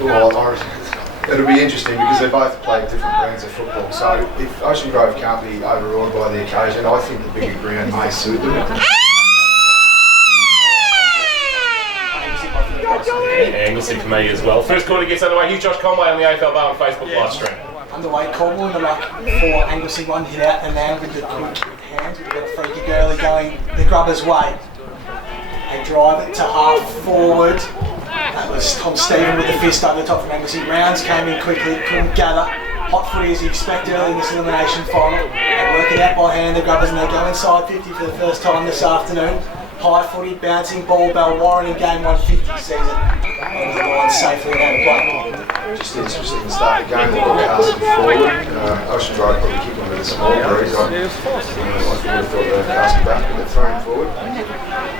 Well, it'll be interesting because they both play different brands of football. So if Ocean Grove can't be overawed by the occasion, I think the bigger ground may suit them. Anglesea for me as well. First quarter gets underway. Here's Josh Conway on the AFL Bar and Facebook live stream. Underway, Caldwell in the ruck for Anglesea, one hit out and now with the quick hand. We've got a freaky girly going the Grubbers' way. They drive it to half forward. That was Tom Stephen with the fist over the top from Anglesea. Rounds came in quickly, couldn't gather. Hot footy as you expect early in this elimination final. They work it out by hand, the Grubbers, and they go inside 50 for the first time this afternoon. High footy, bouncing ball, Bellwarine in game 150 sees it over the line safely and out of play. Just interesting to start the game, they've got casting forward. Ocean Grove probably kicking with a small breeze. I would have thought they were casting back, but they're throwing forward.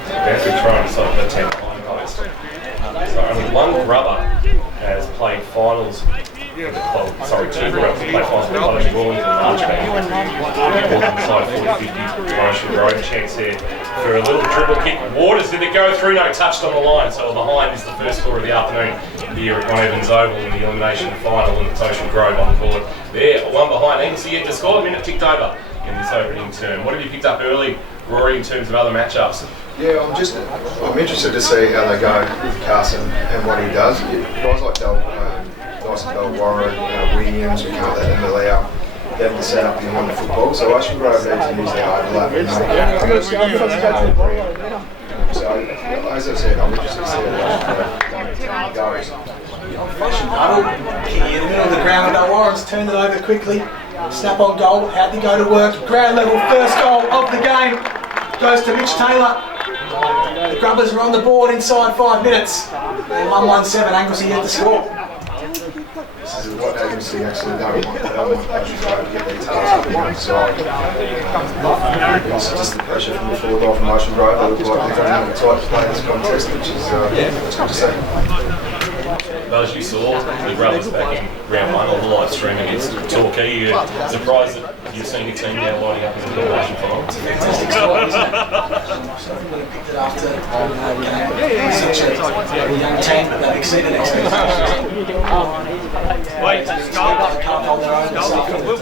They're trying to solve the 10 line post. So only one Grubber has played finals. Two Grubbers have played finals with College Rawlings and Marchbank. Inside 40-50, Ocean Grove chance there for a little dribble kick. Waters, did it go through? No, touched on the line. So behind is the first score of the afternoon here at One Evans Oval in the elimination final, and it's Ocean Grove on the board. There, one behind. Anglesea yet to score. A minute ticked over in this opening term. What have you picked up early, Rory, in terms of other matchups? Yeah, I'm interested to see how they go with Carson and what he does. Guys like Bellwarine, Williams, we can't let them allow them to set up behind the football. So Ocean Grove need to use their overlap. So, as I said, I'm interested to see how Ocean Grove goes. Fashion huddle, Kitty in the middle of the ground. Bellwarine's turned it over quickly. Snap on goal, how'd he go to work? Ground level, first goal of the game goes to Mitch Taylor. The Grubbers are on the board inside 5 minutes. 1-1-7, Anglesea yet to score. This is what Anglesea actually don't want. They don't want Ocean Grove to get their tails up the inside. It's just the pressure from the forward line from Ocean Grove. They look like they're going to have a tight to play this contest, which is good to see. As you saw, the Grubbers back in round 1 on the live stream against Torquay. You're surprised that you've seen your team now lining up in the elimination final. It's a fantastic squad, isn't it? I would have picked it after such a young team, but they've exceeded expectations. Wait, they can't hold their own this afternoon.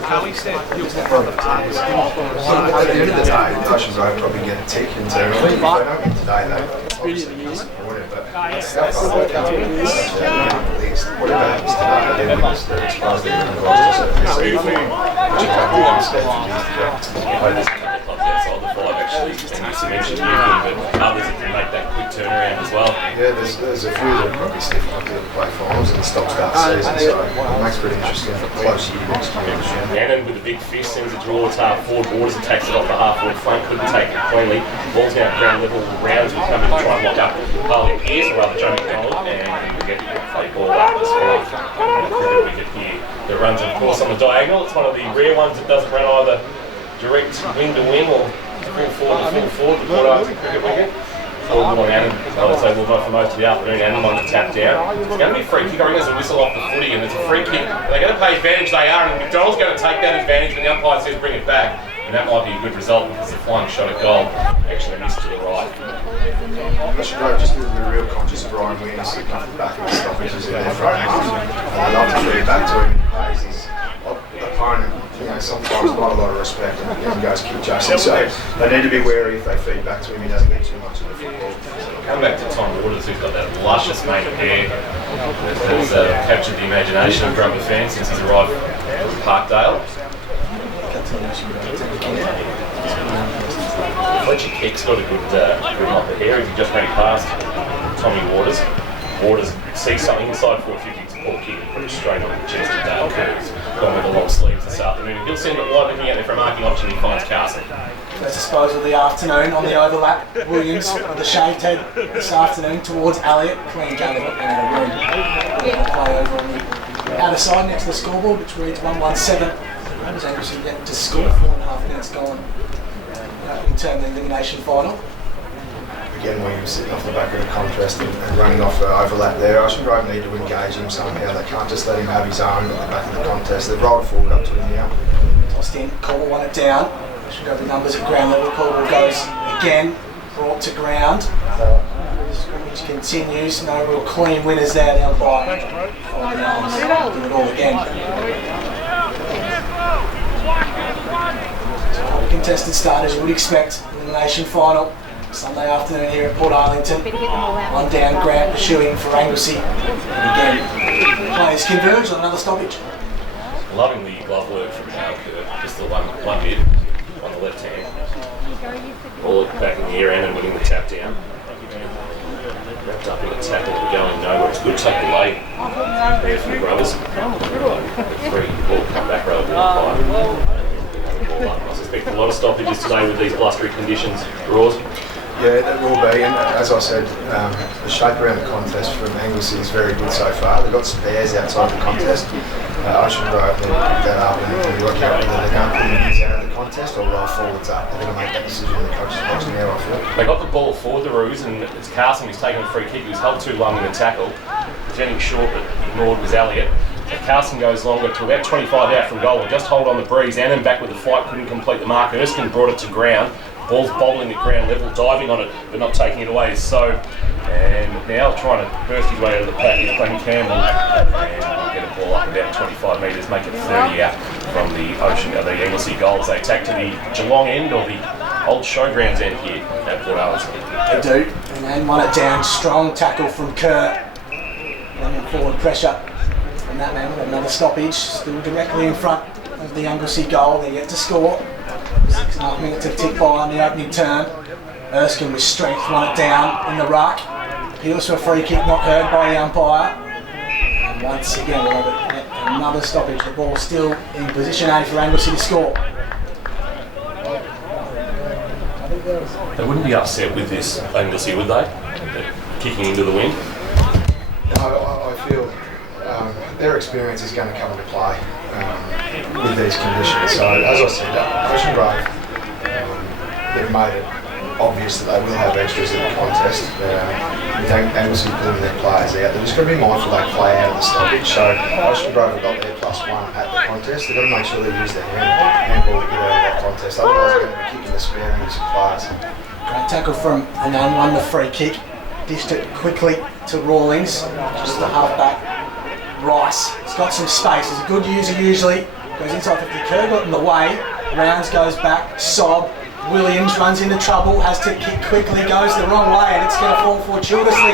At the end of the day, Ocean Grove probably get a tick internally. If they don't win today, they're obviously disappointed, but how far they come at least. Whatever happens today, then it's exposed them to the guys to certainly see which are capable of steps to There's a couple of clubs outside the 5 actually, and you mentioned Newton, but others that can make that quick turnaround as well. Yeah, there's a few that are probably stiff enough to play finals and the stop-start season, so it makes it pretty interesting. Close year next year. Gannon with a big fist sends it towards half forward. Waters attacks it off the half forward flank, couldn't take it cleanly. Ball's now at ground level. Rounds will come in to try and lock up Harley Pearce, or rather Joe McDonald, and we get the play ball out this far. The wicket here that runs, of course, on the diagonal. It's one of the rare ones that doesn't run either direct wing to wing or full forward to full forward. The quarter cricket wicket. So we'll go on Annan. I'd say we'll go for most of the afternoon. Annan on the tap down. It's going to be a free kick. I reckon there's a whistle off the footy, and it's a free kick. They're going to pay advantage. They are, and McDonald's going to take that advantage. But the umpire says bring it back, and that might be a good result because the flying shot at goal actually missed to the right. Ocean Grove just needs to be real conscious of Ryan Williams sitting off the back of the stoppages in their front. And they love to feed it back to him. He pays his opponent, sometimes not a lot of respect, and then goes keep chasing. So they need to be wary if they feed back to him. He doesn't get too much of the football. Come back to Tom Waters, who's got that luscious mate of hair that's captured the imagination of Grubber fans since he's arrived at Parkdale. Fletcher Keck's got a good mop of hair. If you just ran past Tommy Waters, Waters sees something inside 450 to Paul Kidd and put it straight on the chest of Dale Curtis. Gone with the long sleeves this afternoon. He'll send it wide looking out there for a marking option. He finds Carson. First disposal of the afternoon on the overlap. Williams with the shaved head this afternoon towards Elliott. Clean game and a room. Play over on the outer side next to the scoreboard, which reads 1-1-7. As Anglesea yet to score, 4.5 minutes gone in term of the elimination final. Again, Williams sitting off the back of the contest and running off the overlap there. Ocean Grove need to engage him somehow. They can't just let him have his own at the back of the contest. They've rolled forward up to him now. Tossed in, Caldwell won it down. Should go the numbers at ground level. Caldwell goes again, brought to ground. which continues. No real clean winners there. The umpire do it all again. So, contested start as you would expect. Elimination final Sunday afternoon here at Port Arlington. One down, Grant pursuing for Anglesea. And again, players converge on another stoppage. Loving the glove work from Hal Kerr. Just the one mid on the left hand. All back in the air end and winning the tap down. Wrapped up in a tackle, we're going nowhere. It's a good take away there from the Grubbers. Free ball come back rather than ball up. I suspect a lot of stoppages today with these blustery conditions. Raws. Yeah, that will be, and as I said, the shape around the contest from Anglesea is very good so far. They've got spares outside the contest. Ocean Grove will pick that up and work out whether they're going to put the news out of the contest or roll forwards up. They're going to make that decision in the coach's box now, I feel. They got the ball forward, the Roos, and it's Carson who's taking a free kick. He was held too long in the tackle. Jennings short, but ignored was Elliott. So Carson goes longer to about 25 out from goal and just hold on the breeze. Annan back with the fight, couldn't complete the mark. Erskine brought it to ground. Ball's bobbling at ground level, diving on it, but not taking it away. So, and now trying to burst his way out of the pack is Clayton Campbell, and we'll get a ball up about 25 metres, make it 30 out from the the Anglesea goal as they attack to the Geelong end or the old showgrounds end here at Port Arlington. They do, and then won it down. Strong tackle from Kerr. Running forward pressure from that man with another stoppage, still directly in front of the Anglesea goal. They yet to score. 6.5 minutes to tick by on the opening turn. Erskine with strength won it down in the ruck. Appeals for a free kick, not heard by the umpire. And once again, another stoppage. The ball still in position A for Anglesea to score. They wouldn't be upset with this, Anglesea, would they? Kicking into the wind. No, I feel their experience is going to come into play with these conditions. So, as I said, Ocean Grove, they've made it obvious that they will have extras in the contest. With Anglesea pulling their players out, they're just going to be mindful they play out of the stoppage. So, Ocean Grove have got their +1 at the contest. They've got to make sure they use their handball to get out of that contest. Otherwise, they're going to be kicking the spare into some players. Great tackle from Annan, won the free kick. Dished it quickly to Rawlings, just the halfback. Rice, he's got some space, he's a good user usually, goes inside 50, Kerr got in the way, Rounds goes back, Sob, Williams runs into trouble, has to kick quickly, goes the wrong way and it's going to fall fortuitously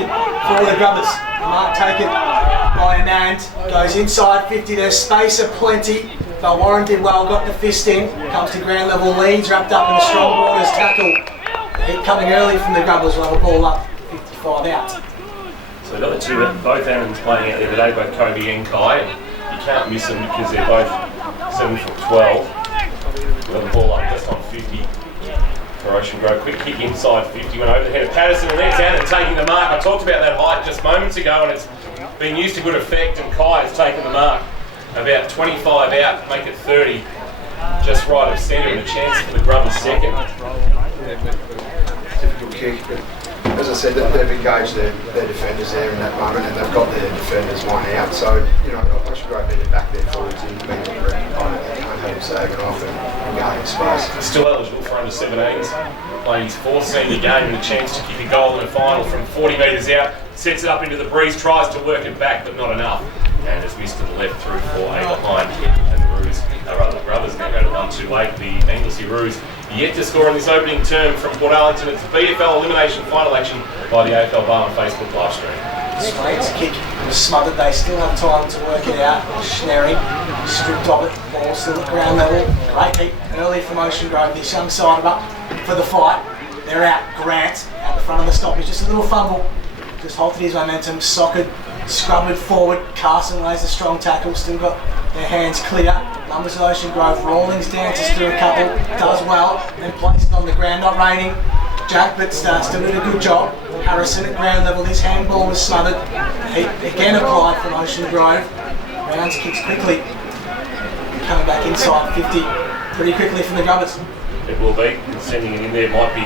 for the Grubbers. Mark taken by Anand, goes inside 50, there's space aplenty, Belwarren did well, got the fist in, comes to ground level, leads wrapped up in a strong waters tackle. Hit coming early from the Grubbers, will have a ball up, 55 out. So we've got the two, both Annans playing out there today, both Kobe and Kai. You can't miss them because they're both 7'12". We've got the ball up just on 50 for Ocean Grove. Quick kick inside 50, went over the head of Patterson, and there's Annan taking the mark. I talked about that height just moments ago, and it's been used to good effect, and Kai has taken the mark. About 25 out, make it 30. Just right of centre, and a chance for the Grubbers second. Difficult kick, but as I said, they've engaged their defenders there in that moment, and they've got their defenders one out. So, you know, Ocean Grove need to back their forwards in, being the correct opponent. They can't have him sagging off and guarding space. Still eligible for under 17s, playing his fourth senior game and a chance to kick a goal in the final from 40 metres out. Sets it up into the breeze, tries to work it back, but not enough. And has missed to the left through 4A behind. And the Roos, the Grubbers now go to 1-2-8. The Anglesea Roos yet to score in this opening term from Port Arlington. It's BFL elimination final action by the AFL Bar on Facebook live stream. Straight's kick was smothered, they still have time to work it out. Schneering stripped of it, ball still at ground level. Great hit early from Ocean Grove, this young side up for the fight. They're out, Grant at the front of the stoppage, just a little fumble. Just halted his momentum, socket, scrubbed forward. Carson lays a strong tackle, still got their hands clear. Numbers of Ocean Grove, Rawlings dances through a couple, does well, and placed on the ground, not raining. Jack, but still did a good job. Harrison at ground level, his handball was smothered. Heat again applied from Ocean Grove. Rounds kicks quickly. Coming back inside 50 pretty quickly from the Grubbers. It will be, sending it in there might be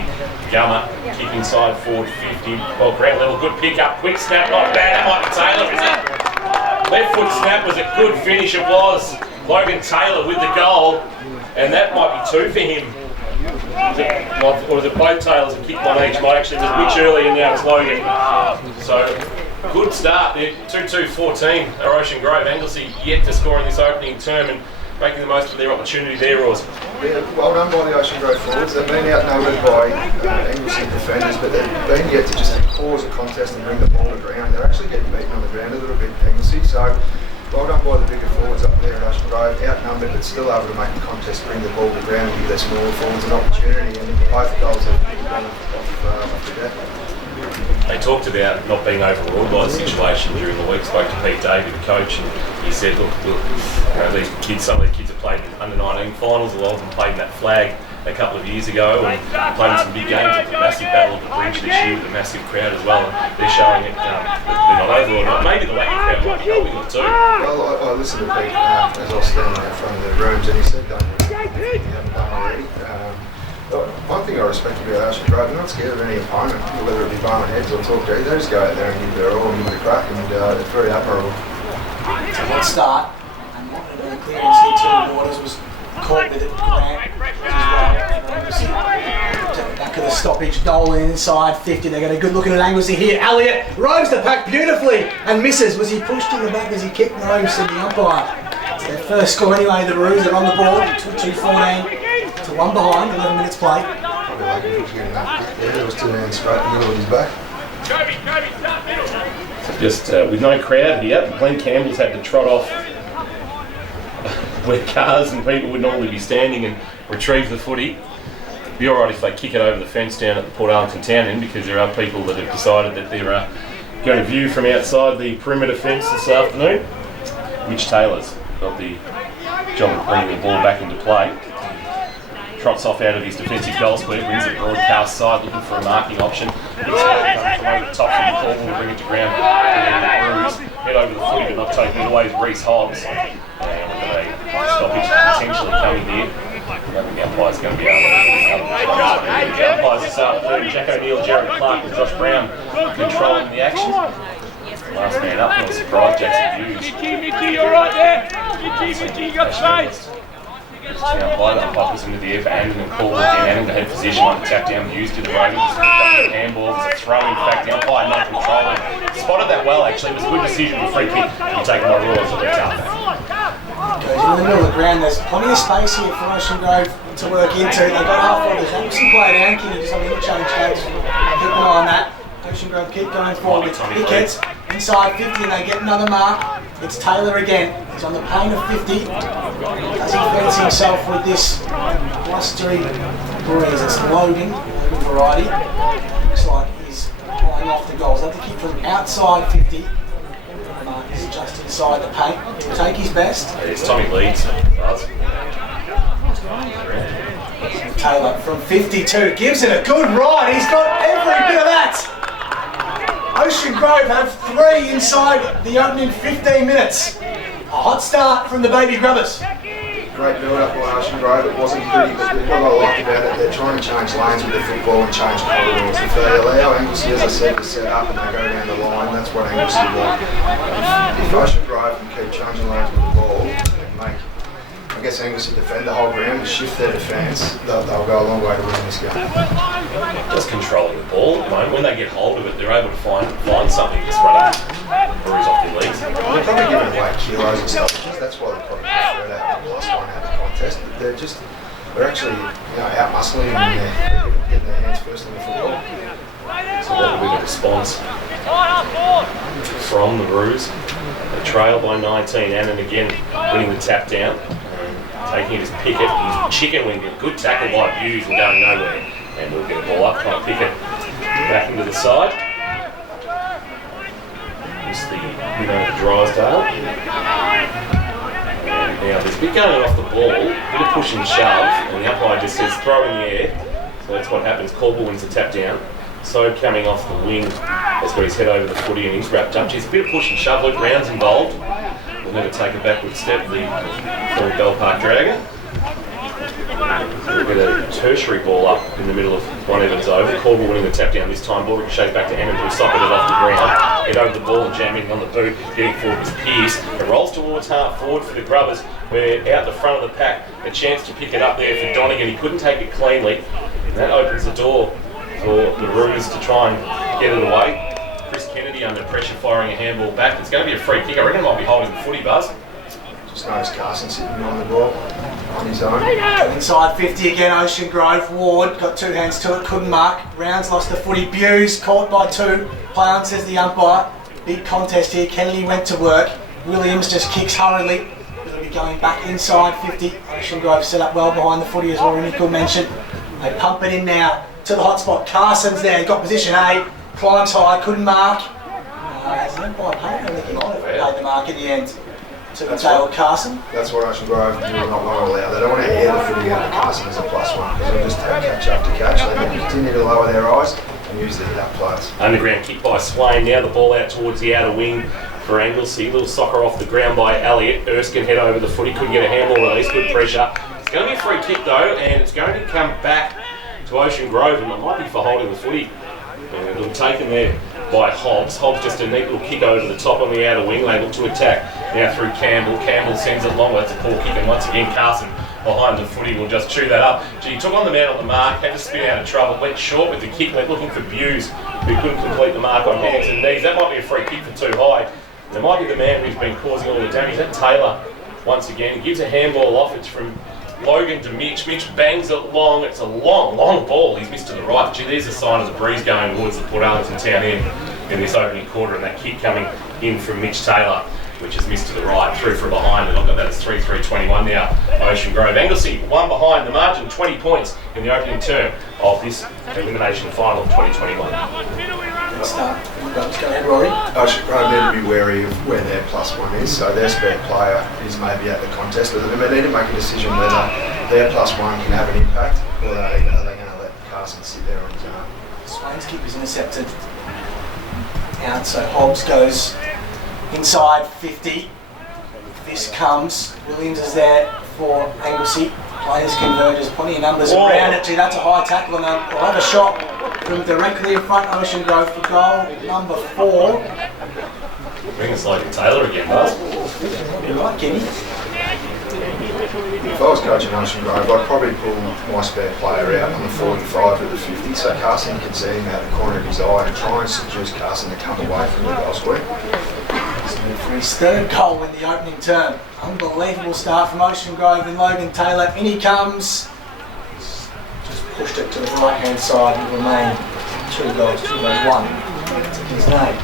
Gummer, kick inside forward 50, well ground level, good pick up, quick snap, not bad, that might be Taylor, is it? Left foot snap was a good finish, it was. Logan Taylor with the goal, and that might be two for him. or was it both tailors and kicked one each? Might actually was Mitch early and now it's Logan. So good start there. 2-2-14. Our Ocean Grove Anglesea yet to score in this opening term and making the most of their opportunity there, Ross. Yeah, well done by the Ocean Grove forwards. They've been outnumbered by Anglesea defenders, but they've been yet to just pause a contest and bring the ball to ground. They're actually getting beaten on the ground a little bit, Anglesea. So well done by the bigger forwards up there at Ocean Grove, outnumbered but still able to make the contest, bring the ball to ground and give their smaller forwards an opportunity, and both goals have gone off the bat. They talked about not being overruled by the situation during the week. Spoke to Pete Davey, the coach, and he said, look, you know, these kids, some of the kids have played in under-19 finals, a lot of them played in that flag a couple of years ago and played in some big games with the massive battle of the bridge this year with a massive crowd as well, and they're showing it that they're not overall. Maybe the lack of crowd might be helping them too. Well, I listened to Pete as I was standing out front of the rooms, and he said, don't do it, you haven't done already. One thing I respect about Ocean Grove, they're not scared of any opponent, whether it be barn heads or talk to. They just go out there and give their all and give it a crack, and it's very admirable. It's a good start, and what a very clearance into the waters was caught with it. Back of the stoppage, Dolan inside 50. They got a good look at Anglesea here. Elliott roams the pack beautifully and misses. Was he pushed in the back as he kicked? No, said the umpire. It's their first score anyway. The Roos are on the board. 2-2-14 to one behind. 11 minutes play. Probably like he was getting that kick there. There was 2 hands straight in the middle of his back. Just with no crowd here, Glenn Campbell's had to trot off where cars and people would normally be standing and retrieve the footy. It'd be alright if they kick it over the fence down at the Port Arlington town end, because there are people that have decided that they're going to view from outside the perimeter fence this afternoon. Mitch Taylor's got the job of bringing the ball back into play. Trots off out of his defensive goal square, brings it broadcast side, looking for a marking option. It's from over the top from the ball, will bring it to ground. Head over the footy, but not taking it away is Reece Hobbs. And we've got a stoppage potentially coming here. I don't think the umpire's going to be able to. The umpires this afternoon, Jack O'Neill, Jared Clark and Josh Brown controlling the action. Last man up, not surprised, Jackson Hughes. Mickey, you're right there. Mickey, you got space. The umpire that pops into the air for Andon and Caldwell again. Andon to head position on the tap down. Hughes to the Ravens. Handball, it's a throw. In fact, the umpire not controlling. Spotted that well actually. It was a good decision for free kick. You take my rules of the tough. Goes in the middle of the ground. There's plenty of space here for Ocean Grove to work into. They've got half-forward. There's Anglesea player down. Can you do something to change gates? Keep an eye on that. Ocean Grove keep going forward with Pickett inside 50 and they get another mark. It's Taylor again. He's on the plane of 50. Does he fancy himself with this blustery breeze? It's Logan variety. Looks like he's flying off the goals. They have to keep from outside 50. Mark is just inside the paint. He'll take his best. It's Tommy Leeds. Taylor from 52 gives it a good ride. He's got every bit of that. Ocean Grove have 3 inside the opening 15 minutes. A hot start from the Baby Grubbers. Great build-up by Ocean Grove. It wasn't pretty, but what I liked about it, they're trying to change lanes with the football and change corridors. If they allow Anglesea, as I said, to set up and they go down the line, that's what Anglesea want. If Ocean Grove can keep changing lanes with the ball and make, I guess, Anglesea defend the whole ground and shift their defence, they'll go a long way to winning this game. Just controlling the ball at the moment. When they get hold of it, they're able to find something that's running Brews off their legs. They're probably giving away kilos and stoppages. That's why they probably prefer to have the +1 out of the contest. But they're actually out muscling and they're getting their hands first in the football. So what will be the response from the Brews? They trail by 19, and again winning the tap down. Taking his Pickett, his chicken wing, a good tackle by Hughes and going nowhere. And we'll get the ball up, kind of Pickett back into the side. Missed the Drysdale. And now there's a bit going off the ball, a bit of push and shove, and the umpire just says throw in the air. So that's what happens. Caldwell wins the tap down. So coming off the wing, has got his head over the footy and he's wrapped up. There's a bit of push and shove, Luke Brown's involved. We'll never take a backward step, the Bell Park Dragon. We'll get a tertiary ball up in the middle of one Evans over. Corbell winning the tap down this time. Ball ricochets back to Emmons, who socketed it off the ground. Head over the ball and jamming on the boot, getting forward with Pearce. It rolls towards half forward for the Grubbers. We're out the front of the pack. A chance to pick it up there for Donegan. He couldn't take it cleanly. And that opens the door for the Roos to try and get it away. Chris Kennedy under pressure firing a handball back. It's going to be a free kick. I reckon it might be holding the footy, Buzz. Just noticed Carson sitting behind the ball on his own. Inside 50 again, Ocean Grove. Ward got two hands to it, couldn't mark. Rounds lost the footy. Buse caught by two. Play on, says the umpire. Big contest here. Kennedy went to work. Williams just kicks hurriedly. It'll be going back inside 50. Ocean Grove set up well behind the footy, as Nico mentioned. They pump it in now to the hot spot. Carson's there, got position A. Climbs high, couldn't mark. As an umpire paid, I think he might have paid the mark at the end. To Dale Carson. That's what Ocean Grove do not want to allow. They don't want to air the footy out to Carson as a +1 because they'll just have catch after catch. They continue to lower their eyes and use the hit-up players. Underground kick by Swain. Now the ball out towards the outer wing for Anglesea. Little soccer off the ground by Elliott. Erskine head over the footy. Couldn't get a handball release. Good pressure. It's going to be a free kick though, and it's going to come back to Ocean Grove, and it might be for holding the footy. And it'll be taken there by Hobbs. Hobbs just a neat little kick over the top on the outer wing. They look to attack now through Campbell. Campbell sends it long. That's a poor kick, and once again Carson behind the footy will just chew that up. He took on the man on the mark, had to spin out of trouble, went short with the kick, went looking for Buse, who couldn't complete the mark on hands and knees. That might be a free kick for too high. There might be the man who's been causing all the damage. That Taylor once again. He gives a handball off. It's from Logan to Mitch. Mitch bangs it long. It's a long ball. He's missed to the right. Gee, there's a sign of the breeze going towards the Port Arlington town end in this opening quarter, and that kick coming in from Mitch Taylor, which is missed to the right, through from behind, and I've got that as 3-3-21 now. Ocean Grove. Anglesea, one behind the margin, 20 points in the opening term of this elimination final of 2021. Good start. Go ahead, Rory. Ocean Grove need to be wary of where their +1 is, so their spare player is maybe at the contest, but they need to make a decision whether their +1 can have an impact, or are they going to let Carson sit there on his own. Swain's kick was intercepted out, so Hobbs goes inside 50. This comes. Williams is there for Anglesea. Players converge. There's plenty of numbers around it. Gee, that's a high tackle, and they'll have a shot from directly in front. Ocean Grove for goal number 4. Bring us like Taylor again, Buzz. You're right, Kenny. If I was coaching Ocean Grove, I'd probably pull my spare player out on the 45 at the 50, so Carson can see him out the corner of his eye and try and seduce Carson to come away from the goal square. For his third goal in the opening term. Unbelievable start from Ocean Grove and Logan Taylor. In he comes. Just pushed it to the right hand side and remain 2 goals, 1. That's his name.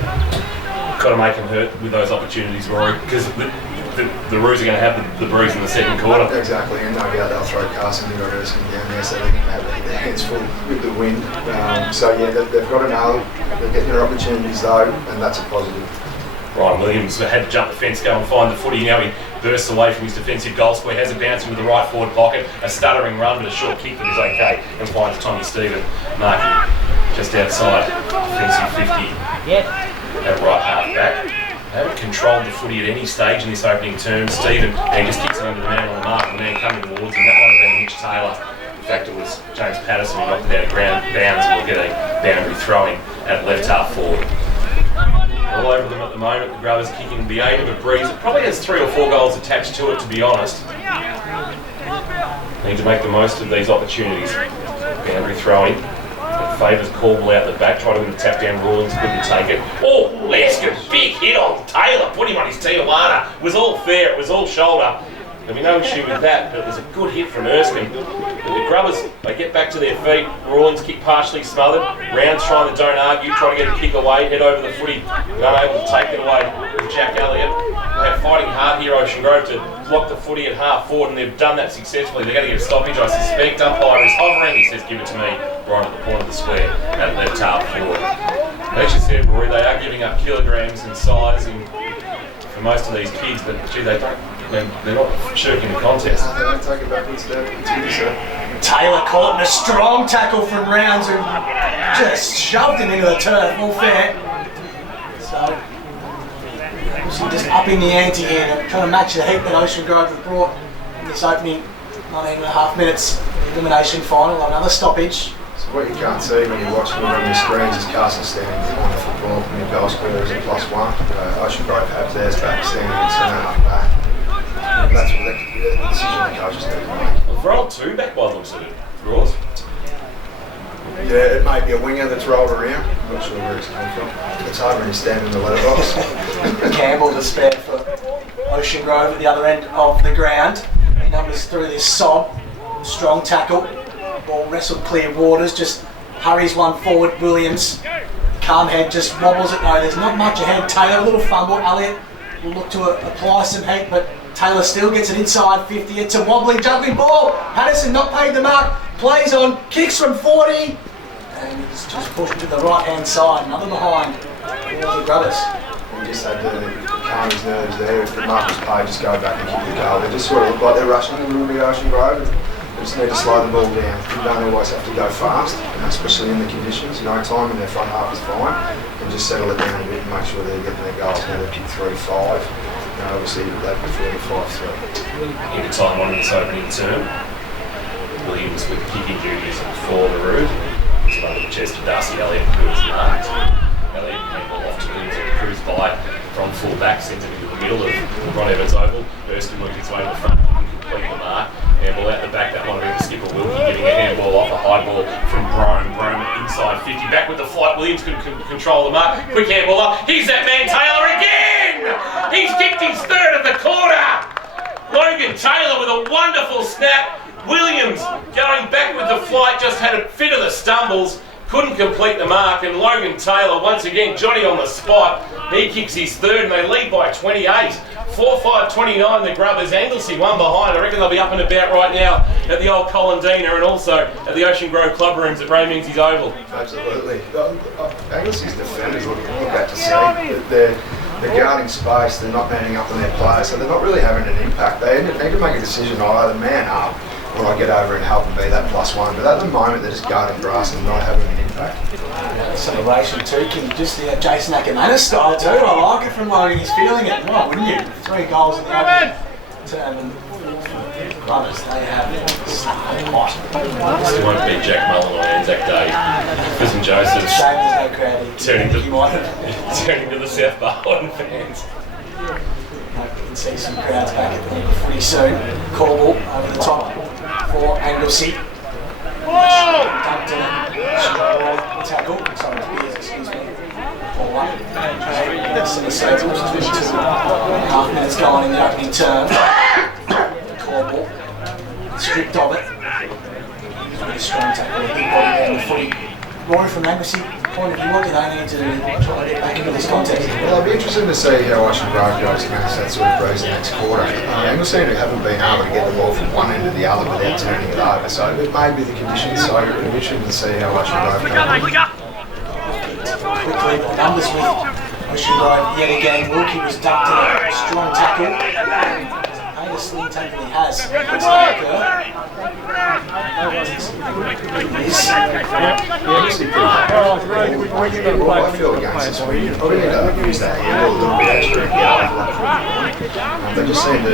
Got to make him hurt with those opportunities, Rory, because the Roos are going to have the bruise in the second quarter. Exactly, and no doubt they'll throw Carson and Erskine down there, so they're going to have their hands full with the wind. So yeah, they've got to know they're getting their opportunities though, and that's a positive. Ryan Williams had to jump the fence, go and find the footy. Now he bursts away from his defensive goal square, has it bounce into the right forward pocket, a stuttering run but a short kick that is okay, and finds Tommy Stephen marking just outside defensive 50 at right half back. They haven't controlled the footy at any stage in this opening term. Stephen, and he just kicks it under the man on the mark, and the man coming towards him. That might have been Mitch Taylor. In fact, it was James Patterson who knocked it out of bounds, and will get a boundary throwing at left half forward. All over them at the moment. The Grubbers kicking the aid of a breeze. It probably has 3 or 4 goals attached to it, to be honest. Need to make the most of these opportunities. Boundary throwing. It favours Corbell out the back. Try to win the tap down. Rawlings couldn't take it. Oh, Leskin, big hit on Taylor. Put him on his Tijuana. It was all fair. It was all shoulder. There'll be no issue with that, but it was a good hit from Erskine. But the Grubbers, they get back to their feet. Rawlings kick partially smothered. Rounds trying to don't argue, trying to get a kick away, head over the footy, but unable to take it away with Jack Elliott. They're fighting hard here, Ocean Grove, to block the footy at half forward, and they've done that successfully. They're going to get a stoppage, I suspect. Umpire is hovering. He says, give it to me, right at the point of the square, at left half forward. As you said, Rory, they are giving up kilograms and size for most of these kids, but gee, they're not shirking the contest. They don't take it backwards, they're Taylor caught in a strong tackle from Rounds, who just shoved him into the turf, all fair. So, just upping the ante here, trying to match the heat that Ocean Grove have brought in this opening 19.5 minutes. elimination final, another stoppage. So what you can't see when you're watching it on your screens is Carson standing behind the football, and your goal scorer is a +1. Ocean+Grove have theirs back, standing at centre half back. And that's what the decision the coaches need to make. We've rolled 2 back by the looks of it, Ross. Yeah, it may be a winger that's rolled around. I'm not sure where it's come from. It's hard when you stand in the letterbox. Campbell to spare for Ocean+Grove at the other end of the ground. He numbers through this sob. Strong tackle. Ball wrestled clear waters. Just hurries one forward. Williams. Calm head just wobbles it. No, there's not much ahead. Taylor, a little fumble. Elliott will look to apply some heat, but Taylor still gets it inside 50. It's a wobbling, juggling ball. Patterson not paid the mark. Plays on. Kicks from 40. And he's just pushed to the right-hand side. Another behind. The Brothers. We just had to calm his nerves there. If the mark was paid, just go back and kick the goal. They just sort of look like they're rushing a little bit Ocean+Grove. They just need to slow the ball down. You don't always have to go fast, especially in the conditions. Time in their front half is fine. And just settle it down a bit and make sure they're getting their goals. Now they kick 3-5. Obviously, they'd prefer the 5-3. Into time on in this opening term. Williams with kicking duties for the Roos. It's under the chest of Darcy Elliott, who is marked. Elliott came off to Williams and cruised by from full back, sends it into the middle of Ron Evans Oval. Erskine worked his way to the front, complete the mark. Handball out the back, that might have been the skipper Wilkie getting a handball off, a high ball from Brome. Brome inside 50, back with the flight. Williams could control the mark. Quick handball up. Here's that man Taylor again! He's kicked his third of the quarter! Logan Taylor with a wonderful snap. Williams going back with the flight, just had a fit of the stumbles, couldn't complete the mark, and Logan Taylor once again, Johnny on the spot, he kicks his third and they lead by 28. 4-5-29, the Grubbers. Anglesea one behind. I reckon they'll be up and about right now at the old Colindina and also at the Ocean+Grove club rooms at Rayming's Oval. Absolutely. Anglesea's defenders look at to see. They're guarding space, they're not manning up on their players, so they're not really having an impact. They need to make a decision, I either man up or I get over and help and be that +1. But at the moment, they're just guarding grass and not having an impact. Celebration too, just the Jason Ackermanis style too. I like it from Logan, he's feeling it. Why wouldn't you? 3 goals in the opening term, and Brothers, they have something hot. Still won't beat Jack Mullen on Anzac Day. Prison Joseph Shame there's no crowd here. turning to the South Barwon fans. We can see some crowds back at the pretty soon. Corbell over the top for Anglesea. Dumped in, strong tackle. Sorry, Beers, excuse me. 4-1. So 2.5 minutes gone in the opening term. Corbell stripped of it. Really strong tackle, big body down the footy. Rory, from Anglesea point of view, what do they need to try to get back into this contest? Well, I'd be interested to see how Ocean+Grove goes against that sort of breeze next quarter. Anglesea haven't been able to get the ball from one end to the other without turning it over, so it may be the conditions, so it'll be interesting to see how Ocean+Grove goes. Quickly, the numbers with Ocean+Grove yet again. Wilkie was ducked in a strong tackle. A sling tackle he has. It's like I feel against this week. You probably need to use that handle a little bit extra and get out. They just seem to,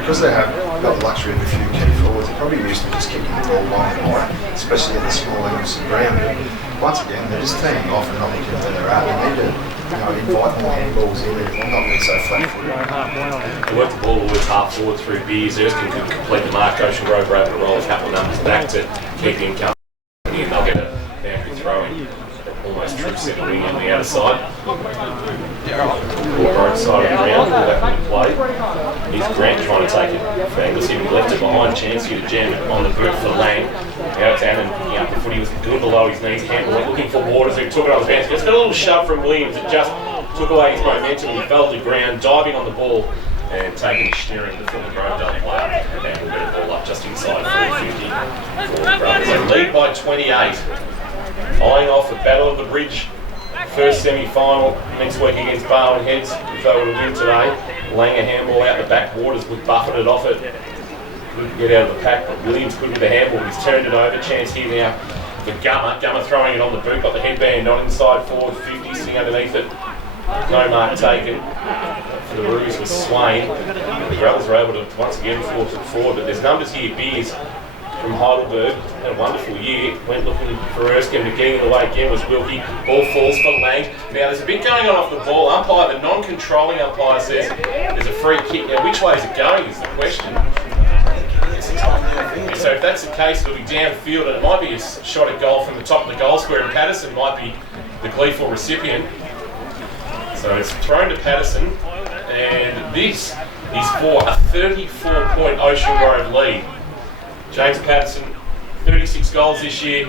because they have got the luxury of a few key forwards, they're probably used to just kicking the ball long and high, especially at the small ends of the ground. Once again, they're just teeing off and not looking where they're at. They need to invite more handballs in and not being so flat-footed. They work the ball always half forward through Beers. Erskine could complete the mark. Ocean+Grove were able to roll a couple of numbers back to keep the income. And they'll get a boundary throw in. Almost true centre wing on the outer side. Right side of the ground, pull back into play. Here's Grant trying to take it for Anglesea. He left it behind, chance here to jam it on the boot for Lang. Now it's Annan picking up the footy, was good below his knees. Campbell looking for Waters, who took it on his bounce. Just got a little shove from Williams. It just took away his momentum. He fell to the ground, diving on the ball and taking his steering to the former Grovedale player. And we'll get a ball up just inside 450 for the Brothers. They lead by 28. Eyeing off the Battle of the Bridge. First semi-final next week against Barwon Heads. If they were to win today, laying a handball out the back. Waters would buffet it off it. Couldn't get out of the pack, but Williams couldn't with the handball. He's turned it over. Chance here now for Gummer. Gummer throwing it on the boot. Got the headband on inside forward 50, sitting underneath it. No mark taken. For the Roos was Swain. The Growls were able to once again force it forward, but there's numbers here. Beers from Heidelberg. Had a wonderful year. Went looking for Erskine, but getting in the way again was Wilkie. Ball falls for Lang. Now there's a bit going on off the ball. Umpire, the non-controlling umpire, says there's a free kick. Now which way is it going is the question. So if that's the case, it'll be downfield, and it might be a shot at goal from the top of the goal square, and Patterson might be the gleeful recipient. So it's thrown to Patterson, and this is for a 34-point Ocean Grove lead. James Patterson, 36 goals this year,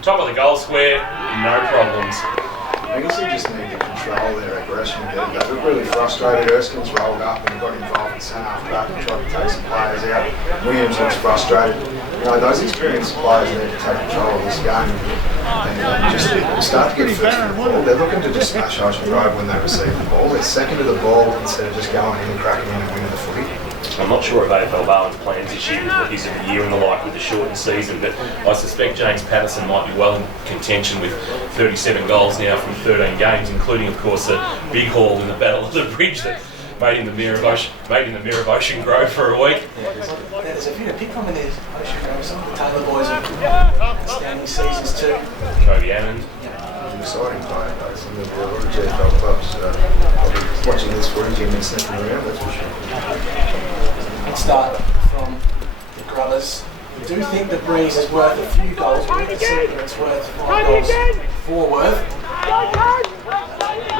top of the goal square, no problems. I guess he just needed to control their aggression a bit. They were really frustrated. Erskine's rolled up and got involved in centre half back and tried to take some players out. Williams looks frustrated. You know, those experienced players need to take control of this game and just start to get first to the ball. They're looking to just smash Ocean Grove when they receive the ball. They're second to the ball instead of just going in and cracking in and winning the footy. I'm not sure of AFL Barwon's plans this year with rookies of the year and the like with the shortened season, but I suspect James Patterson might be well in contention with 37 goals now from 13 games, including, of course, a big haul in the Battle of the Bridge that made in the Mirror of Ocean Grove for a week. Yeah, there's a few to pick from in there. Ocean Grove, some of the Taylor boys have outstanding seasons too. Kobe Anand. An exciting player, though. Some of the other GFL clubs watching this footage and sniffing around, that's for sure. Let's start from the Grubbers. We do think the Breeze is worth a few goals, but we think it's worth 5 goals for Worth.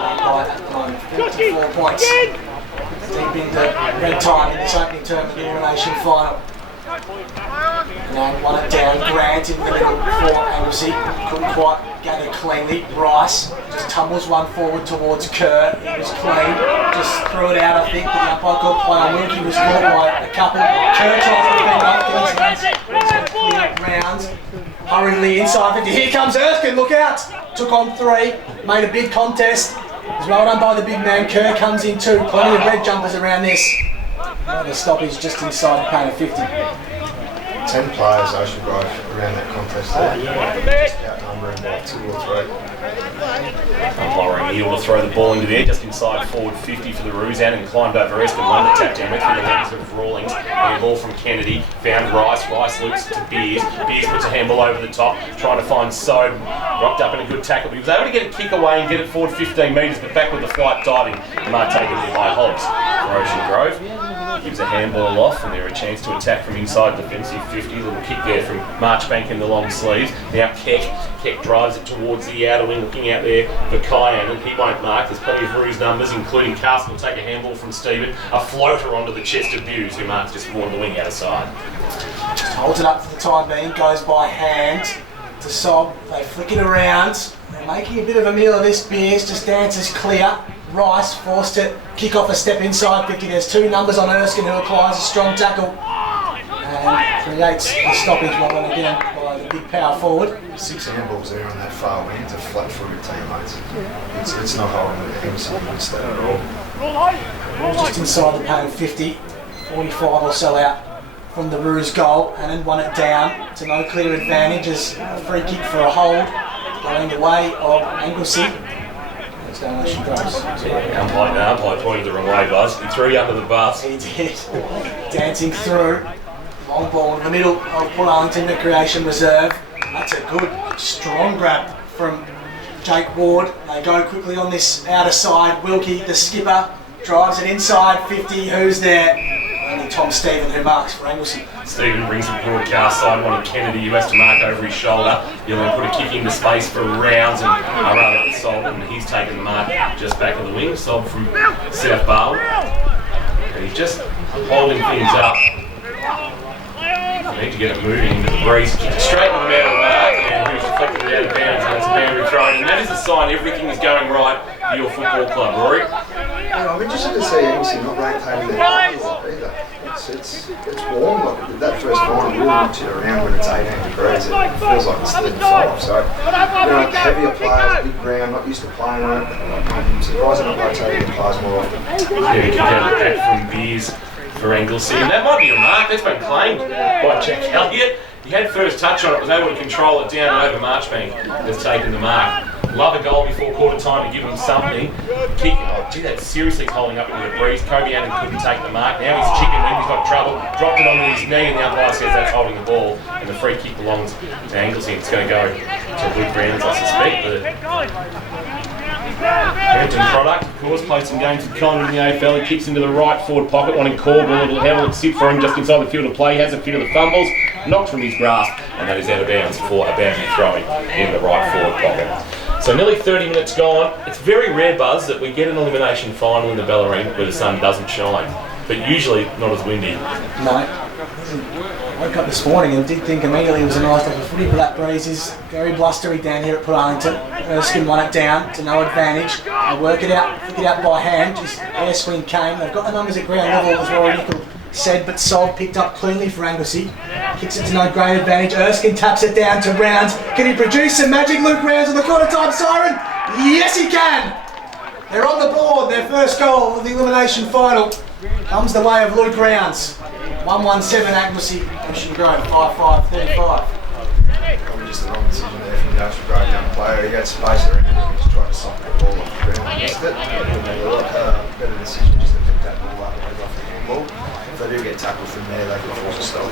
At the moment, 54 points. Deep into red time in this opening term of the elimination final. Now won it down. Grant in the middle for Anglesea. Couldn't quite gather cleanly. Rice just tumbles one forward towards Kerr. He was clean. Just threw it out, I think. But the umpire called play on Wilkie. Was caught by a couple. Kerr tries to defend off. Getting rounds. Hurriedly inside 50. Here comes Erskine. Look out. Took on 3. Made a big contest. It was well done by the big man. Kerr comes in too. Plenty of red jumpers around this. The stoppage just inside the paint of 50. 10 players, Ocean Grove, around that contest there. Just outnumbering by 2 or 3. Umpire Neal to throw the ball into there, just inside forward 50 for the Roos, and climbed over Erskine, one to tap down with the legs of Rawlings. And a ball from Kennedy, found Rice. Rice looks to Beers. Beers puts a handball over the top, trying to find Sobe. Rocked up in a good tackle, but he was able to get a kick away and get it forward 15 metres, but back with the flight diving. Mark taken there by Hobbs for Ocean Grove. Gives a handball off, and there a chance to attack from inside defensive 50. Little kick there from Marchbank in the long sleeves. Now Keck drives it towards the outer wing, looking out there for Kyan, and he won't mark. There's plenty of Roos numbers, including Castle will take a handball from Stephen. A floater onto the chest of Hughes, who marks just forward the wing out of side. Just holds it up for the time being, goes by hand to Sob. They flick it around. They're making a bit of a meal of this. Beers just dances clear. Rice forced to kick off a step inside 50. There's 2 numbers on Erskine, who applies a strong tackle and creates the stoppage one again by the big power forward. 6 handballs there on that far wing to flat-footed teammates. It's not holding the Emerson against that at all. Just inside the paint of 50. 45 or so out from the Roos goal, and then won it down to no clear advantage as a free kick for a hold going the way of Anglesea. Umpire pointed the wrong way, Buzz. He threw you under the bus. He did. Dancing through. Long ball in the middle of Port Arlington, the creation reserve. That's a good, strong grab from Jake Ward. They go quickly on this outer side. Wilkie, the skipper, drives it inside 50. Who's there? Only Tom Stephen, who marks for Anglesea. Stephen brings the broadcast side one, and Kennedy, who has to mark over his shoulder. He'll then put a kick into space for Rounds, and rather than Sob, and he's taken the mark just back of the wing. Sob from South Barwon. And he's just holding things up. They need to get it moving into the Breeze. Straight in the middle of the mark, and who's deflected it out of bounds, and that's a boundary throw. And that is a sign everything is going right for your football club, Rory. Yeah, I'm interested to see Anglesea not rotating their bodies either. It's warm. Like that first line really knocks you around when it's 18 degrees. It feels like it's 35. So, heavier players, big ground, not used to playing on it. I'm surprised they're not rotating the players more often. Yeah, you can get a pack from Beers for Anglesea, and that might be a mark. That's been claimed by Jack Elliott. He had first touch on it, was able to control it down and over Marchbank has taken the mark. Love a goal before quarter time to give them something. Kick, oh gee, that seriously holding up into the breeze. Kobe Annan couldn't take the mark. Now he's chicken wing, he's got trouble. Dropped it onto his knee and the umpire says that's holding the ball. And the free kick belongs to Anglesea. It's going to go to Luke Rounds, I suspect. Hampton product, of course, played some games with Collingwood in the AFL. He kicks into the right forward pocket, wanting Corbell. It'll have a sit for him just inside the field of play. He has a few of the fumbles, knocked from his grasp, and that is out of bounds for a boundary throwing in the right forward pocket. So nearly 30 minutes gone. It's very rare, Buzz, that we get an elimination final in the Bellarine where the sun doesn't shine, but usually not as windy. No. I woke up this morning and did think immediately it was a nice little footy, black breezes, very blustery down here at Port Arlington. Erskine won it down to no advantage. I work it out, flick it out by hand, just air swing came. They've got the numbers at ground level as Rory Nickel said, but Sol picked up cleanly for Anglesea. Kicks it to no great advantage. Erskine taps it down to Rounds. Can he produce some magic? Luke Rounds on the quarter time siren? Yes he can! They're on the board, their first goal of the elimination final comes the way of Luke Rounds. 1-1-7 Anglesea, Ocean+Grove, 5-5, 35. Probably just the wrong decision there from the Ocean+Grove young player. He had space around him and he just tried to sock the ball off the ground and missed it. Better decision just to pick that ball up and head off the handball. If they do get tackled from there, they can force a stop.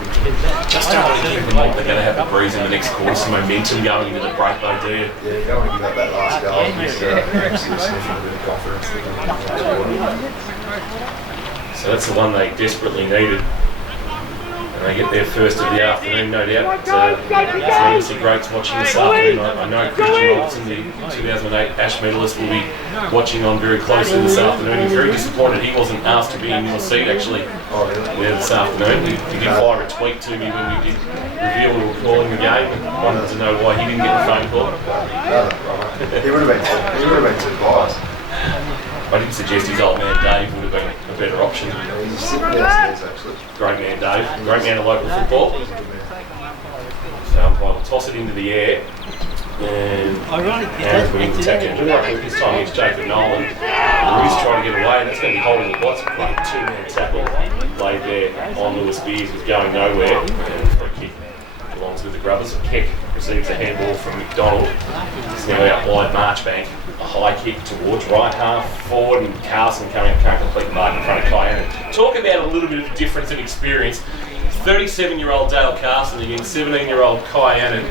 Just don't want to give them up. They're going to have the breeze in the next quarter, some momentum going into the break though, do you? Yeah, you don't want to give up that last goal. He's actually sniffing a bit of confidence. So that's the one they desperately needed. And they get their first of the afternoon, no doubt. It's obviously great watching this afternoon. I know Christian Robertson, the 2008 Ash medalist, will be watching on very closely this afternoon. He's very disappointed he wasn't asked to be in your seat actually there this afternoon. He did fire a tweet to me when we did reveal we were calling the game and wanted to know why he didn't get the phone call. He would have been too biased. I didn't suggest his old man Dave would have been a better option. He's sitting downstairs actually. Great man Dave, great man of local football. So umpire will toss it into the air and Aaron's winning the tackle. This time it's Jacob Nolan. He's trying to get away, and that's going to be holding the bots. Quite a two-man tackle laid there on Lewis Beers, was going nowhere. And for a kick belongs with the Grubbers. Keck receives a handball from McDonald. It's now out wide Marchbank. A high kick towards right half forward, and Carlson coming up, can't complete the mark in front of Kyan. Talk about a little bit of difference in experience. 37-year-old Dale Carson against 17-year-old Kyan.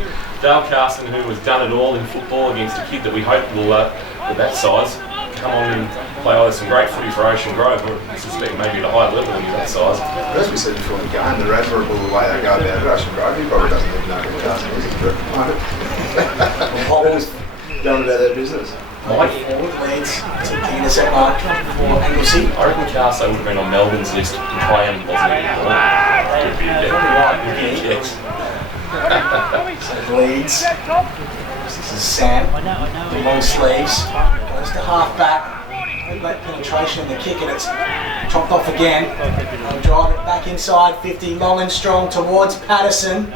Dale Carson, who has done it all in football, against a kid that we hope will, with that size, come on and play either some great footy for Ocean+Grove, or I suspect maybe at a higher level than that size. As we said before the game, they're admirable the way they go about it. Ocean+Grove, he probably doesn't even know who Carson is, but always going about their business. Mike forward leads to the intercept mark for Anglesea. I reckon Carso would have been on Melbourne's list and Kyan wasn't anymore. Could be there. Yes. So leads. This is Sam. The long sleeves. Goes to half back. Great penetration in the kick, and it's chopped off again. They'll drive it back inside 50. Long and strong towards Patterson.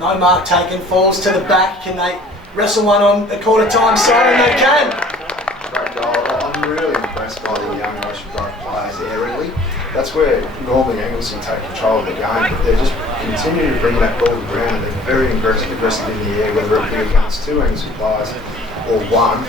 No mark taken. Falls to the back. Can they wrestle one on the quarter time side? And they can. Great goal. I'm really impressed by the young Ocean+Grove players aerially. That's where normally Anglesea take control of the game, but they're just continuing to bring that ball to the ground, and they're very aggressive in the air, whether it be against two Anglesea players or one.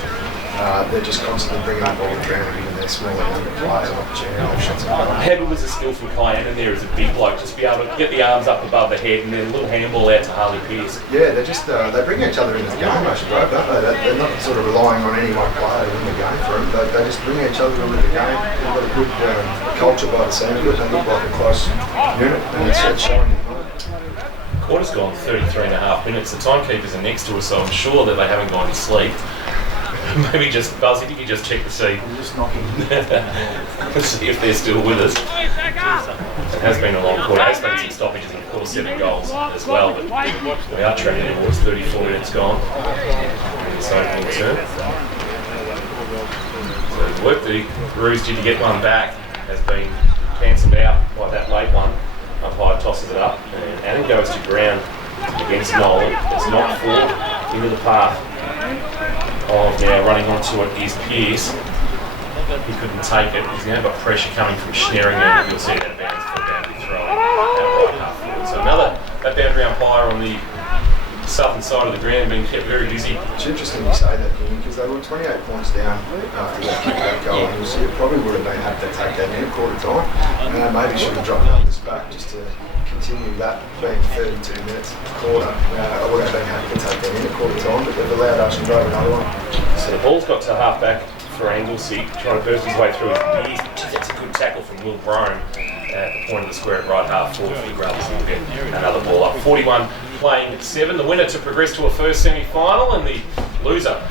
They're just constantly bringing that ball to the ground and giving their smaller younger players an opportunity to shots. Heavy was a skill from Kyan, and there is a big bloke, just be able to get the arms up above the head and then a little handball out to Harley Pearce. Yeah, they're just they bring each other into the game, Ocean+Grove, don't they? They're not sort of relying on any one player to win the game for them. They just bring each other into the game. They've got a good culture by the sound of it. They look like a close unit, and it's showing. Quarter's gone 33 and a half minutes. The timekeepers are next to us, so I'm sure that they haven't gone to sleep. Maybe just, Buzz, if you could just check to see. I'm just knocking. See if they're still with us. It has been a long quarter. It has been some stoppages and of course 7 goals as well, but we are tracking towards 34 minutes gone in this opening term. So the work the Roos did to get one back has been cancelled out by that late one. Umpire tosses it up and Annan goes to ground against Nolan. It's not forward into the path of now running onto it is Pearce. He couldn't take it. He's now got pressure coming from Schneeringen. You'll see that bounce for a boundary throw out right half forward. So that boundary umpire on the southern side of the ground, being kept very busy. It's interesting you say that, because they were 28 points down after that kick that goal. And you probably would have been happy to take that in a quarter time. Maybe should have dropped numbers back just to continue that, being 32 minutes a quarter. I would have been happy to take that in a quarter time, but they've allowed Ocean Grove another one. So the ball's got to half back for Anglesea, trying to burst his way through his knees. That's a good tackle from Will Brome at the point of the square at right half forward for the Grubs. We'll get another ball up. 41 playing 7. The winner to progress to a first semi-final, and the loser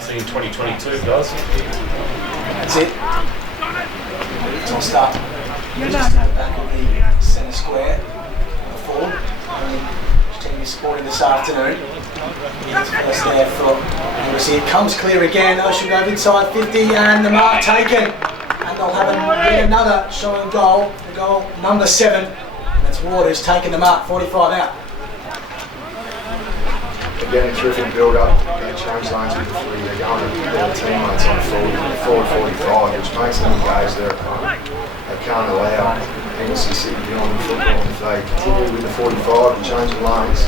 seen 2022, guys. That's it. Tossed up. Just to the back of the centre square. The forward. Which team is supporting this afternoon. It's first there for Anglesea. It comes clear again. Ocean Grove inside 50 and the mark taken. And they'll have another shot on goal. The goal number 7. And it's Ward who's taken the mark. 45 out. Again, terrific build-up, change lanes with the footy. They're going to their teammates on forward 45, which makes them engage their opponent. They can't allow Anglesea sitting behind the football. If they continue with the 45 and change the lanes,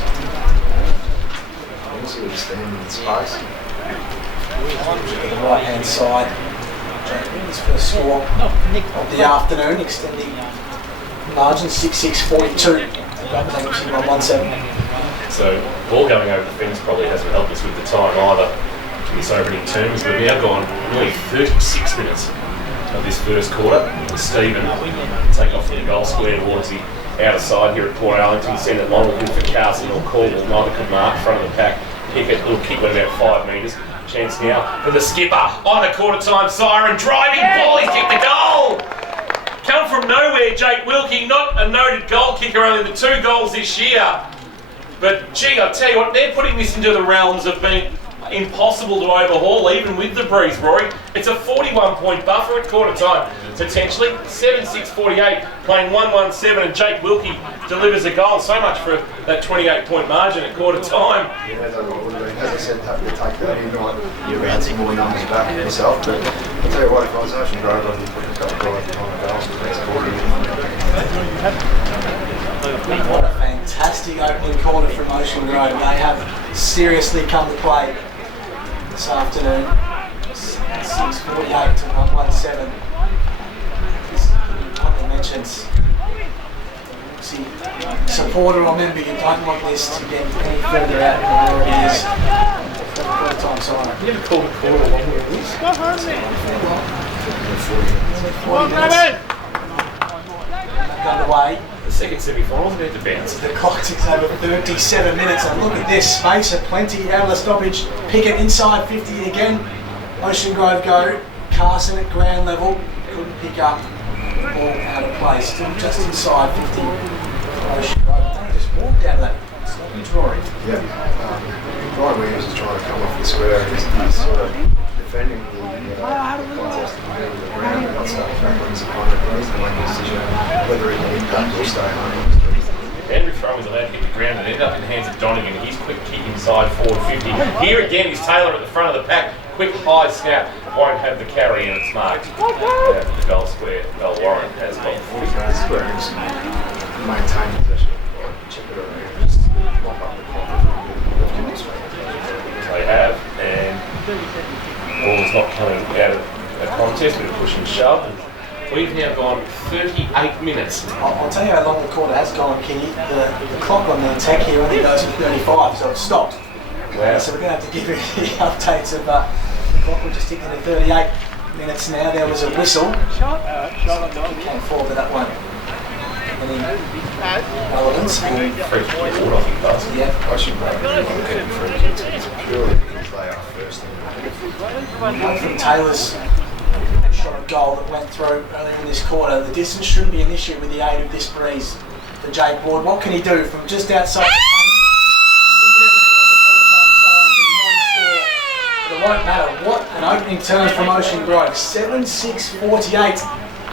Anglesea will stand in space. The right-hand side. His first score of the afternoon, extending margin 6-6-42. Anglesea 1-17. So ball going over the fence probably hasn't helped us with the time either in this opening terms. We've now gone nearly 36 minutes of this first quarter. Stephen take off from the goal square towards the outer side here at Port Arlington, send it long looking for Carson or Caldwell. Neither could mark, front of the pack. Pickett, little kick went about 5 metres. Chance now for the skipper on the quarter time siren, driving ball, he's kicked the goal! Come from nowhere, Jake Wilkie, not a noted goal kicker, only the 2 goals this year. But gee, I tell you what, they're putting this into the realms of being impossible to overhaul, even with the breeze, Rory. It's a 41-point buffer at quarter time, potentially. 7-6-48, playing 1-1-7, and Jake Wilkie delivers a goal. So much for that 28-point margin at quarter time. Yeah, as I said, happy to take that in. You've had some more numbers back yourself, but I'll tell you what, if I was Ocean Grove, I'd be putting a couple of goals for the next quarter. What a fantastic opening corner from Ocean Grove. They have seriously come to play this afternoon. 6:48 to 1:17. Like I mentioned, see, supporter or member, you don't want this to get any further out than where it is. Quarter time siren. You ever called a quarter long where it is? 40 minutes. Underway. The second semi-final need to bounce. The clock ticks over 37 minutes, and look at this space of plenty out of the stoppage. Pickett inside 50 again. Ocean Grove go. Carson at ground level couldn't pick up the ball out of place. Still just inside 50. Ocean Grove. They just walked out of that stoppage, Rory. Yeah. Brian Williams is trying to come off the square. He's sort of defending the contest in the middle of the ground and not starting tackling his opponent. He needs to make a decision whether he can impact or stay home. Andrew Throw is allowed to hit the ground and end up in the hands of Donegan. He's quick kick inside forward 50. Here again is Taylor at the front of the pack. Quick high scout, won't have the carry, and it's marked. The goal square, Warren has got 40 yards. Square is maintain possession. Check it around. Just lock up the clock. They have, and ball is not coming out of a contest, but a push and shove. We've now gone 38 minutes. I'll tell you how long the quarter has gone, Kenny. The clock on the attack here only goes to 35, so it's stopped. Wow. So we're going to have to give you the updates of the clock. We're just sticking to 38 minutes now. There was a whistle. Came forward, but that won't have any relevance. Free kick award, I think, does. Yeah. I should really keep free kicks. It's purely because they are first. One from Taylor's shot of goal that went through earlier in this quarter. The distance shouldn't be an issue with the aid of this breeze for Jake Ward. What can he do from just outside the paint? But it won't matter. What an opening turn from Ocean Grove. 7-6-48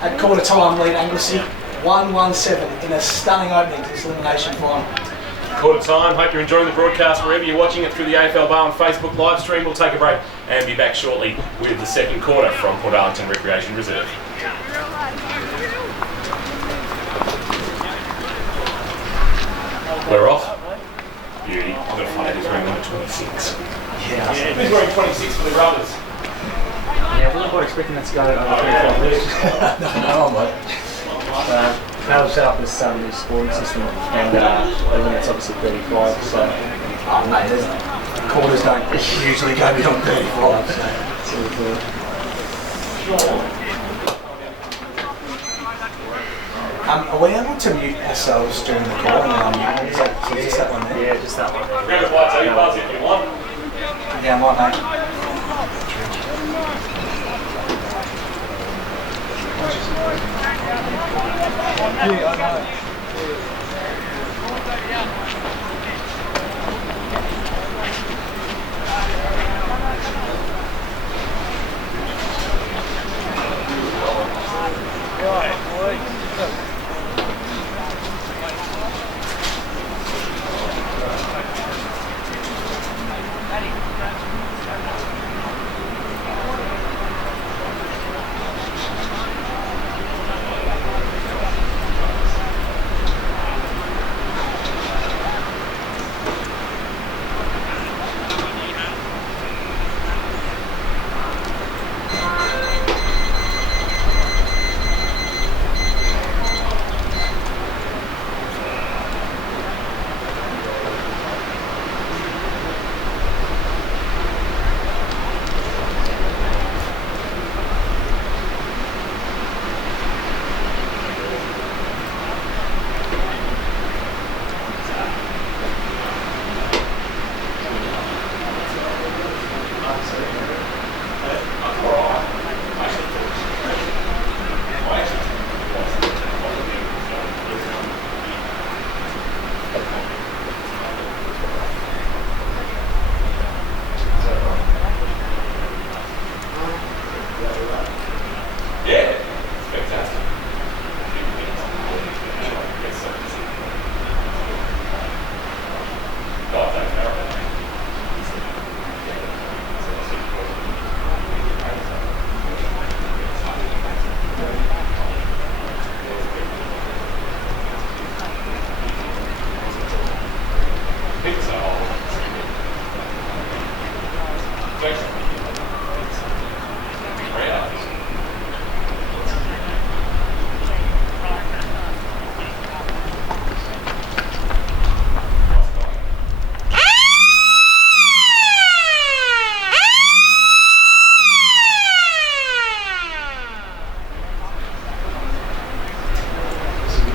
at quarter time lead Anglesea. 1-1-7 in a stunning opening to this elimination final. Quarter time. Hope you're enjoying the broadcast wherever you're watching it through the AFL Bar on Facebook live stream. We'll take a break and be back shortly with the second quarter from Port Arlington Recreation Reserve. We're off. Beauty. I'm going to find out 26. Yeah. Who's wearing 26 for the Rubbers? Yeah, I wasn't quite expecting that to go over 35 minutes. No, I'm like, They'll set up this new scoring system, and I think it's obviously 35, so... oh, mate, quarters don't usually go beyond 35, so it's really cool. Are we able to mute ourselves during the call? Is that just that one there? Yeah, just that one. Grab a bite, take a buzz if you want. Yeah, I might, mate. Yeah, I know.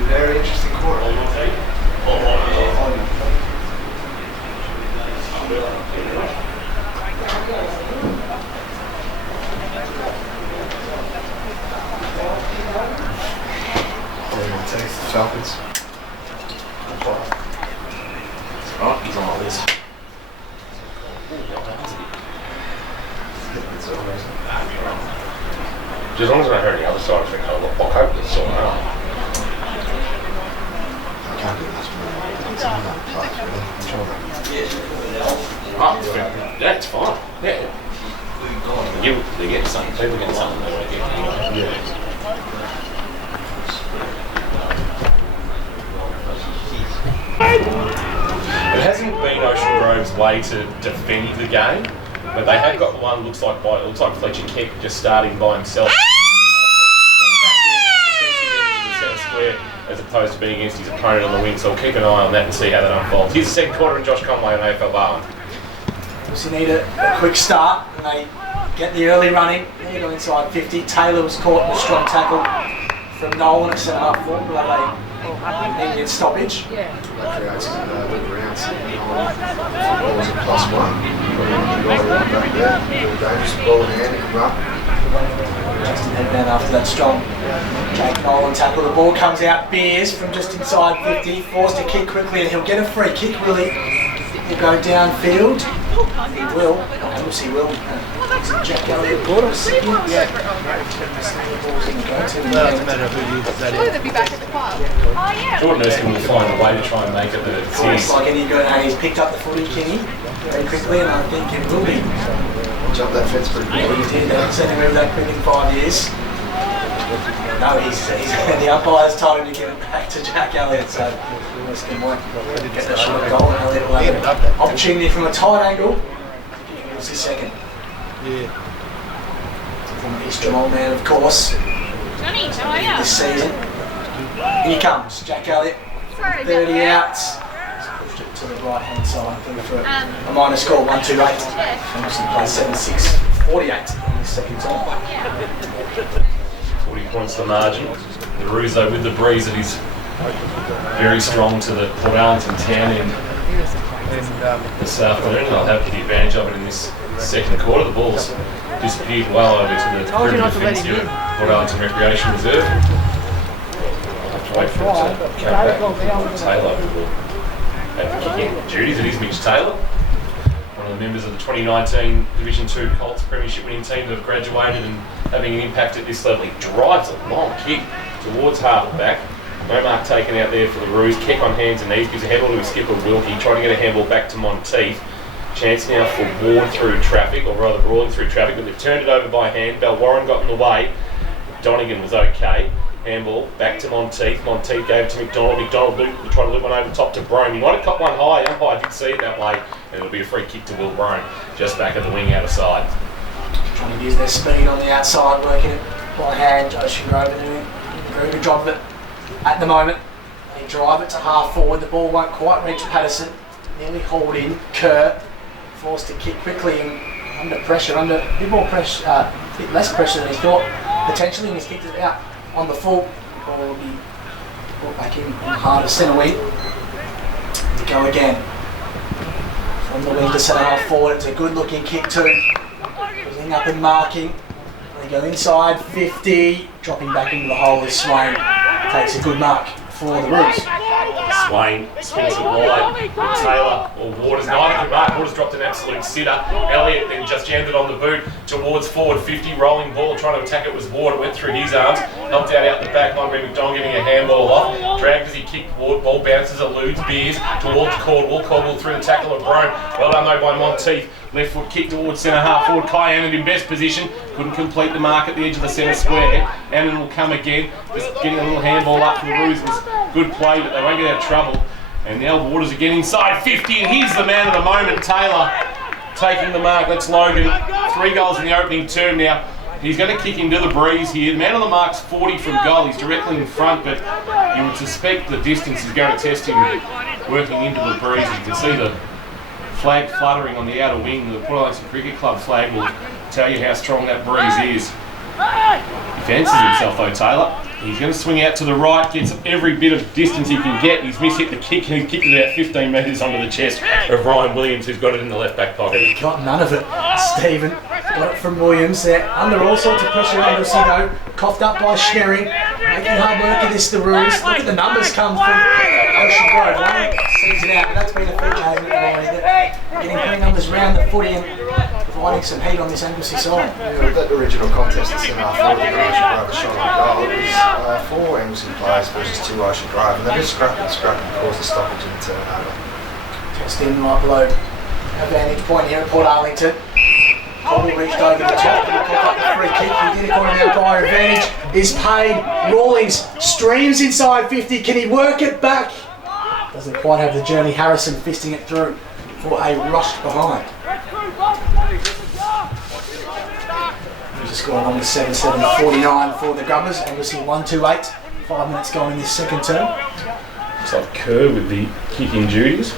Very interesting quarter. Falcons. Oh, he's on my list. As long as I don't hear any other side effect, I'll hope that's all right. I can't do this, but it's on that class, really. Oh, that's fine. Yeah. They get something. People get something they want to get. Yeah. It hasn't been Ocean Grove's way to defend the game, but they have got one. Looks like Fletcher Keck just starting by himself. Square as opposed to being against his opponent on the wing, so we'll keep an eye on that and see how that unfolds. Here's the second quarter and Josh Conway on AFL Barwon. Obviously need a quick start and they get the early running. They go inside 50. Taylor was caught in a strong tackle from Nolan at centre half forward, but they immediate stoppage. That creates a loop around football was a +1. Right back there. Really dangerous ball in hand, it can run. Justin headman after that strong Jake Nolan tackle. The ball comes out, Beers from just inside 50, forced to kick quickly and he'll get a free kick, really. He'll go downfield. He will. Of course he will. Jack Elliott brought us. Yeah. Well, it's a matter of who you that They'll be back at the club. Jordan Erskine will find a way to try and make it that it's It's his. like any good, he's picked up the footy, Kingy, very quickly, and I think it will be. Jump that fence pretty Yeah, quick. he did. They haven't seen him move that quick in 5 years. No, he's the umpire's told him to give it back to Jack Elliott, so let's get that short goal, and Elliott will have an opportunity from a tight angle. It was his second. Yeah. From East Jamal man, of course, Johnny, how are you? this season. Here comes Jack Elliott, 30 out. Pushed it to the right hand side, looking for a minor score, 1-2-8. Obviously plays 7-6, 48 in his second time. 40 points the margin. The Roos though with the breeze that is very strong to the Port Arlington town end this afternoon. They'll have the advantage of it in this second quarter. The ball's disappeared well over to the perimeter fence here at Port Arlington Recreation Reserve. I'll have to wait for it to come back. Taylor will have the kicking duties. It is Mitch Taylor, one of the members of the 2019 Division 2 Colts Premiership winning team that have graduated and having an impact at this level. He drives a long kick towards half-back. No mark taken out there for the Roos. Kick on hands and knees, gives a handball to his skipper Wilkie, trying to get a handball back to Monteith. Chance now for Ward through traffic, or rather brawling through traffic, but they've turned it over by hand. Warren got in the way. Donegan was okay. Handball back to Monteith. Monteith gave it to McDonald. McDonald tried to loop one over top to Brome. He might have caught one high. Umpire did see it that way, and it'll be a free kick to Will Brome, just back of the wing out of side. Trying to use their speed on the outside, working it by hand. Ocean+Grove are doing a very good job of it at the moment. They drive it to half forward. The ball won't quite reach Patterson. Nearly hauled in. Kerr forced to kick quickly and under pressure, under a bit more pressure, a bit less pressure than he thought. Potentially, when he's kicked it out on the full, the ball will be brought back in hard of centre wing. To go again. From the wing to centre half forward. It's a good looking kick too. Goes up and marking. They go inside 50, dropping back into the hole as Swain takes a good mark for the Roos. Swain spins it wide. Taylor or Waters, neither good mark. Waters dropped an absolute sitter. Elliott then just jammed it on the boot towards forward 50. Rolling ball, trying to attack it was Ward. It went through his arms. Helped out the back line. McDonald getting a handball off. Dragged as he kicked Ward. Ball bounces, eludes Beers towards Caldwell. Caldwell through the tackle of Brome. Well done though by Monteith. Left foot kick towards centre half forward. Kai Annan in best position. Couldn't complete the mark at the edge of the centre square. Annan will come again. Just getting a little handball up for the Roos was good play, but they won't get out of trouble. And now Waters again inside 50, and here's the man of the moment, Taylor, taking the mark. That's Logan. 3 goals in the opening term now. He's going to kick into the breeze here. The man on the mark's 40 from goal. He's directly in front, but you would suspect the distance is going to test him working into the breeze. You can see the flag fluttering on the outer wing. The Port Arlington Cricket Club flag will tell you how strong that breeze is. He fancies himself though, Taylor. He's going to swing out to the right, gets every bit of distance he can get. He's mishit the kick, and he kicked it about 15 metres onto the chest of Ryan Williams, who's got it in the left back pocket. He got none of it, Stephen. Got it from Williams. They're under all sorts of pressure, Anglesea though. Coughed up by Sherry. Making hard work of this, the Roos. Look at the numbers come from Ocean+Grove. One sees it out, but that's been a feature, hasn't it, Laurie? Getting three numbers round the footy and providing some heat on this Anglesea side. Yeah, that original contest at centre half forward, Ocean+Grove shot on goal. It was 4 Anglesea players versus 2 Ocean+Grove, and they're just scrapping and caused the stoppage and the turnover. Just in right below our vantage point here at Port Arlington. Cole reached over the top and picked up the free kick. He did it according to our buyer advantage. Is paid. Rawlings streams inside 50. Can he work it back? Doesn't quite have the journey. Harrison fisting it through for a rush behind. Just scoring on with 7-7-49 for the Grubbers. Anglesea 1-2-8. 5 minutes gone in this second term. Looks like Kerr with the kicking duties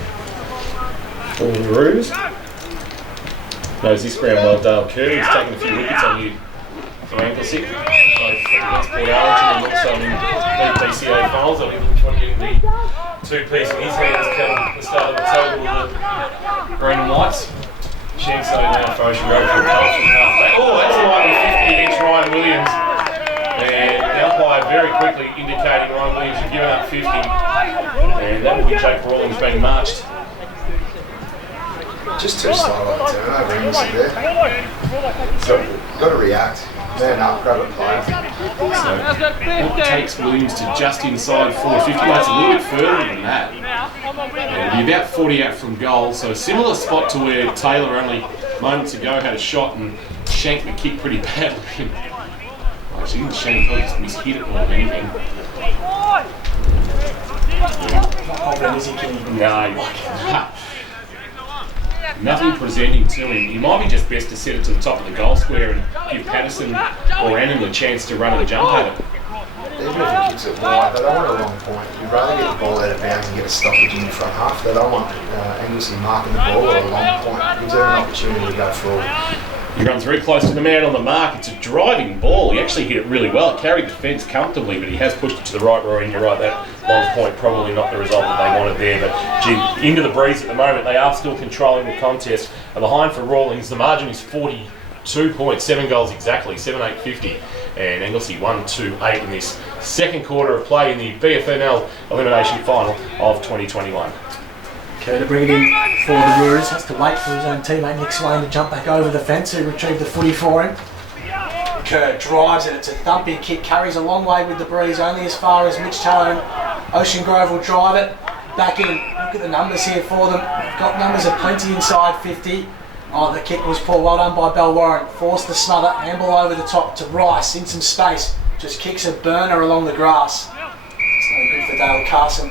for the Roos. Knows this ground well, Dale Kerr. He's taken a few wickets on here for Anglesea, both against Port Arlington and also in the PCA finals. I'll be looking forward to getting the 2-piece in his hands come the start of the table with the green and whites. Chance though now for Ocean+Grove for a goal from half-back. Oh, that's a line of 50 against Ryan Williams. And the umpire very quickly indicating Ryan Williams had given up 50. And that will be Jake Rawlings being marched. Just too slow on the turnover, Anglesea there. So, got to react. Man up, grab a player. So, what takes Williams to just inside 450? That's a little bit further than that. Yeah, it'll be about 40 out from goal, so a similar spot to where Taylor only moments ago had a shot and shanked the kick pretty badly. She didn't Shane probably just mishit it more than anything. Not confident, is he, Kenny? No. Nothing presenting to him. He might be just best to set it to the top of the goal square and give Patterson or Annan a chance to run and jump at it. Even if he kicks it wide, they don't want a long point. You'd rather get the ball out of bounds and get a stoppage in the front half. They don't want Anglesea marking the ball or a long point. It gives them an opportunity to go forward. He runs very close to the man on the mark. It's a driving ball. He actually hit it really well. It carried the fence comfortably, but he has pushed it to the right, Rory, and you're right, that long point probably not the result that they wanted there. But gee, into the breeze at the moment. They are still controlling the contest. And behind for Rawlings, the margin is 42 points, 7 goals exactly, 7-8-50. And Anglesea 1-2-8 in this second quarter of play in the BFNL Elimination Final of 2021. Kerr to bring it in for the Roosters. Has to wait for his own teammate Nick Swain to jump back over the fence, who retrieved the footy for him. Kerr drives it. It's a thumping kick. Carries a long way with the breeze, only as far as Mitch Taylor and Ocean Grove will drive it. Back in. Look at the numbers here for them. They've got numbers of plenty inside 50. Oh, the kick was poor. Well done by BellarineFL. Forced the smother. Handball over the top to Rice in some space. Just kicks a burner along the grass. It's no good for Dale Carson.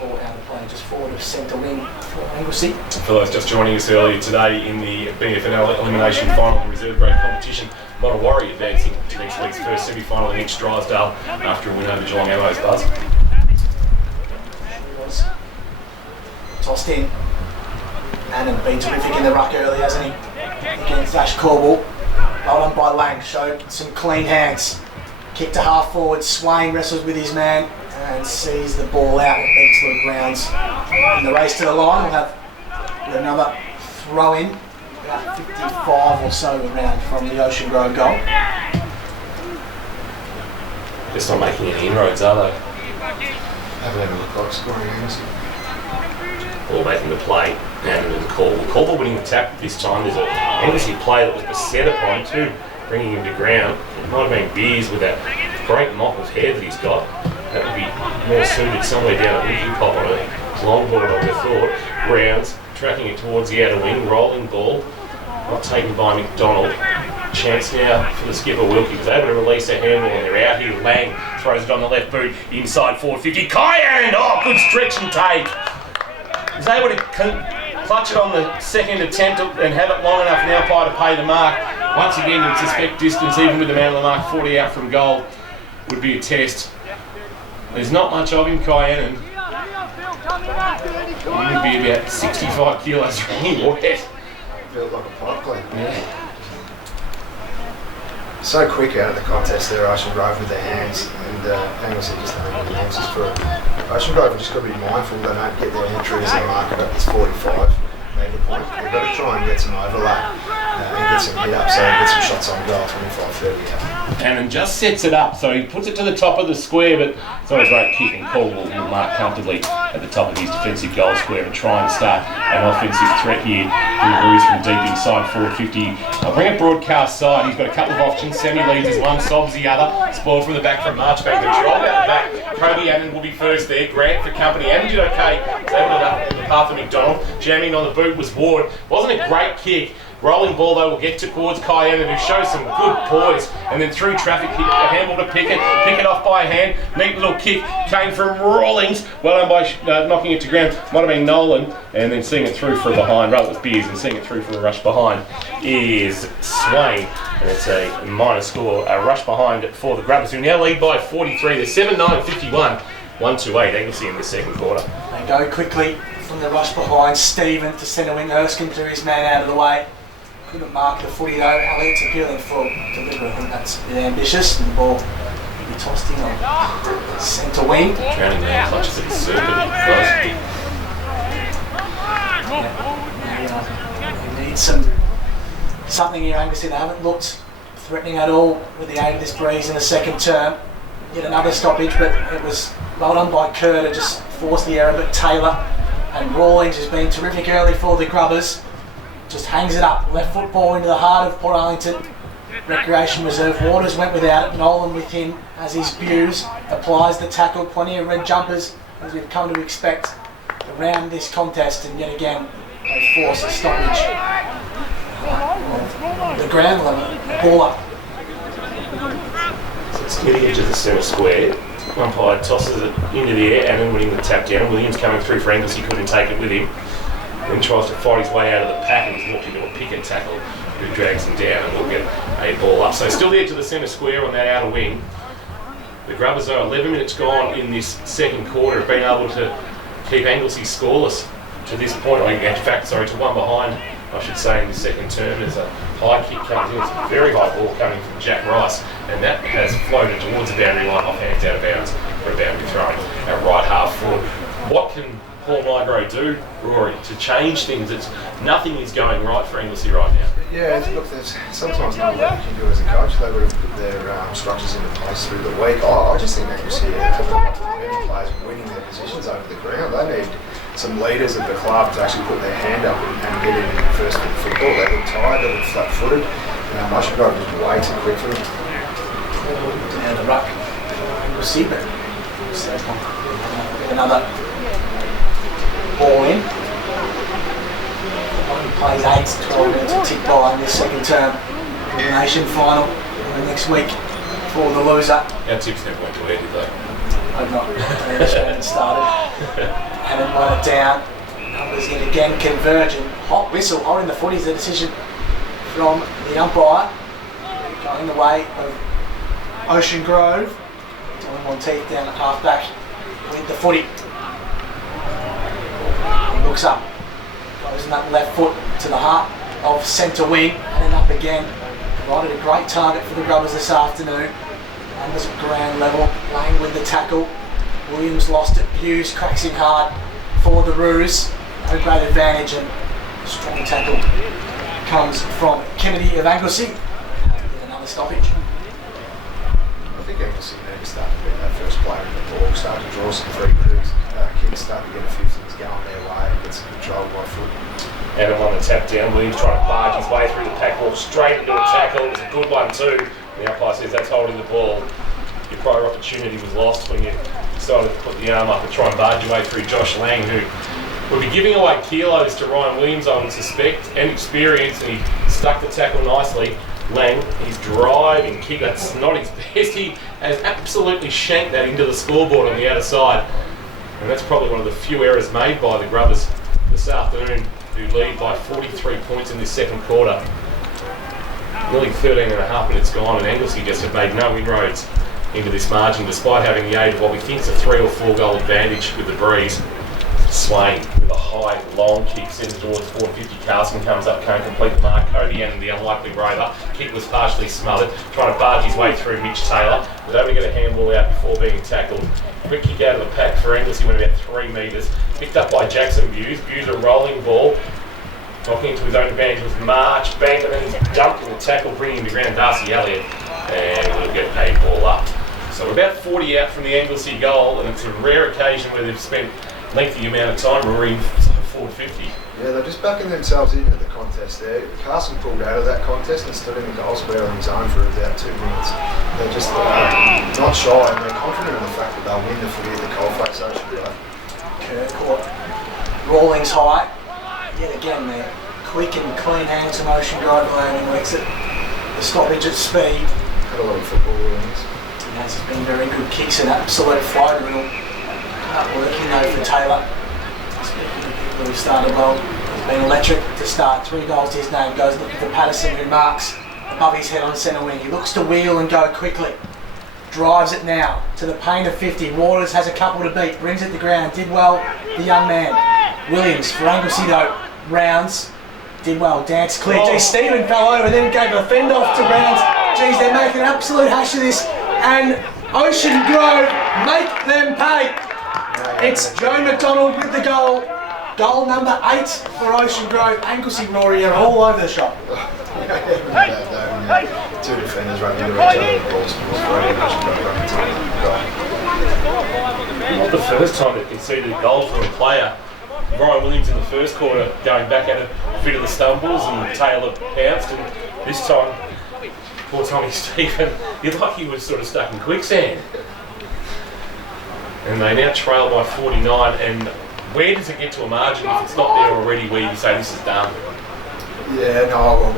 Ball out of play, just forward of centre wing for Anglesea. For those just joining us earlier today in the BFNL Elimination Final reserve grade competition, Mottawarri advancing to next week's first semi-final against Drysdale after a win over Geelong Ammo's Buzz. She was tossed in. Annan been terrific in the ruck early, hasn't he? Against Ash Corbell. Well done by Lang, showed some clean hands. Kick to half forward, Swain wrestles with his man and sees the ball out at Bexley grounds. In the race to the line, we'll have another throw in, about 55 or so around from the Ocean Grove goal. Just not making any inroads, are they? Haven't even looked like scoring Anglesea. Or making the play, and Corbell winning the tap this time. There's an Anglesea play that was beset upon too, bringing him to ground. It might have been Beers with that great mop of hair that he's got. That would be more suited somewhere down at Wiki Pop on a longboard, I would have thought. Grounds, tracking it towards the outer wing, rolling ball, not taken by McDonald. Chance now for the skipper Wilkie, was able to release a handball and they're out here. Lang throws it on the left boot, inside forward 50. Kyan! Oh, good stretch and take. Was able to clutch it on the second attempt and have it long enough for the umpire to pay the mark. Once again, you'd suspect distance, even with the man on the mark 40 out from goal, would be a test. There's not much of him, Kyan. He would be about 65 kilos running wet. Built like a pipe clean. Yeah. So quick out of the contest there, Ocean Grove with their hands, and Anglesea just don't have any answers for it. Ocean Grove have just got to be mindful they don't get their entries in the market at this 45 metre point. They've got to try and get some overlap and get some hit up so they get some shots on goal, 25-30 out. And then just sets it up, so he puts it to the top of the square, but it's not a great kick, and Corbell will mark comfortably at the top of his defensive goal square and try and start an offensive threat here. Bruce from deep inside 450. I'll bring it broadcast side. He's got a couple of options. Sammy leads as one, Sobs the other. Spoiled from the back from Marchbank. The drive out the back. Kobe Annan will be first there. Grant for company. Annan did okay. He's able to up the path of McDonald. Jamming on the boot was Ward. Wasn't a great kick. Rolling ball though will get towards Kyan, who shows some good poise, and then through traffic, a handball to Pickett off by a hand. Neat little kick came from Rawlings. Well done by knocking it to ground. Might have been Nolan, and then seeing it through from behind. Rather it was Beers, and seeing it through from a rush behind is Swain, and it's a minor score. A rush behind for the Grubbers, who now lead by 43. They're 7-9-51. 1-2-8 Anglesea in the second quarter. They go quickly from the rush behind. Stephen to centre wing. Erskine threw his man out of the way. Couldn't mark the footy though. Elliott's appealing for delivery. I think that's a bit ambitious. And the ball will be tossed in on centre wing. Drowning man clutches at his circuit. They need something here, Anglesea. They haven't looked threatening at all with the aid of this breeze in the second term. Yet another stoppage, but it was well done by Kerr to just force the error. But Taylor and Rawlings has been terrific early for the Grubbers. Just hangs it up. Left foot ball into the heart of Port Arlington Recreation Reserve. Waters went without it. Nolan with him as his views. Applies the tackle. Plenty of red jumpers, as we've come to expect around this contest. And yet again, they force a stoppage. The ground level. Ball up. It's near the edge of the centre square. Umpire tosses it into the air and then winning the tap down. Williams coming through for Anglesea, couldn't take it with him. Then tries to fight his way out of the pack and he's knocked into a picket tackle who drags him down and will get a ball up. So still the edge of the centre square on that outer wing. The Grubbers are 11 minutes gone in this second quarter, have been able to keep Anglesea scoreless to this point. In fact, to one behind, I should say, in the second term. There's a high kick coming in. It's a very high ball coming from Jack Rice, and that has floated towards the boundary line, off hands out of bounds for a boundary throw at right half forward. What can Paul Nigro do, Rory, to change things? Nothing is going right for Anglesea right now. Yeah, look, there's sometimes not what you can do as a coach. They've got to put their structures into place through the week. I just think Anglesea have many players winning their positions over the ground. They need some leaders of the club to actually put their hand up and get in first foot football. They look tired, they look flat-footed. Ocean+Grove is way too quick for them. Down the ruck. Anglesea. Another ball in. Plays 8 to 12 minutes to tick by in this second term. Elimination final in the next week for the loser. Our tips never went to air, did they? I've not haven't started. Haven't won it down. Numbers in again, converging. Hot whistle, holding the footy is a decision from the umpire. Going the way of Ocean+Grove. Dylan Monteith down at half back with the footy. He looks up. Goes in that left foot to the heart of centre wing and then up again. Provided a great target for the Grubbers this afternoon. Numbers at ground level. Lang with the tackle. Williams lost it. Hughes cracks him hard for the Roos. No great advantage and strong tackle comes from Kennedy of Anglesea. With another stoppage. I think Anglesea need to start to be that first player in the ball, start to draw some free kicks, start to get a few things going their way and get some control by foot. Adam on the tap down. Williams trying to barge his way through the pack, walk straight into a tackle. It was a good one too. The umpire says that's holding the ball. Your prior opportunity was lost when you decided to put the arm up and try and barge your way through Josh Lang, who would be giving away kilos to Ryan Williams, I would suspect, and experience, and he stuck the tackle nicely. Lang, his driving kick, that's not his best. He has absolutely shanked that into the scoreboard on the outer side. And that's probably one of the few errors made by the Grubbers this afternoon, who lead by 43 points in this second quarter. Nearly 13 and a half minutes gone, and Anglesea just have made no inroads into this margin, despite having the aid of what we think is a 3 or 4 goal advantage with the breeze. Swain with a high, long kick sent towards 450. Carson comes up, can't complete the mark. Cody and the unlikely rover. Kick was partially smothered, trying to barge his way through Mitch Taylor, but only get a handball out before being tackled. Quick kick out of the pack for Anglesea, went about 3 metres. Picked up by Jackson Views. Views a rolling ball. Knocking into his own advantage with March, bang, and then he's dumped in the tackle, bringing him to ground Darcy Elliott, and we'll get a ball up. So we're about 40 out from the Anglesea goal, and it's a rare occasion where they've spent lengthy amount of time roaring forward 50. Yeah, they're just backing themselves into the contest there. Carson pulled out of that contest and stood in the goal square on his own for about 2 minutes. They're just not shy, and they're confident in the fact that they'll win the footy at the coalface Ocean+Grove. Kirkwood. Rawlings high. Yet again, they're quick and clean hands from Ocean+Grove allowing him exit. The stoppage at speed. Had a lot of football rulings. Has been very good kicks and absolute floater reel. Not working though for Taylor. Speaking of people who started well, he's been electric to start. 3 goals to his name. Goes looking for Patterson, who marks above his head on centre wing. He looks to wheel and go quickly. Drives it now to the paint of 50. Waters has a couple to beat. Brings it to ground. Did well, the young man. Williams for Anglesea though. Rounds. Did well. Dance clear. Gee, Stephen fell over, then gave a fend off to Rounds. Geez, they're making an absolute hash of this. And Ocean+Grove make them pay. It's Joe McDonald with the goal. Goal number 8 for Ocean+Grove. Anglesea Rory are all over the shop. Two defenders running into each other. The ball's straight in Ocean+Grove back into the goal. Not the first time they've conceded a goal from a player. Ryan Williams in the first quarter going back at it, a bit of the stumbles, and Taylor pounced, and this time, poor Tommy Stephen, you're like he was sort of stuck in quicksand. And they now trail by 49, and where does it get to a margin if it's not there already where you say this is done? Yeah, no, well,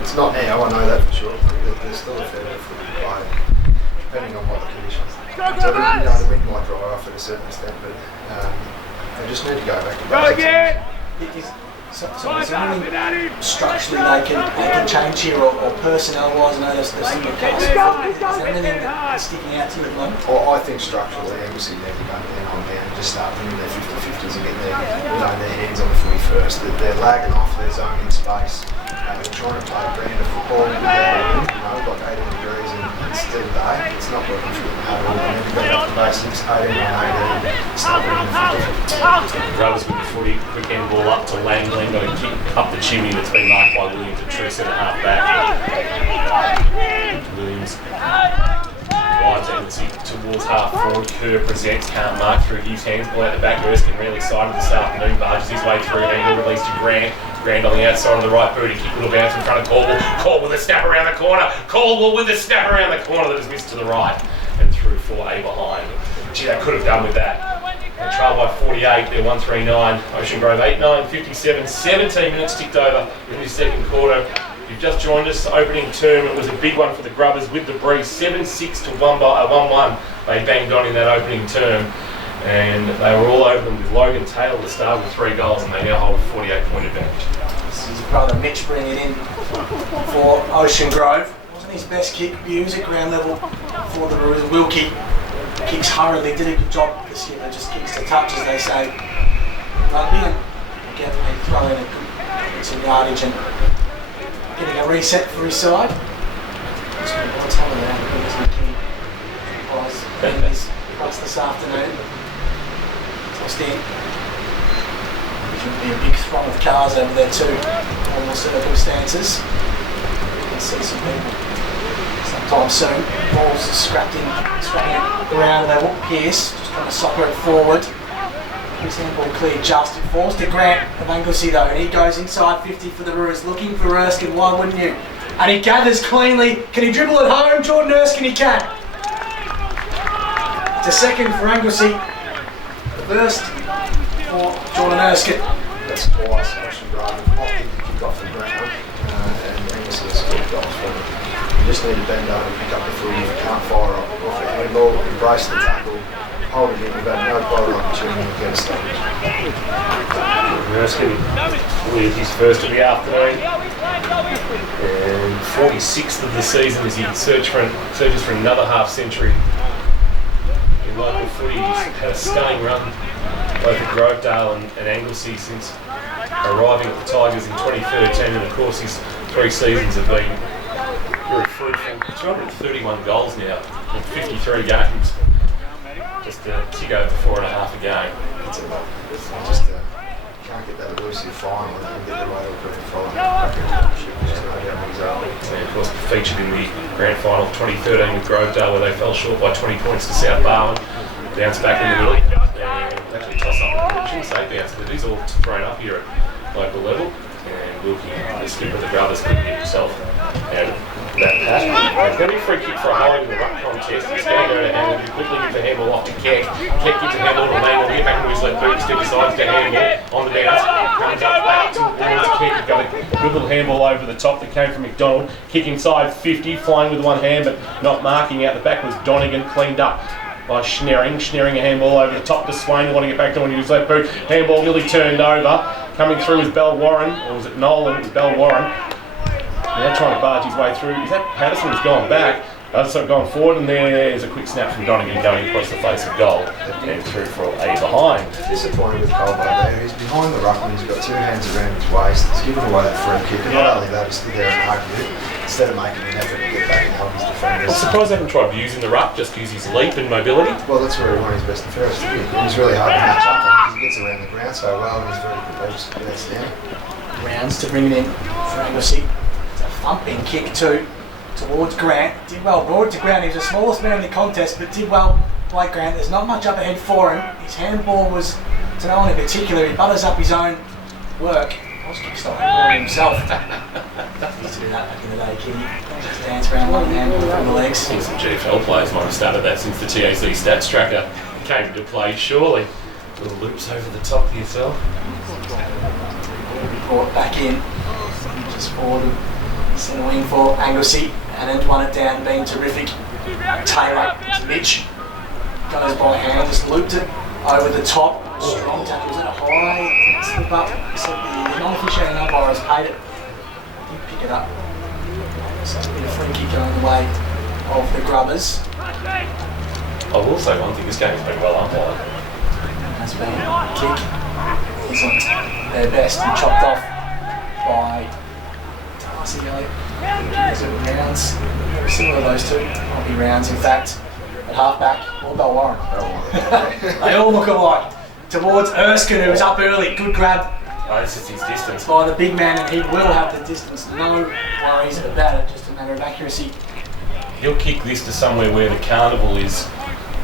it's not now, I know that for sure. There's still a fair bit of footy to play. depending on what the conditions. So the wind might dry off at a certain extent, but they just need to go back to basics. So is there anything structurally they can change here, or personnel-wise? I know there's some of the is there anything that's sticking out to you at the moment? I think structurally, Anglesea need to go down and just start winning their 50-50s and get their hands on the footy first. They're lagging off their zone in space. They're trying to play a brand of football like 80 degrees and still day. It's not working for them at all. They need to go back to basics, 18 on 18, start winning the 50-50. Rubbers with the footy, quick end ball up to Langley, got a kick up the chimney that's been marked by Williams and True centre half back. Williams drives Anglesea towards half forward. Kerr presents, can't mark through his hands. Ball out the back. Erskine really excited this afternoon. Barges his way through. Angle release to Grant. Grant on the outside of the right boot. A kick little bounce in front of Caldwell. Caldwell with a snap around the corner. Caldwell with a snap around the corner that is missed to the right and through for A behind. Gee, they could have done with that. They trail by 48, they're 139. Ocean Grove 8-9, 57, 17 minutes ticked over in this second quarter. You've just joined us, opening term. It was a big one for the Grubbers with the breeze, 7-6 to 1-1. They banged on in that opening term, and they were all over them with Logan Taylor to start with 3 goals, and they now hold a 48-point advantage. This is brother Mitch bringing it in for Ocean Grove. Wasn't his best kick, views at ground level for the Roos. Wilkie kicks hurriedly, did a good job this year, but just kicks to touch, as they say. Rugby, and again they throw in a good some yardage and getting a reset for his side. Just going to tell him that because McKinney was across this afternoon. Tossed in. There should be a big throng of cars over there too, on the circumstances. You can see some people sometime soon. Ball's scrapping at ground level. Pearce just trying to soccer it forward. His handball cleared just. It falls to Grant of Anglesea though, and he goes inside 50 for the Roos, looking for Erskine. Why wouldn't you? And he gathers cleanly. Can he dribble it home? Jordan Erskine, he can. It's a second for Anglesea. The first for Jordan Erskine. That's twice. Ocean Grove opted to kick off the ground, and Anglesea scored goals for them. You just need to bend over and pick up the footy. If you can't fire off the handball, embrace the tackle, hold it in, you've had no bother opportunity to get a stoppage. Erskine with his first of the afternoon, and 46th of the season as he searches for another half century in local footy. He's had a stunning run both at Grovedale and Anglesea since arriving at the Tigers in 2013, and of course his 3 seasons have been very fruitful. 231 goals now in 53 games. Just a tick over 4.5 a game. It's a lot. Just can't get that elusive final and get the right grand final. And of course featured in the grand final of 2013 with Grovedale, where they fell short by 20 points to South Barwon. Bounced back in the middle and actually toss up. I shouldn't say bounce, but it is all thrown up here at local level. And Wilkie, the skipper of the Brothers, couldn't get himself out of that pass. It's going to be a free kick for a hold in the ruck contest. It's going to go to Handball. He quickly gives the handball off to Keck. Keck gives the handball to Mangle. Get back into his left boot. Step decides to handball on the bounce. Comes up back towards Keck. He's got a good little handball over the top that came from McDonald. Kick inside 50, flying with one hand but not marking out the back was Donegan, cleaned up by Schneering a handball over the top to Swain, want to get back to his left boot. Handball nearly turned over. Coming through is Bell Warren, or was it Nolan? It was Bell Warren. Now trying to barge his way through. Is that Patterson has gone back? Patterson gone forward, and there's a quick snap from Donegan going across the face of goal and through for A behind. Disappointed with Caldwell there. He's behind the ruckman. He's got 2 hands around his waist. He's given away that free kick, and not only that, he stood there and argued it instead of making an effort to get back and help his defenders. I'm surprised they haven't tried using the ruck, just use his leap and mobility. Well, that's where he won his best and fairest. He's really hard to match up on because he gets around the ground so well, and he's very competitive. That's down. Rounds to bring it in for Anglesea. It's a thumping kick too towards Grant. Did well, brought it to ground. He was the smallest man in the contest, but did well by Grant. There's not much up ahead for him. His handball was to no one in particular. He butters up his own work. I was kick-style handball himself. He used to do that back in the day, Kitty. Just dance around one hand from the legs. I think some GFL players might have started that since the TAC stats tracker came to play, surely. Little loops over the top of yourself. Brought back in, just forward centre wing for Anglesea, and then won it down, being terrific Taylor to Mitch. Goes by hand, just looped it over the top. Strong tackle, was it a high slip up? So the non-officiating umpire has paid it. Didn't pick it up. So it'll be a free kick going the way of the Grubbers. I will say one thing, this game has been well umpired. Has been a kick. Isn't their best and chopped off by Darcy Elliott. Is it Rounds? Similar to those two. Might be Rounds, in fact. At halfback, or BellarineFL. They all look alike. Towards Erskine, who was up early. Good grab Oh, this is his distance. by the big man, and he will have the distance. No worries about it, just a matter of accuracy. He'll kick this to somewhere where the carnival is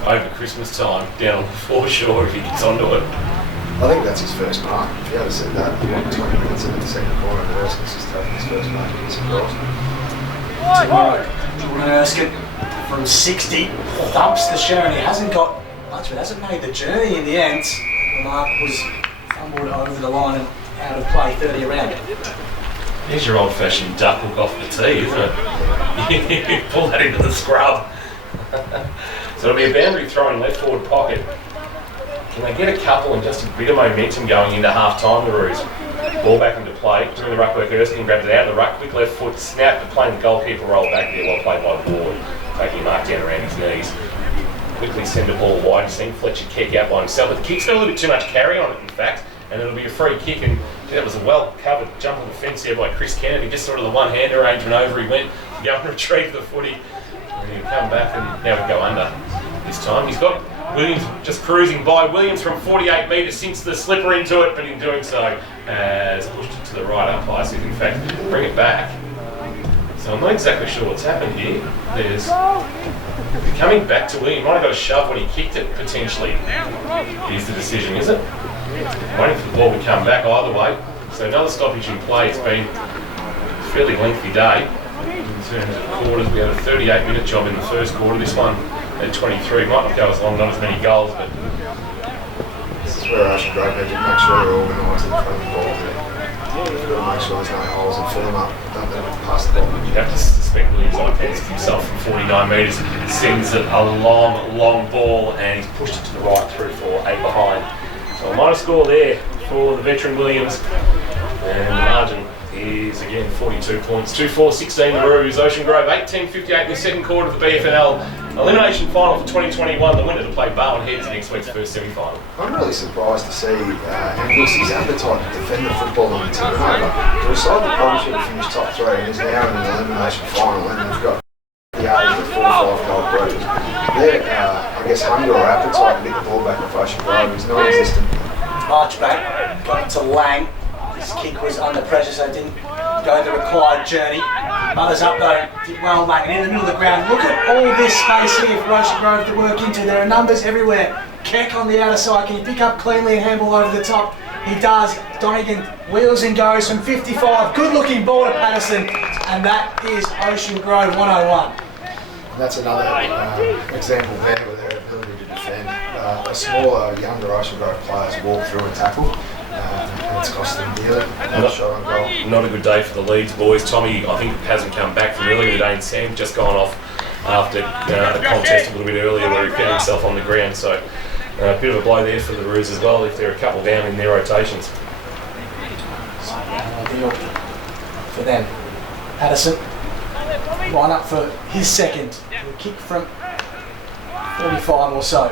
over Christmas time, down on the foreshore if he gets onto it. I think that's his first mark. If you had said that, he won 20 minutes in the second quarter, and Erskine's just taking his first mark. He's surprised. Tomorrow, Jordan Erskine from 60 thumps the Sharon. He hasn't got much of it, hasn't made the journey in the end. The mark was fumbled over the line and out of play, 30 around. There's your old-fashioned duck hook off the tee, isn't it? You pull that into the scrub. So it'll be a boundary throw in left forward pocket. Can they get a couple and just a bit of momentum going into half-time, the Roos? Ball back into play, doing the ruck work. Erskine grabs it out of the ruck, quick left foot, snap to playing the goalkeeper roll back there, well played by Ward, taking a mark down around his knees. Quickly send the ball wide, seeing Fletcher kick out by himself. But the kick's got a little bit too much carry on it, in fact, and it'll be a free kick. And that was a well-covered jump on the fence there by Chris Kennedy, just sort of the one-hand arrangement over he went, to go and retrieve the footy. And he'll come back and now we go under this time. He's got Williams just cruising by. Williams from 48 metres sinks the slipper into it, but in doing so has pushed it to the right umpire. So in fact, bring it back. So I'm not exactly sure what's happened here. There's coming back to Williams. Might have got a shove when he kicked it potentially. Here's the decision, is it? Waiting for the ball to come back either way. So another stoppage in play. It's been a fairly lengthy day in terms of quarters. We had a 38-minute job in the first quarter. This one at 23 might not go as long, not as many goals, but This is where Ocean+Grove need to make sure they're organised in front of the ball. You've got to make sure there's no holes and fill them up. Don't let them pass the ball. you have to suspect Williams offense himself from 49 metres. Sends it a long, long ball, and he's pushed it to the right through for 8 behind. So a minor score there for the veteran Williams, and the margin is again 42 points. 2-4-16 the Roos. Ocean+Grove 18-58 in the second quarter of the BFNL elimination final for 2021. The winner to play Barwon Heads in next week's first semi-final. I'm really surprised to see Anglesea's appetite to defend the football on the turnover. To a side that probably should have finished top 3 and is now in an elimination final, and we've got the age of 4 or 5 goal groups. Their, I guess, hunger or appetite to get the ball back off Ocean+Grove is non-existent. March back, got it to Lang. His kick was under pressure, so it didn't go the required journey. Mothers up though, did well, Lang, and in the middle of the ground. Look at all this space here for Ocean+Grove to work into. There are numbers everywhere. Keck on the outer side. Can he pick up cleanly and handball over the top? He does. Donegan wheels and goes from 55. Good looking ball to Patterson, and that is Ocean+Grove 101. And that's another example there where their ability to defend. A smaller, younger Ocean+Grove players walk through and tackle, and it's cost them dearly. Shot on goal. Not a good day for the Leeds boys. Tommy, I think, hasn't come back from earlier today, and Sam just gone off after the contest a little bit earlier where he found himself on the ground. So a bit of a blow there for the Roos as well if they're a couple down in their rotations. Ideal for them. Patterson, line up for his second. He'll kick from 45 or so.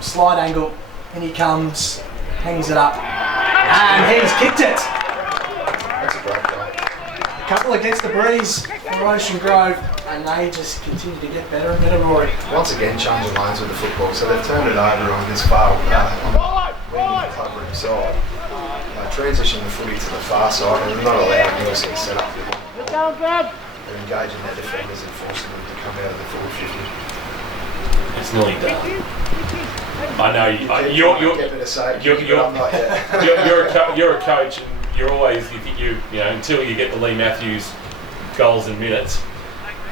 Slide angle, and he comes, hangs it up, and he's kicked it. That's a great goal. A couple against the breeze for Ocean+Grove, and they just continue to get better and better, Rory. Once again, changing lanes with the football, so they've turned it over on this far on the covering side. Transition the footy to the far side, and they're not allowing Anglesea to set up the ball. They're engaging their defenders and forcing them to come out of the forward 50. It's nearly done. I know you're a coach, and you're always you know until you get the Lee Matthews goals and minutes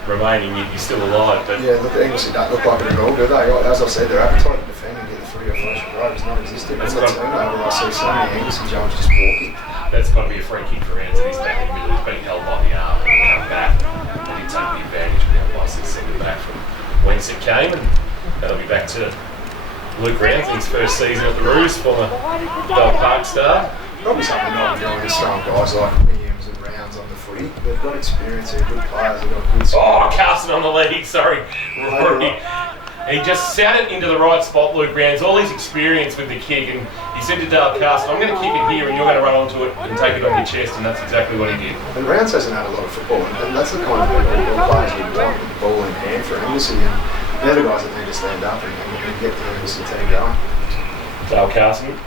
remaining, you're still alive. But yeah, look, Anglesea don't look like it at all, do they? As I said, their appetite to defend and get the footy off Ocean+Grove is non-existent. That's the turnover. I see so many Anglesea Jones just walking. That's got to be a free kick for Anthony. He's back in the middle. He's being held by the arm and come back. And he take the advantage of the umpire, so send it back from whence it came, and that'll be back to Luke Rounds in his first season at the Roos, former Bell Park star. Probably something not doing is throwing guys like Williams and Rounds on the footy. They've got experience, they're good players, they've got good skill. Oh, Carson on the lead, sorry, Rory. He just sat it into the right spot, Luke Rounds, all his experience with the kick, and he said to Dale Carson, I'm going to kick it here and you're going to run onto it and take it on your chest, and that's exactly what he did. And Rounds hasn't had a lot of football, and that's the kind of players you want with the ball in hand for Anglesea. And they're the guys that need to stand up and get the Anglesea team going. Dale Carson,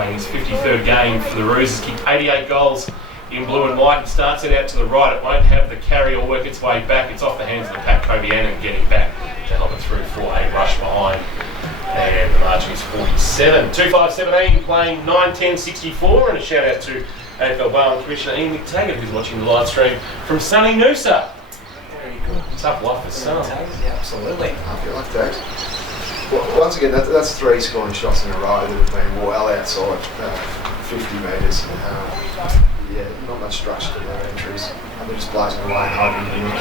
playing his 53rd game for the Roos, has kicked 88 goals in blue and white and starts it out to the right. It won't have the carry or work its way back. It's off the hands of the Pat Kobianen getting back to help it through for a rush behind. And the margin is 47. 2-5-17 playing 9-10-64, and a shout out to AFL Barwon Commissioner Ian McTaggart, who's watching the live stream from sunny Noosa. Very good. Tough life for some. Yeah, absolutely. I feel like that. Well, once again, that's 3 scoring shots in a row that have been well outside 50 metres. Yeah, not much structure to their entries. They're just blazing away and hoping to nick.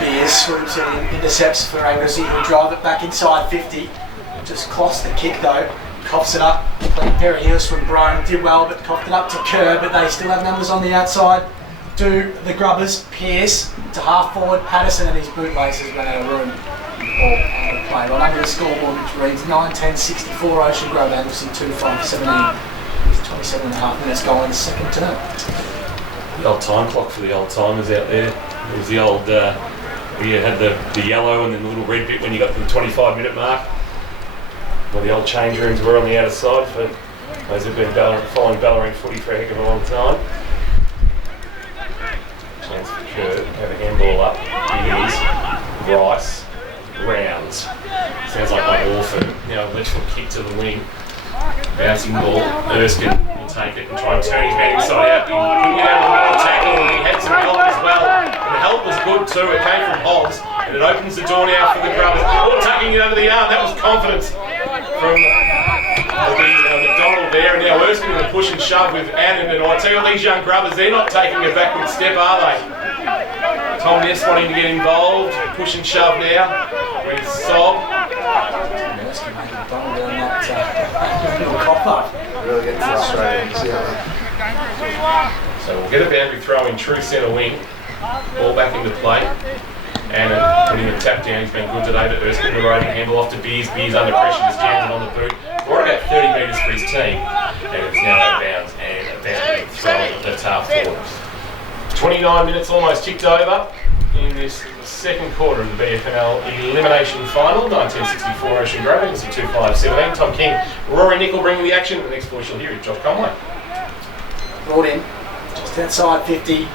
Beers swoops it in, intercepts for Anglesea, who'll drive it back inside 50. Just clossed the kick though, coughs it up. Played Perry Hills from Brian, did well, but coughed it up to Kerr, but they still have numbers on the outside. Do the Grubbers, Pearce to half forward, Patterson and his bootlaces ran out of room. All out of play. Well, under the scoreboard, which reads 9-10-64, Ocean Grove, Anglesea 2-5-17. 27 and a half minutes going in the second term. The old time clock for the old timers out there. It was the old, where you had the yellow and then the little red bit when you got to the 25-minute mark. Where the old change rooms were on the outer side for those who've been following Bellarine footy for a heck of a long time. Chance for Kerr to have a handball up. It is Rice, Rounds. Sounds like my Orphan. Now a left foot kick to the wing. Bouncing ball, Erskine will take it and try and turn his man inside out. He couldn't get out of the middle tackle, and he had some help as well. And the help was good too, it came from Hobbs, and it opens the door now for the Grubbers. Oh, tucking it under the arm, that was confidence from McDonald there, and now Erskine with a push and shove with Annan, and I tell you, these young Grubbers, they're not taking a backward step, are they? Tom Ness wanting to get involved, push and shove now with Sob. Erskine made McDonald down that little cop-up. Really getting frustrated. So we'll get a boundary throw in true centre wing. Ball back into play. And putting the tap down, he's been good today to Erskine. The roving handle off to Beers. Beers under pressure, just jams it on the boot. Brought about 30 metres for his team. And it's now out of bounds and a boundary throw at the half forward. 29 minutes almost ticked over in this second quarter of the BFNL elimination final. 1964 Ocean Grove, Anglesea 2-5-17. Tom King, Rory Nickel bringing the action. The next voice you'll hear is Josh Conway. Brought in just outside 50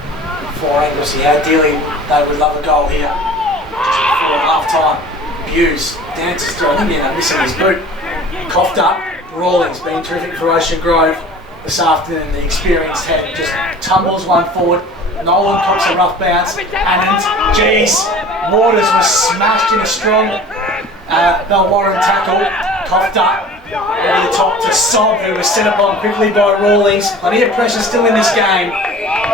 for Anglesea. Ideally, they would love a goal here. Just before half time. Hughes dances through. I think he ended up missing his boot. Coughed up. Rawlings been terrific for Ocean Grove this afternoon. The experienced head just tumbles one forward. Nolan cops a rough bounce, and geez, Waters was smashed in a strong Belwarren tackle, coughed up over the top to Sob, who was set upon quickly by Rawlings. Plenty of pressure still in this game.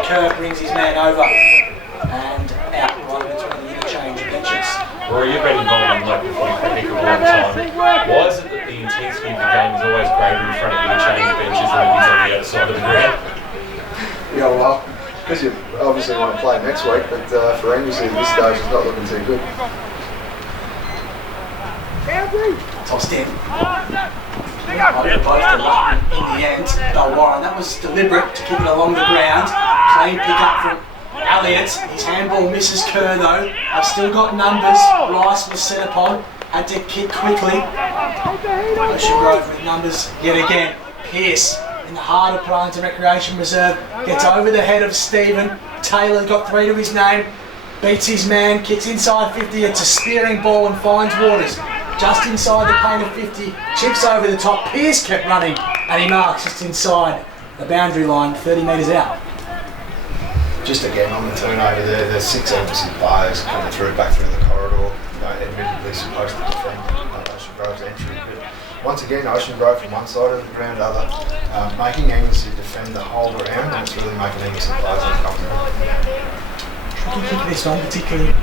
Kerr brings his man over and out right between the interchange benches. Rory, you've been involved in local footy for a heck of a long time. Why is it that the intensity of the game is always greater in front of the interchange benches than it is on the other side of the ground? Yeah, well, because you obviously want to play next week, but for Anglesea at this stage, it's not looking too good. Tossed in. In the end, Belwarren. That was deliberate to keep it along the ground. Clean pick up from Elliott. His handball misses Kerr though. I've still got numbers. Rice was set upon. Had to kick quickly. Ocean Grove with numbers yet again. Pearce in the heart of Parliamentary Recreation Reserve gets over the head of Stephen. Taylor got 3 to his name. Beats his man. Kicks inside 50. It's a spearing ball and finds Waters. Just inside the paint of 50, chips over the top. Pearce kept running and he marks just inside the boundary line, 30 metres out. Just again on the turnover there, there's 6 Anglesea players coming through, back through the corridor. Admittedly supposed to defend Ocean Grove's entry, but once again Ocean Grove from one side of the ground, other, making Anglesea defend the whole ground, and it's really making Anglesea players uncomfortable. Tricky kick this one, particularly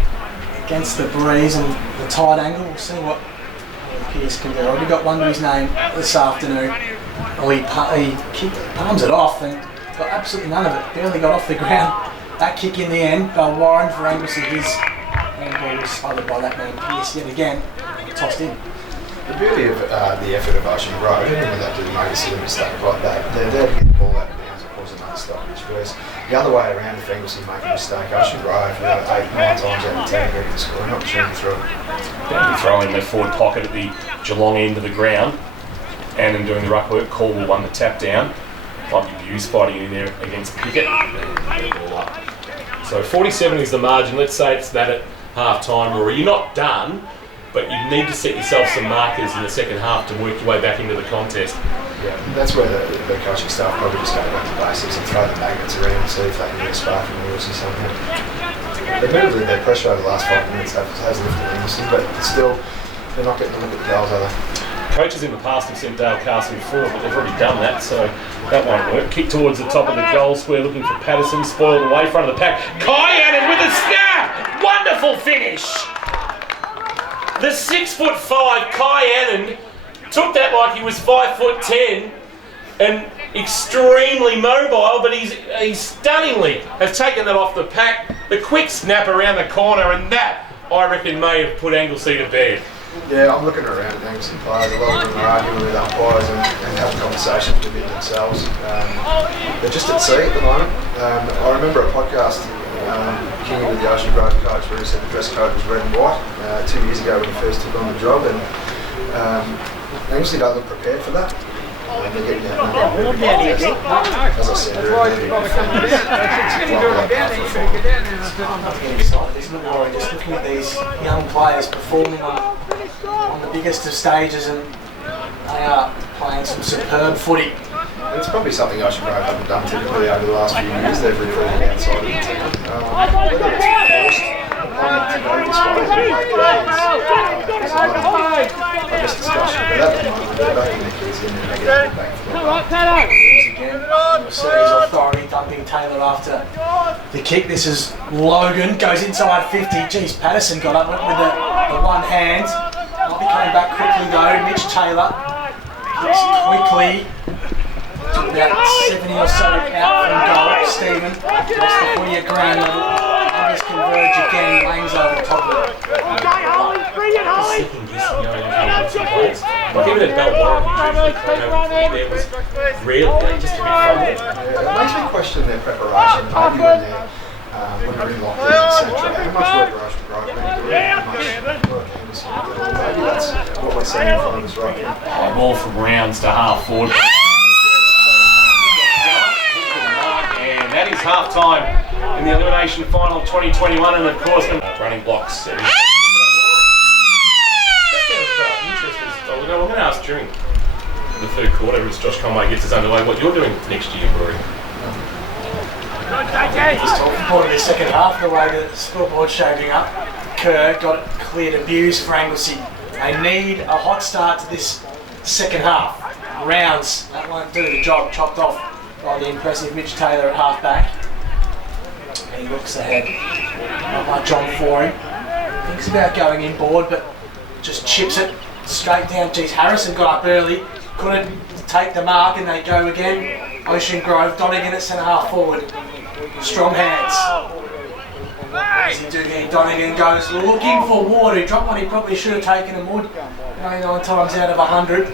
against the breeze and the tight angle. We'll see what Pierce can do. Already got one to his name this afternoon. Oh, he palms it off and got absolutely none of it. Barely got off the ground. That kick in the end, Warren for Anglesea, his handball was smothered by that man Pierce yet again, tossed in. The beauty of the effort of Ocean+Grove, even when they do make a silly mistake like that, they're there to get the ball out of bounds and cause another stoppage. Whereas the other way around, if Anglesea make a mistake, Ocean+Grove, 8, 9 times out of 10 are going to score an opportunity through it. They'll be throwing their forward pocket at the Geelong end of the ground, and then doing the ruck work. Caldwell won the tap down. Might be Hughes fighting in there against Pickett. So 47 is the margin. Let's say it's that at half time, Rory. You're not done, but you need to set yourself some markers in the second half to work your way back into the contest. Yeah, that's where the coaching staff probably just go back to basics and throw the magnets around and see if they can get a spark from wheels or something. Admittedly, their pressure over the last 5 minutes has lifted Anglesea, but still, they're not getting to look at the goals, are they? Coaches in the past have sent Dale Castle forward, but they've already done that, so that won't work. Kick towards the top of the goal square, looking for Patterson, spoiled away, front of the pack. Kyannon with a snap! Wonderful finish! The 6'5" Kyannon took that like he was 5'10" and extremely mobile, but he's stunningly has taken that off the pack. The quick snap around the corner, and that, I reckon, may have put Anglesea to bed. Yeah, I'm looking around at Anglesea players. A lot of them are arguing with umpires and having conversations within themselves. They're just at sea at the moment. I remember a podcast, King with the Ocean+Grove coach, where he said the dress code was red and white 2 years ago when he first took on the job, and Anglesea don't look prepared for that. They're getting out as I said earlier. Just looking at these young players performing on the biggest of stages, and they are playing some superb footy. It's probably something Ocean+Grove haven't done typically over the last few years. They've recruited outside of the team. Whether it's forced upon them to go this way, I guess discussion, but at the moment they're backing their kids in and they're getting back for the Again, the series authority dumping Taylor after the kick. This is Logan, goes inside 50. Geez, Patterson got up with the one hand. Might be coming back quickly though. Mitch Taylor kicks quickly. Took about 70 or so out from goal. Stephen lost the footy at ground level. Others converge again. Lane's over top of it. Like even at Bellarine, there was really just a bit from it. It makes me question their preparation, maybe when they're in lockdown, etc. How much work are Ocean+Grove going to do? How much work Anglesea going to do? Maybe that's what we're seeing in front of us right now. Ball from rounds to half forward. And that is half time in the elimination final 2021, and of course running blocks. We're going to ask during the third quarter, as Josh Conway gets us underway, what you're doing next year, Rory. Just talking about the second half, the way the scoreboard's shaping up. Kerr got it cleared abuse for Anglesea. They need a hot start to this second half. Rounds, that won't do the job, chopped off by the impressive Mitch Taylor at half back. He looks ahead, not much on for him. Thinks about going inboard, but just chips it straight down. Geez, Harrison got up early, couldn't take the mark, and they go again. Ocean+Grove, Donegan at centre half forward. Strong hands. As he do here, Donegan goes looking for water. He dropped one he probably should have taken and would. 99 times out of 100.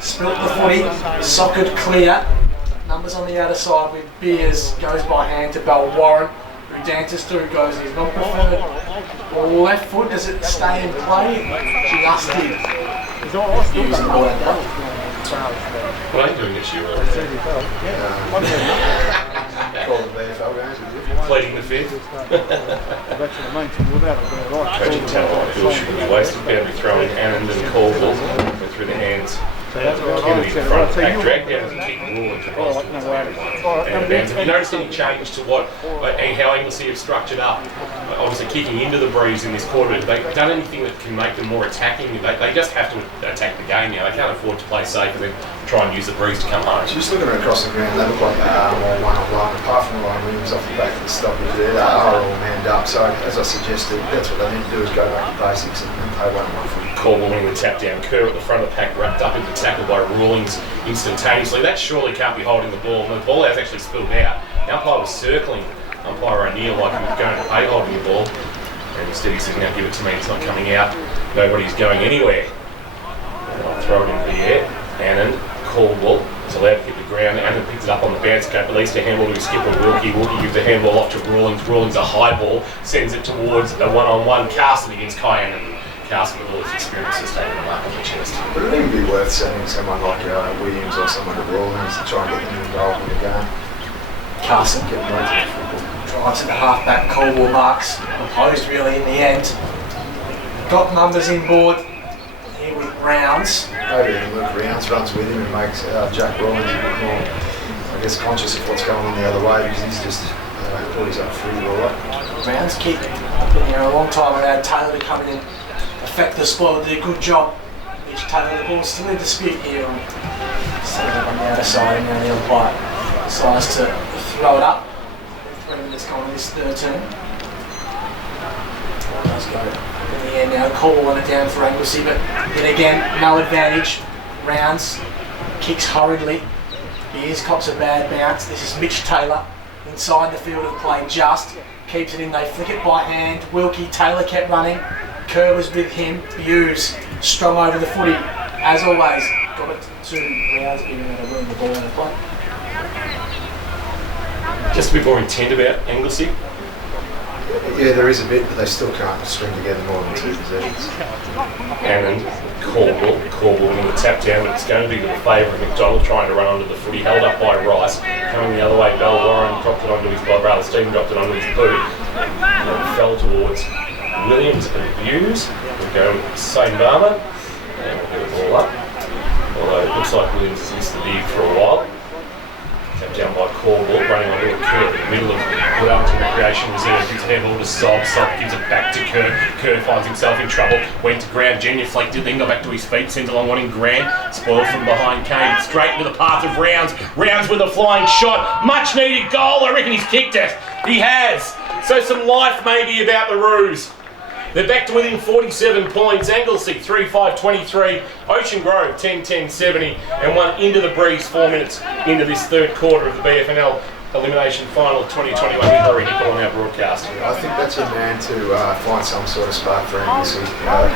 Spilt the footy, socket clear. Numbers on the outer side with Beers, goes by hand to Warren. Who dances through, goes, he's not preferred. Left foot, does it stay in play? Just did. Using the ball. What are you doing this year, Rory? Call the BFL games with you. Pleading the fifth. Coaching talent like Bill shouldn't be wasted. Better be throwing Annand and Caldwell through the hands Into the front of the pack, dragged down as a kick rule and have you noticed any change to how Anglesea have structured up? Obviously kicking into the breeze in this quarter. Have they done anything that can make them more attacking? They just have to attack the game now. They can't afford to play safe and then try and use the breeze to come home. Just looking across the ground, they look like they are all one-on-one. Apart from Ryan Williams off the back of the stoppage there, they are all manned up. So as I suggested, that's what they need to do, is go back to basics and play one-on-one footy. Caldwell winning the tap down. Kerr at the front of the pack, wrapped up into tackle by Rawlings instantaneously. That surely can't be holding the ball. And the ball has actually spilled out. The umpire was circling umpire O'Neill like he was going to pay holding the ball. And instead he says, now give it to me, it's not coming out. Nobody's going anywhere. And I'll throw it into the air. Annan, Caldwell is allowed to hit the ground. Annan picks it up on the bounce gate, released a handball to his skipper Wilkie. Wilkie gives the handball off to Rawlings. Rawlings a high ball, sends it towards a one-on-one. Carson against Kyan. Carson with all his experience has taken the mark on the chest. Would it even be worth sending someone like Williams or someone to Rawlings to try and get them involved in the game? Carson Get them right to the football. drives at the half-back. Caldwell marks opposed really in the end. Got numbers in board here with Rounds. Maybe even Luke Rounds runs with him and makes Jack Rawlings a bit more, I guess, conscious of what's going on the other way, because he's just always up free all right. Rounds keep been here a long time without Taylor to come in and affect the spoil, did a good job. Mitch Taylor, the ball's still in dispute here on the outer side, and now the umpire decides to throw it up. 3 minutes gone in this third term. Does go in the end now. Caldwell on it down for Anglesea, but then again, no advantage. Rounds kicks hurriedly. Beers cops a bad bounce. This is Mitch Taylor inside the field of play, just keeps it in. They flick it by hand. Wilkie, Taylor kept running. Kerr was with him. Hughes strong over the footy as always. Got it to Rounds, giving it a win the ball in the play. Just a bit more intent about Anglesea. Yeah, there is a bit, but they still can't string together more than 2 possessions. Annan, Caldwell winning the tap down, but it's going to be to the favour of McDonald trying to run onto the footy, held up by Rice. Coming the other way, BellarineFL dropped it onto his brother Stephen dropped it onto his boot. And fell towards Williams and Hughes. We'll go St. Barmer, and we'll get the ball up. Although it looks like Williams has missed the dig for a while. Tapped down by Caldwell, running onto a Kerr in the middle of Wellington Recreation Reserve. Gives handball to Sob gives it back to Kerr. Kerr finds himself in trouble, went to ground, genuflected, then got back to his feet, sends along one in Grant. Spoiled from behind, came straight into the path of Rounds. Rounds with a flying shot, much needed goal. I reckon he's kicked it. He has. So some life maybe about the Roos. They're back to within 47 points. Anglesea 3-5-23, Ocean Grove 10-10-70, and one into the breeze 4 minutes into this third quarter of the BFNL Elimination Final 2021 with Harry Nicol on our broadcast. I think that's a man to find some sort of spark for Anglesea.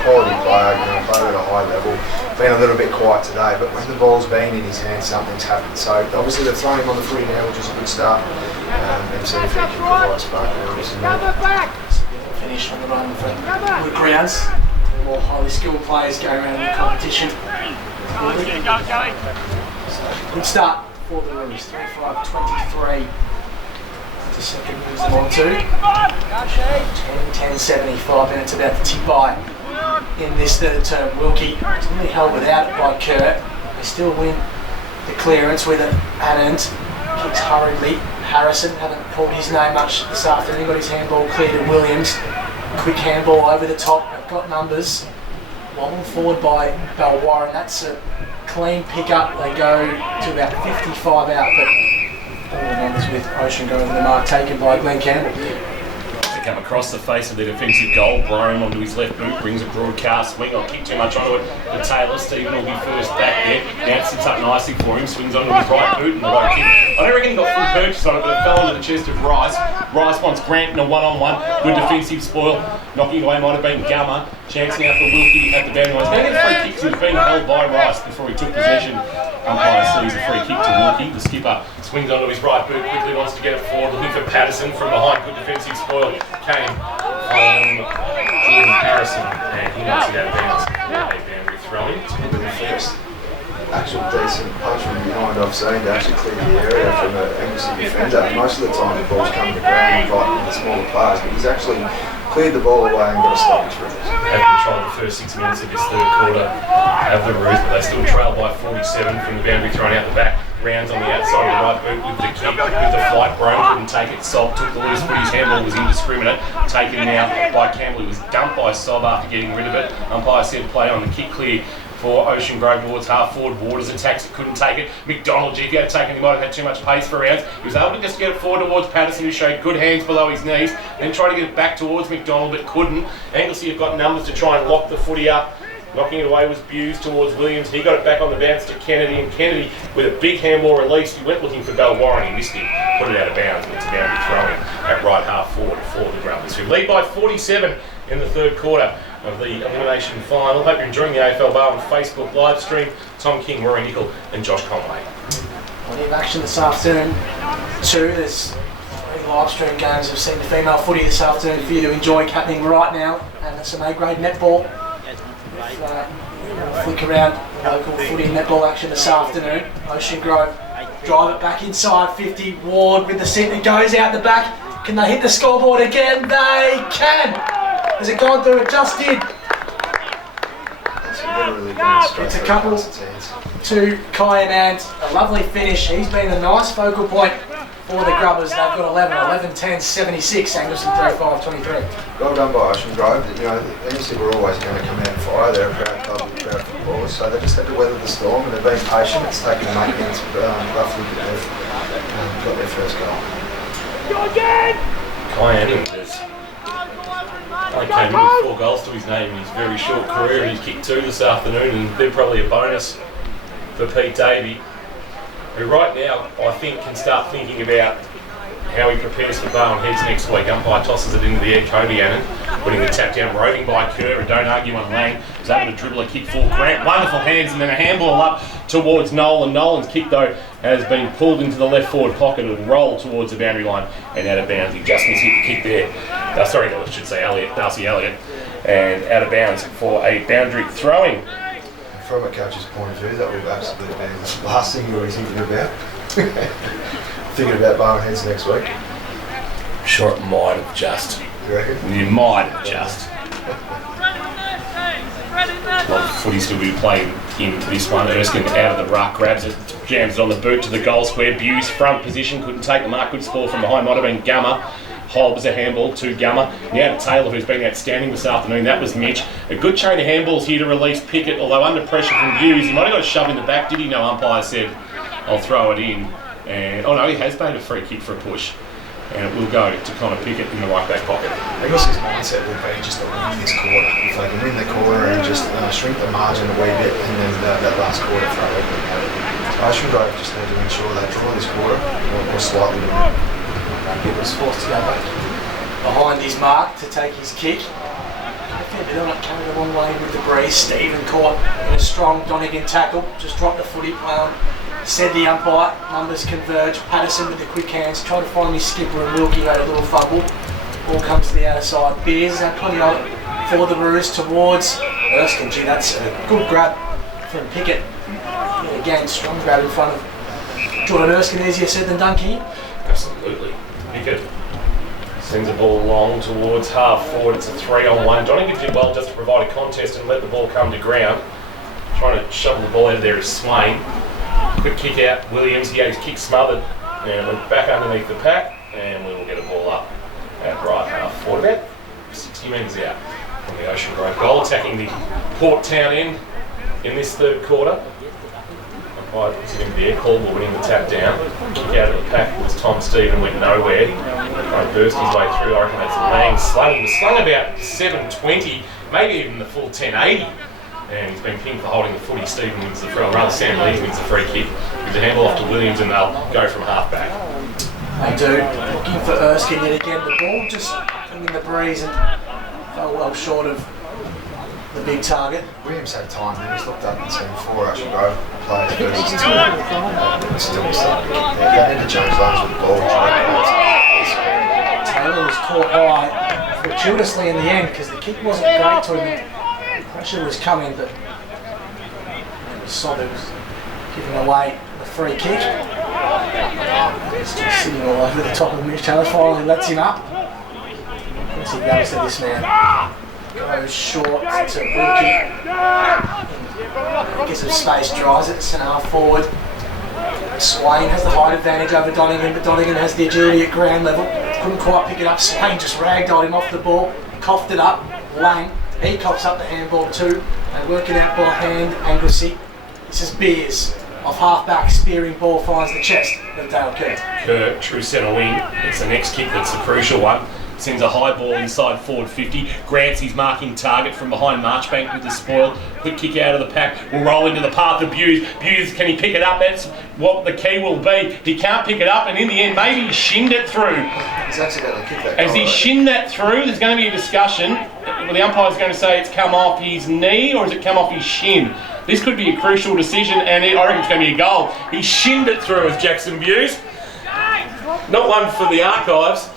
Quality player, played at a high level. Been a little bit quiet today, but when the ball's been in his hand, something's happened. So obviously they've thrown him on the footy now, which is a good start. And see if he can provide a spark for Finish on the run for good grounds. More highly skilled players going around in the competition. So, good start for the Roos. 3-5-23. The second moves them on to 10-10-70. 5 minutes about to tick by in this third term. Wilkie really held without it by Kerr. They still win the clearance with it. Anand kicks hurriedly. Harrison haven't called his name much this afternoon. He got his handball clear to Williams. Quick handball over the top. They've got numbers. Wobbled forward by Belwarine. That's a clean pick-up. They go to about 55 out, but all the numbers with Ocean going to the mark taken by Glenn Campbell. They come across the face of their defensive goal. Brome onto his left boot, brings a broadcast swing. I'll kick too much onto it. The Taylor, Stephen will be first back there. Now it sits up nicely for him, swings onto his right boot and the right kick. I don't reckon he got full purchase on it, but it fell into the chest of Rice. Rice wants Grant in a one-on-one. Good defensive spoil. Knocking away might have been Gummer. Chance now for Wilkie at the boundary line. He's going to get free kicks. He was being held by Rice before he took possession. Umpire sees a free kick to Wilkie. The skipper swings onto his right boot, quickly wants to get it forward, looking for Patterson from behind. Good defensive spoil came from Jordan Harrison, and he knocks it out of bounds. A boundary throw-in. the first actual decent punch from behind offside to actually clear the area from an Anglesea defender. Most of the time the ball's coming to ground and fighting the smaller players, but he's actually cleared the ball away and got a stoppage for it. Have control of the first 6 minutes of this third quarter. Have the Roos, but they still trail by 47 from the boundary thrown out the back. Rounds on the outside of the right boot with the kick, with the flight. Brome couldn't take it. Sob took the loose footy's handball, was indiscriminate. Taken now by Campbell. He was dumped by Sob after getting rid of it. Umpire said play on the kick clear for Ocean Grove towards half forward. Waters attacks it, couldn't take it. McDonald, if he had taken, he might have had too much pace for rounds. He was able to just get it forward towards Patterson, who showed good hands below his knees, then tried to get it back towards McDonald, but couldn't. Anglesea have got numbers to try and lock the footy up. Knocking it away was Buse towards Williams. He got it back on the bounce to Kennedy, and Kennedy, with a big handball release, he went looking for Bellarine. He missed him, put it out of bounds, and it's a boundary throwing at right half forward for the Grubbers, who lead by 47 in the third quarter of the elimination final. Hope you're enjoying the AFL Bar on Facebook live stream. Tom King, Rory Nicol, and Josh Conway. Plenty of action this afternoon too. There's 3 live stream games. We've seen the female footy this afternoon for you to enjoy happening right now, and there's some A-grade netball. Flick around local footy netball action this afternoon. Ocean Grove drive it back inside 50. Ward with the centre goes out the back. Can they hit the scoreboard again? They can! Has it gone through? It just did. It's a couple to Kyan and a lovely finish. He's been a nice focal point for the Grubbers. They've got 11-10, 76, Anglesea 35-23. Well done by Ocean Grove. You know, Anglesea were always going to come out and fire. They're a proud club with proud footballers, so they just had to weather the storm, and they've been patient. It's taken them 8 minutes roughly to got their first goal. Kyan only came in with 4 goals to his name in his very short career, and he's kicked 2 this afternoon, and they're probably a bonus for Pete Davey, who right now I think can start thinking about how he prepares for Barwon Heads next week. Umpire tosses it into the air. Kobe Annan putting the tap down, roving by Kerr, and don't argue on Lang. Was able to dribble a kick for Grant. Wonderful hands, and then a handball up towards Nolan. Nolan's kick though has been pulled into the left forward pocket and rolled towards the boundary line and out of bounds. He just missed the kick there. I should say Darcy Elliott, and out of bounds for a boundary throwing. From a coach's point of view, that will absolutely be the last thing you're thinking about. Thinking about Barwon Heads next week. Sure, it might have just. You reckon? You might have just. A lot of footy still be playing into this one. Erskine out of the ruck, grabs it, jams it on the boot to the goal square. Buse front position, couldn't take the mark. Good score from behind, might have been Gummer. Hobbs a handball to Gummer. Now to Taylor, who's been outstanding this afternoon. That was Mitch. A good chain of handballs here to release Pickett, although under pressure from Hughes. He might have got a shove in the back, did he? No, umpire said, I'll throw it in. And, oh no, he has made a free kick for a push. And it will go to Connor Pickett in the right back pocket. I guess his mindset will be just to win this quarter. If they can win the quarter and just shrink the margin a wee bit, and then that last quarter throw it. Ocean Grove just need to ensure they draw this quarter or slightly win. He was forced to go back behind his mark to take his kick. They're not coming a long way with the breeze. Stephen caught in a strong Donegan tackle, just dropped the footy. Said the umpire, numbers converge. Patterson with the quick hands, trying to find his skipper, and Wilkie had a little fumble. Ball comes to the outer side. Beers had plenty of it for the Roos towards Erskine. Gee, that's a good grab from Pickett. And again, strong grab in front of Jordan Erskine. Easier said than done, King. Absolutely. Pickett sends the ball long towards half forward. It's a 3-on-1. Donegan did well just to provide a contest and let the ball come to ground. Trying to shovel the ball out of there is Swain. Quick kick out, Williams, he had his kick smothered and went back underneath the pack, and we will get a ball up at right half forward, about 60 metres out from the Ocean Grove goal, attacking the Port Town end in this third quarter. Umpire puts it into the air, Caldwell winning the tap down. Kick out of the pack was Tom Stephen, went nowhere. Trying to burst his way through, I reckon that's Lang slung about 7.20, maybe even the full 10.80. And he's been pinged for holding the footy. Stephen wins the free, rather Sam Lees wins the free kick. Gives the handball off to Williams, and they'll go from half back. They do. Looking for Erskine yet again. The ball just in the breeze and fell well short of the big target. Williams had time, then he's looked up and seen 4 Ocean Grove players versus 2. And still started to kick there. They need to change lanes with the ball. Taylor was caught high fortuitously in the end because the kick wasn't great to him. Pressure was coming, but Sobber was giving away the free kick. He's just sitting all over the top of Mitch Taylor, finally lets him up. Anglesea goes to this man. Goes short to Wilkie. Gets some space, drives it, centre half forward. Swain has the height advantage over Donegan, but Donegan has the agility at ground level. Couldn't quite pick it up. Swain just ragdolled him off the ball, coughed it up. Lang, he coughs up the handball too. They work it out ball hand, Anglesea. This is Beers. Off half-back, spearing ball finds the chest of Dale Kirk. Kirk, true centre wing. It's the next kick that's the crucial one. Sends a high ball inside forward 50. Grants his marking target from behind Marchbank with the spoil. Quick kick out of the pack. Will roll into the path of Buse. Buse, can he pick it up? That's what the key will be. He can't pick it up, and in the end, maybe he shinned it through. He's accidentally kicked that. As he shinned that through, there's going to be a discussion. Well, the umpire's going to say it's come off his knee or has it come off his shin? This could be a crucial decision, and I reckon it's going to be a goal. He shinned it through as Jackson Buse. Not one for the archives,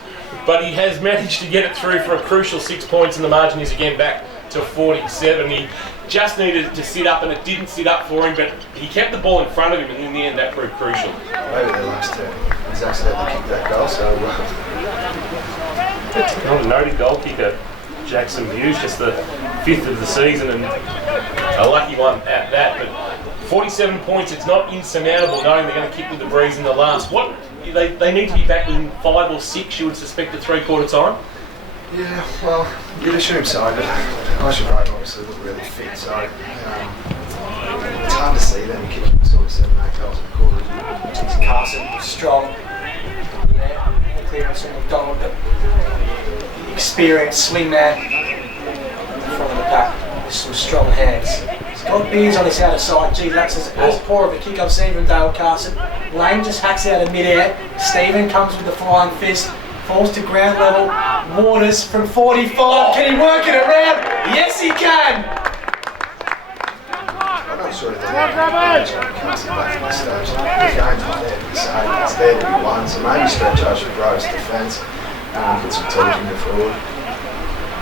but he has managed to get it through for a crucial 6 points, and the margin is again back to 47. He just needed to sit up, and it didn't sit up for him, but he kept the ball in front of him, and in the end that proved crucial. Maybe their last two. He's accidentally kicked that goal, so Not a noted goal kicker, Jackson Buse, just the 5th of the season, and a lucky one at that. But 47 points, it's not insurmountable knowing they're going to kick with the breeze in the last. What they need to be back within 5 or 6, you would suspect, at 3/4 time. yeah, well, you'd assume so, but I should right obviously look really fit, so it's hard to see them kicking sort of 7-8 goals a quarter. Carson, strong. Yeah, clearance from McDonald, but the experienced swingman in the front of the pack with some strong hands. He's got Beers on his outer side. Gee, that's as poor of a kick I've seen from Dale Carson. Lang just hacks out of mid-air. Stephen comes with the flying fist. Falls to ground level. Waters from 45. Can he work it around? Yes, he can! I'm not sure if they're Carson back at this stage. The game's not there to be saved, it's there to be won, so maybe stretch Ocean+Grove's defence and put some teams in the forward.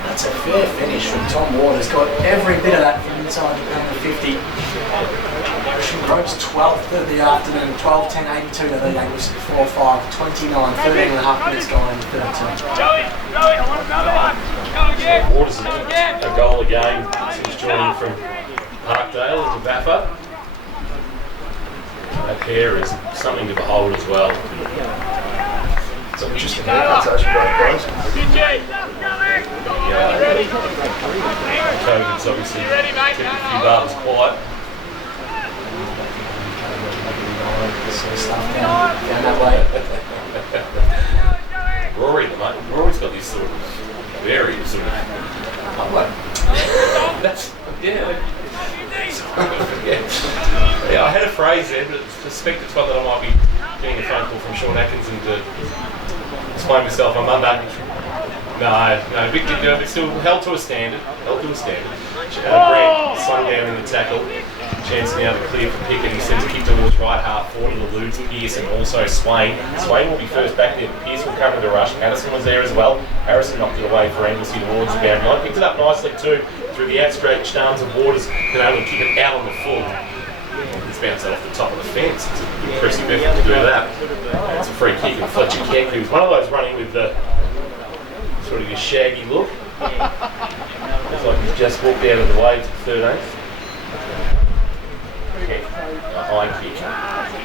That's a fair finish from Tom Waters. Got every bit of that from inside the corner 50. Ocean+Grove's 12th of the afternoon, 12-10-82 to the Anglesea 4-5, 29, 13.5 minutes gone in the third term. Waters a goal a game since joining from Parkdale into Baffa. That pair is something to behold as well. Some interesting haircuts Ocean+Grove guys. COVID's obviously kept a few barbers quiet. Stuff down that way. Rory, Rory's got this sort of very sort of. That's yeah. Yeah, I had a phrase there, but I suspect it's one that I might be getting a phone call from Sean Atkinson to explain myself on Monday. No, big deal, but still held to a standard. Grant slung down in the tackle. Chance now to clear for Pickett. He sends a kick towards right half forward. It eludes Pearce and also Swain. Swain will be first back there. Pearce will come with the rush. Patterson was there as well. Harrison knocked it away for Anglesea towards the boundary line. Picked it up nicely too through the outstretched arms of Waters. Been able to kick it out on the full. It's bounced off the top of the fence. It's an impressive effort to do that. It's a free kick and Fletcher Keck, who's one of those running with the sort of your shaggy look. Looks like he's just walked out of the way to 13th. A high kick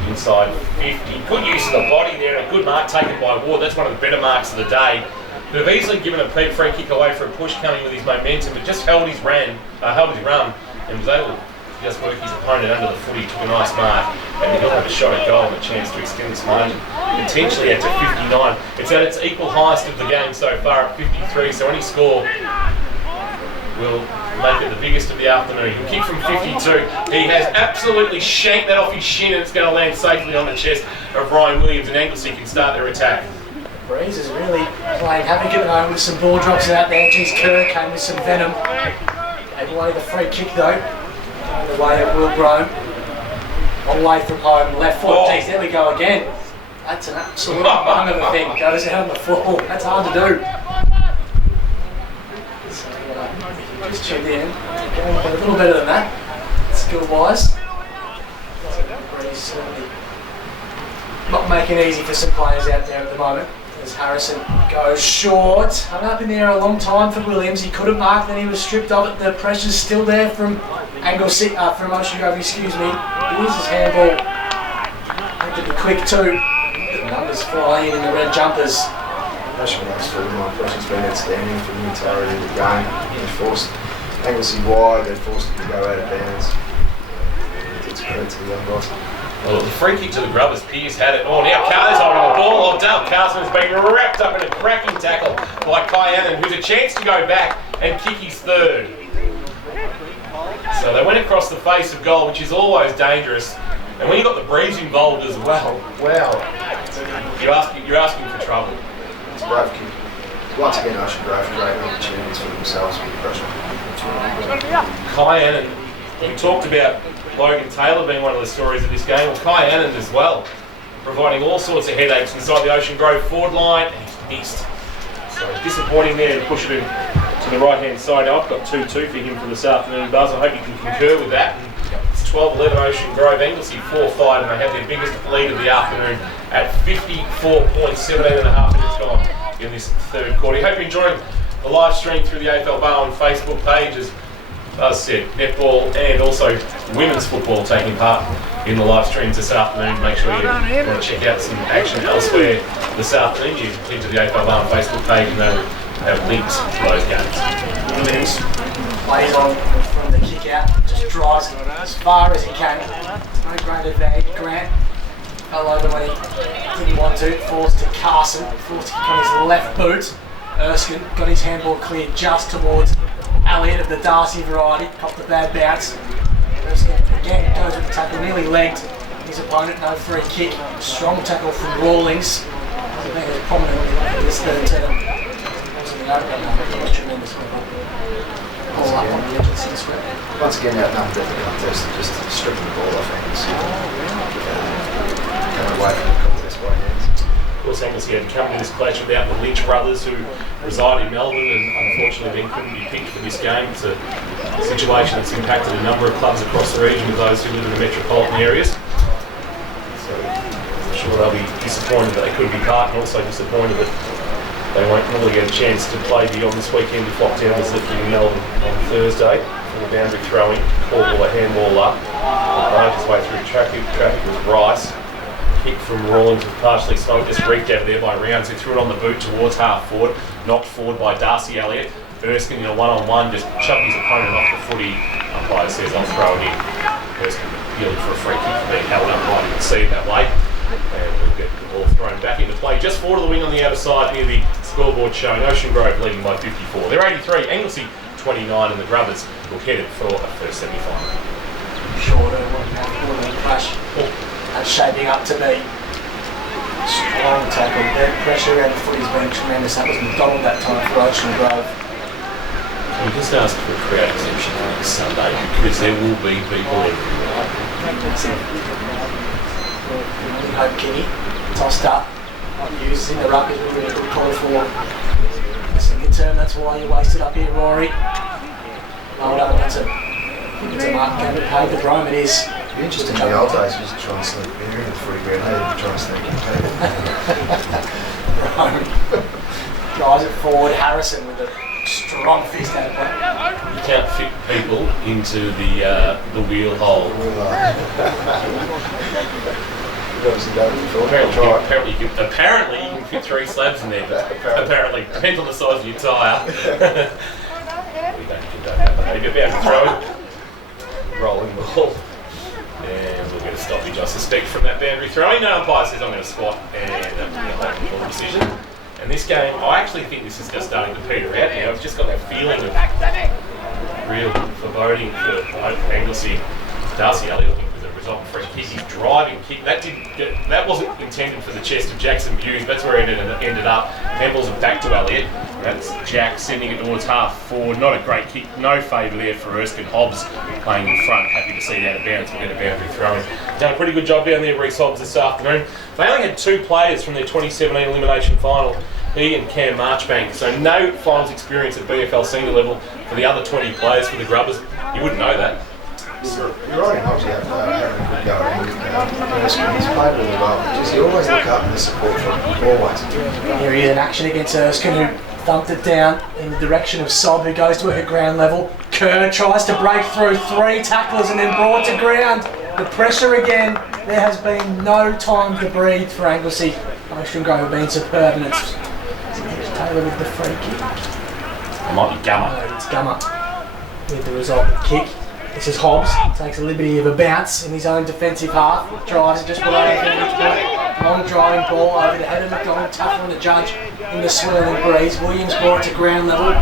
inside 50. Good use of the body there and a good mark taken by Ward. That's one of the better marks of the day. Could have easily given a free kick away for a push coming with his momentum, but just held his run and was able to just work his opponent under the footy, took a nice mark, and then he'll have a shot at goal and a chance to extend this margin potentially out to 59. It's at its equal highest of the game so far at 53, so any score will make it the biggest of the afternoon. He'll kick from 52. He has absolutely shanked that off his shin and it's going to land safely on the chest of Ryan Williams, and Anglesea can start their attack. Breeze is really playing havoc at the moment with some ball drops out there. Geez, Kerr came with some venom. Gave away the free kick though. The way of Will Grown. Away from home, left foot. Geez, there we go again. That's an absolute bung of a thing. Goes out on the floor. That's hard to do. So, just tuned in. A little better than that, skill-wise. Breeze certainly not making it easy for some players out there at the moment. As Harrison goes short, hung up in there a long time for Williams. He couldn't mark, then he was stripped of it. The pressure's still there from from Ocean Grove, excuse me. It is his handball. Had to be quick too. The numbers flying in the red jumpers. Ocean Grove's forward line pressure's been outstanding for the entirety of the game. They forced Anglesea wide, they forced him to go out of bounds. It's credit to the young guys. Well, the free kick to the Grubbers. Pierce had it. Oh, now Carter's holding the ball. Dale Carlson has been wrapped up in a cracking tackle by Kai Allen, who's a chance to go back and kick his third. So they went across the face of goal, which is always dangerous. And when you've got the breeze involved as well, wow, you're asking for trouble. It's a brave kick. Once again, Ocean Grove creating opportunities for themselves with pressure. Kai Allen, we talked about Logan Taylor being one of the stories of this game. Well, Kai Allen as well, providing all sorts of headaches inside the Ocean Grove forward line, and he's missed. So disappointing there to push it to the right-hand side. Now, I've got 2-2 for him for this afternoon, Buzz. I hope you can concur with that. It's 12-11 Ocean Grove, Anglesea 4-5, and they have their biggest lead of the afternoon at 54 points, 17.5 minutes gone in this third quarter. I hope you're enjoying the live stream through the AFL Barwon Facebook page. As Buzz said, netball and also women's football taking part in the live streams this afternoon. Make sure you want to check out some action elsewhere this afternoon. You head to the AFL Barwon Facebook page and they'll have links to those games. Williams plays on from the kick out, just drives it as far as he can. No great advantage. Grant fell over when he didn't want to. Falls to Carson, forced to kick on his left boot. Erskine got his handball cleared just towards Elliott of the Darcy variety, copped a bad bounce. Erskine again goes with the tackle, nearly legged his opponent, no free kick. Strong tackle from Rawlings. I think it's prominent in this third term. Tremendous ball up on the edge of the square. Once again, outnumbered at the contest, just stripping the ball off Anglesea. Going away from the contest by hands. Of course, Anglesea had come to this clash without the Lynch brothers, who reside in Melbourne and unfortunately then couldn't be picked for this game. It's a situation that's impacted a number of clubs across the region with those who live in the metropolitan areas. So I'm sure they'll be disappointed that they couldn't be part, and also disappointed that they won't really get a chance to play beyond this weekend if lockdown is lifted in Melbourne on Thursday for the boundary throwing. Caldwell a handball up, marked his way through traffic with Rice. Kick from Rawlings with partially smoked, just reeked out of there by Rounds, who threw it on the boot towards half forward, knocked forward by Darcy Elliott. Erskine in a one-on-one just shoved his opponent off the footy. Umpire says, I'll throw it in. Erskine appealing for a free kick for being held up right, you can see it that way. And we'll get the ball thrown back into play just forward of the wing on the outer side near the scoreboard showing Ocean Grove leading by 54. They're 83, Anglesea 29, and the Grubbers will head it for a first semi-final. Shorter, one crash. That's shaping up to be. Strong tackle. Their pressure around the footy's been tremendous. That was McDonald that time for Ocean Grove. We just ask for a crowd exemption next Sunday because there will be people in. We hope Kenny tossed up, not used in the ruck, is a really good call for second term. That's why you wasted up here, Rory. Well done. That's a mark game to pay the Rome. It is. It'd be interesting in the old days, just try and sneak beer in the footy ground. How did you try and sneak in? Rome drives it forward. Harrison with a strong fist out of play. You can't fit people into the wheel hole. Apparently you can fit 3 slabs in there, but apparently depends on the size of your tyre. We don't condone that behaviour. About to throw it. Rolling ball. And we'll get a stoppage, I suspect, from that boundary throwing. No umpire says I'm going to spot and a ball decision. And this game, I actually think this is just starting to peter out now. I've just got that feeling of real foreboding for Anglesea. Darcy Elliott, I think, was a result free kick. His driving kick, that wasn't intended for the chest of Jackson Hughes. That's where it ended up. Handballs it back to Elliott. That's Jack sending it towards half forward. Not a great kick. No favour there for Erskine. Hobbs playing in front. Happy to see it out of bounds. We'll get a boundary throwing. Done a pretty good job down there, Reece Hobbs, this afternoon. They only had 2 players from their 2017 elimination final. He and Cam Marchbank. So no finals experience at BFL senior level for the other 20 players for the Grubbers. You wouldn't know that. You're right in Hobbs, having a good go at him. He's played really well. Just, you always look up and the support from always. Here he is in action against Erskine, who thumped it down in the direction of Sob, who goes to it at ground level. Kerr tries to break through 3 tacklers and then brought to ground. The pressure again. There has been no time to breathe for Anglesea. Ocean+Grove have been superb, and it's Taylor with the free kick. It might be Gamma. No, it's Gummer with the result of the kick. This is Hobbs, takes a liberty of a bounce in his own defensive half, drives it just below the vantage point. Long driving ball over the head of McDonald, tough on the judge in the swirling breeze. Williams brought it to ground level,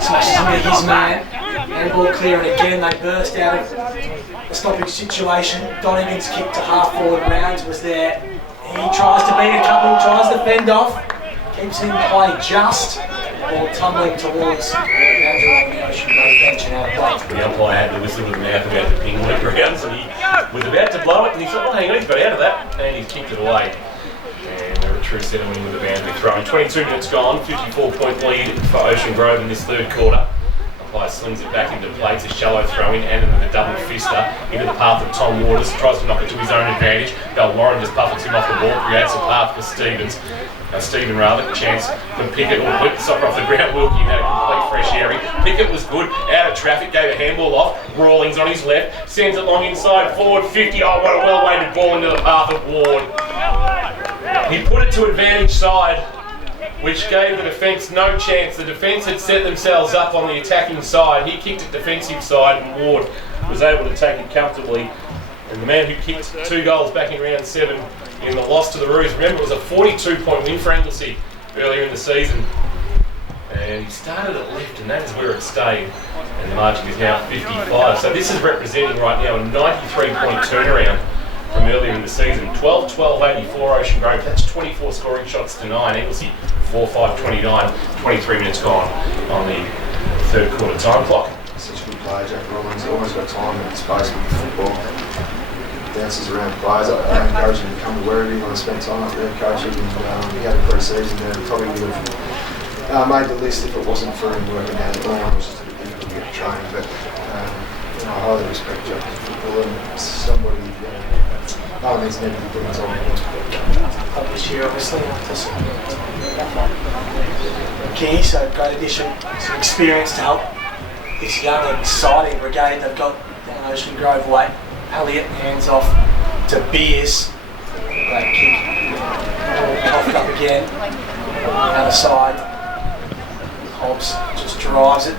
smashes into his man, and ball clear, and again they burst out of a stoppage situation. Donegan's kick to half forward rounds was there. He tries to beat a couple, tries to fend off, keeps him play just, ball tumbling towards Andrew on the Ocean+Grove bench and out of play. The umpire had to whistle with the mouth about the ping went round, so he was about to blow it, and he thought, oh, hang on, he's got out of that, and he's kicked it away. And they're a true centre winning with the boundary throw. 22 minutes gone, 54-point lead for Ocean+Grove in this third quarter. Umpire slings it back into play. It's a shallow throw in, and then the double fister into the path of Tom Waters. Tries to knock it to his own advantage. BellarineFL just buffets him off the ball, creates a path for Stevens. Stephen rather, chance from Pickett, or whipped the soccer off the ground. Wilkie had a complete fresh area. Pickett was good, out of traffic, gave a handball off. Rawlings on his left, sends it long inside, forward 50. Oh, what a well-weighted ball into the path of Ward. He put it to advantage side, which gave the defence no chance. The defence had set themselves up on the attacking side. He kicked it defensive side, and Ward was able to take it comfortably. And the man who kicked 2 goals back in round 7 in the loss to the Roos, remember, it was a 42-point win for Anglesea earlier in the season. And he started at left, and that is where it stayed. And the margin is now 55. So this is representing right now a 93-point turnaround from earlier in the season. 12-12-84 Ocean+Grove. That's 24 scoring shots to 9. Anglesea 4-5-29. 23 minutes gone on the third quarter time clock. Such a good player, Jack Rawlings. Always got time and space with football. Bounces around players. I encourage him to come to wherever you want to spend time up there, coaching. He had a pre-season there. Probably would have made the list if it wasn't for him working out. It was just a bit difficult to get training, but I highly respect Jack as a footballer and somebody. There's never good things on the This year, obviously, okay, so great addition, some experience to help this young and exciting brigade they've got down Ocean+Grove way. Elliott hands off to Beers. Great kick. Coughed up again. Other side. Hobbs just drives it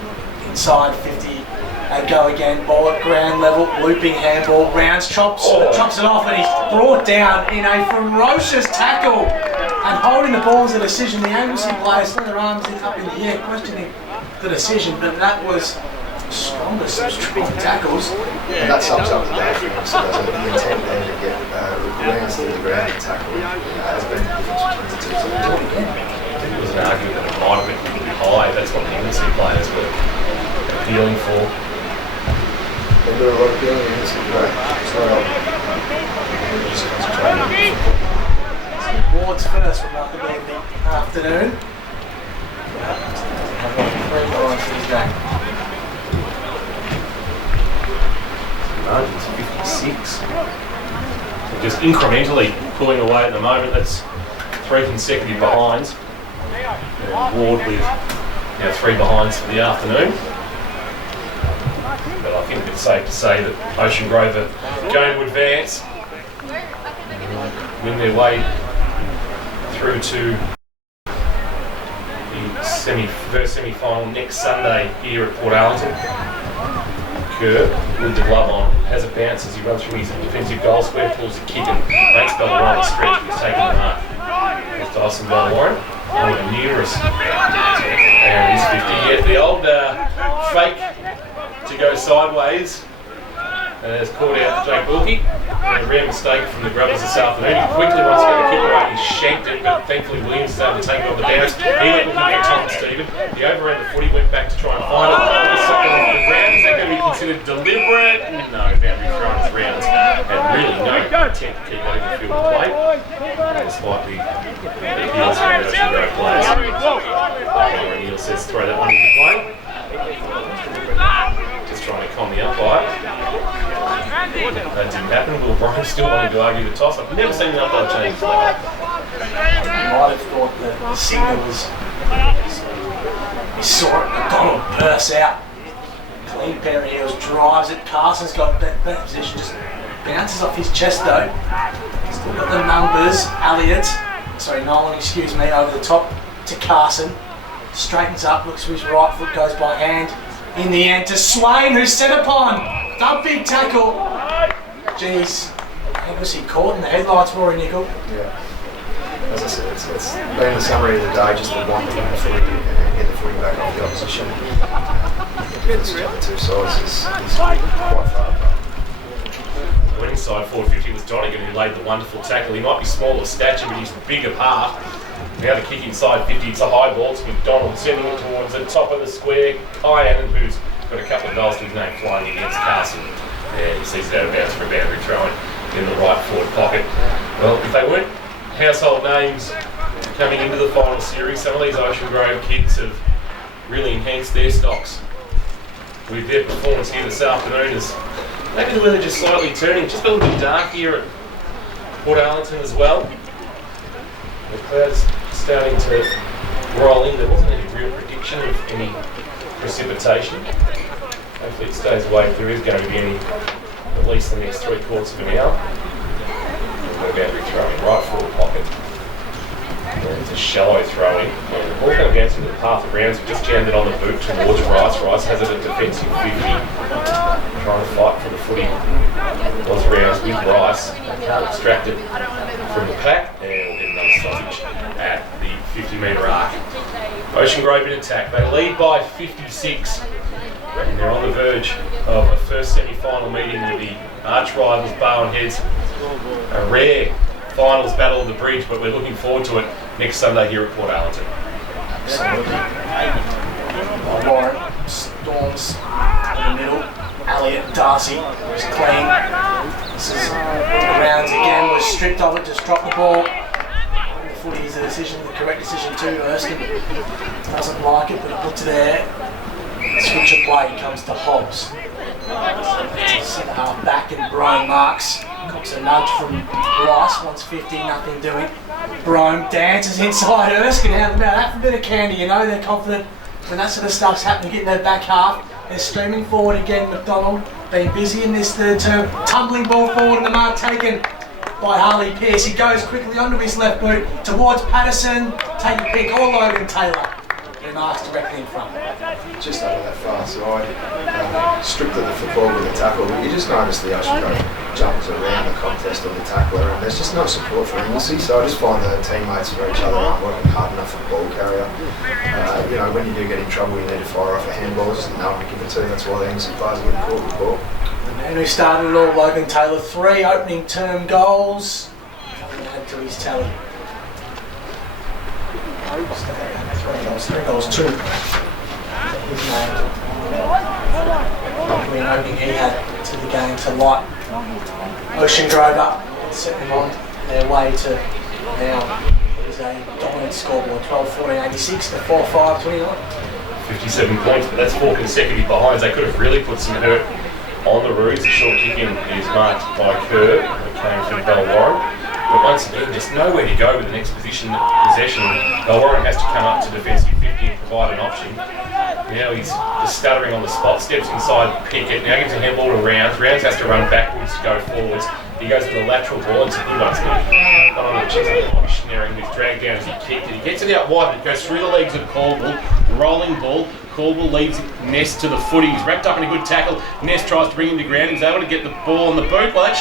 inside 50 and go again. Ball at ground level. Looping handball. Rounds chops it off, and he's brought down in a ferocious tackle. And holding the ball is a decision. The Anglesea players threw their arms up in the air, questioning the decision, but that was strongest of strong tackles. And that sums up the day for him. So there's the intent there to get rounds to the ground and tackle has been the difference between the two. I think it was an argument that it might have been really high. That's what the Anglesea players were appealing for. They do a lot of appealing in this great. Ward's first remarkably in the afternoon. Have like 3 lines in his game. Margin's 56. We're just incrementally pulling away at the moment. That's 3 consecutive behinds. And Ward with now 3 behinds for the afternoon. But I think it's safe to say that Ocean+Grove are going to advance and win their way through to the first semi-final next Sunday here at Port Arlington. Kerr with the glove on, has a bounce as he runs from his defensive goal square, pulls a kick and makes BellarineFL stretch, but he's taking the mark. There's Dyson BellarineFL on the nearest. And he's 50. Yeah, the old fake to go sideways has caught out Jake Wilkie. A rare mistake from the Grubbers this afternoon. He quickly wants to go to kick away, he shanked it, but thankfully Williams is able to take it on the bounce. He went looking for Tom Stephen. He overran the footy, went back to try and find it. The second off the ground. Is that going to be considered deliberate? No, boundary thrown as rounds. And really no intent to keep that in the field of play. Despite the appeals from the Ocean+Grove players. O'Neill says throw that one into play. Just trying to calm the umpire. That didn't happen. Will Brian still wanted to argue the toss. I've never seen an umpire change like that. You might have thought that the signal was. He saw it, McDonald bursts out. Clean pair of heels, drives it. Carson's got that position, just bounces off his chest though. Still got the numbers. Nolan, excuse me, over the top to Carson. Straightens up, looks to his right foot, goes by hand. In the end to Swain, who's set upon. A big tackle. Jeez, was he caught in the headlights, Rory Nickel? Yeah. As I said, it's been the summary of the day, just the one thing in the footy and get the footy back off the opposition. The difference between the two sides is quite far apart. The winning side, 450, was Donegan, who laid the wonderful tackle. He might be small of stature, but he's the bigger part. Now the kick inside 50, it's a high ball to McDonald, sending it towards the top of the square. Kyan, who's got a couple of goals to his name, flying against Carson. Yeah, he sees it out of bounds for a boundary throw in the right forward pocket. Well, if they weren't household names coming into the final series, some of these Ocean Grove kids have really enhanced their stocks with their performance here this afternoon. As maybe the weather just slightly turning, just a little bit dark here at Port Arlington as well. The clouds starting to roll in. There wasn't any real prediction of any precipitation. Hopefully it stays away if there is going to be any, at least the next 3/4 of an hour. We've got a boundary throw in right forward pocket. And it's a shallow throw in. And the ball going to bounce into the path of Rounds, who just jammed it on the boot towards Rice. Rice has it at defensive 50. Trying to fight for the footy. Was Rounds with Rice. Can't extract it from the pack. And we'll get another sausage at the 50-metre arc. Ocean Grove in attack. They lead by 56. And they're on the verge of a first semi-final meeting with the arch rivals Bowen Heads. A rare finals battle of the bridge, but we're looking forward to it next Sunday here at Port Arlington. Absolutely. Warren storms in the middle. Elliott, Darcy was clean. This is Rounds again, was stripped of it, just dropped the ball. The footy is the correct decision too. Erskine doesn't like it, but he puts it there. Switch of play comes to Hobbs. Centre half back and Brome marks. Cops a nudge from Rice, wants 50, nothing doing. Brome dances inside Erskine. How about that for a bit of candy, you know? They're confident when that sort of stuff's happening, getting their back half. They're streaming forward again. McDonald being busy in this third term. Tumbling ball forward and the mark taken by Harley Pearce. He goes quickly onto his left boot towards Patterson. Take a pick all over Taylor. Marks directly in front. Just over that far side, stripped of the football with the tackle. You just notice the Ocean Grove jumps around the contest of the tackler, and there's just no support for Anglesea. So I just find the teammates for each other aren't working hard enough for the ball carrier. When you do get in trouble, you need to fire off a handball. There's no one to give it to. That's why the Anglesea players are getting caught with the ball. The man who started it all, Logan Taylor, 3 opening term goals. Coming to add to his tally. 3 goals, 2. His name. Probably an opening he had to the game to light Ocean Grove up and set them on their way to now. It is a dominant scoreboard, 12-14-86 to 4-5-29. 57 points, but that's 4 consecutive behinds. They could have really put some hurt on the Roos. The short kick in is marked by Kerr. It came from Bellarine. But once again, just nowhere to go with the next possession. Bellarine has to come up to defensive 50 and provide an option. Now he's just stuttering on the spot, steps inside Pickett, now gives a handball to Rounds. Rounds has to run backwards to go forwards. He goes to the lateral ball, and it's a good one. It's on the chin, missionary, and he's dragged down as he kicked it. He gets it out wide, and it goes through the legs of Caldwell. Rolling ball. Caldwell leaves Ness to the footy. He's wrapped up in a good tackle. Ness tries to bring him to ground. He's able to get the ball on the boot. Well, that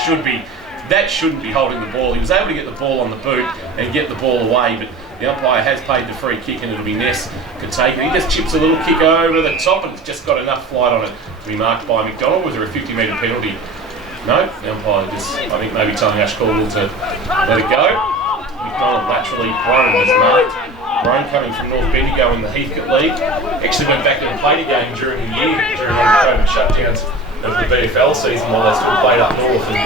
shouldn't be holding the ball. He was able to get the ball on the boot and get the ball away, but the umpire has paid the free kick, and it'll be Ness to take it. He just chips a little kick over the top, and it's just got enough flight on it to be marked by McDonald. Was there a 50-metre penalty? No, the umpire just, I think, maybe telling Ash Caldwell to let it go. McDonald laterally, Brome was marked. Brome coming from North Bendigo in the Heathcote League. Actually went back there and played a game during the year, during one of the COVID shutdowns of the BFL season while they still played up north, and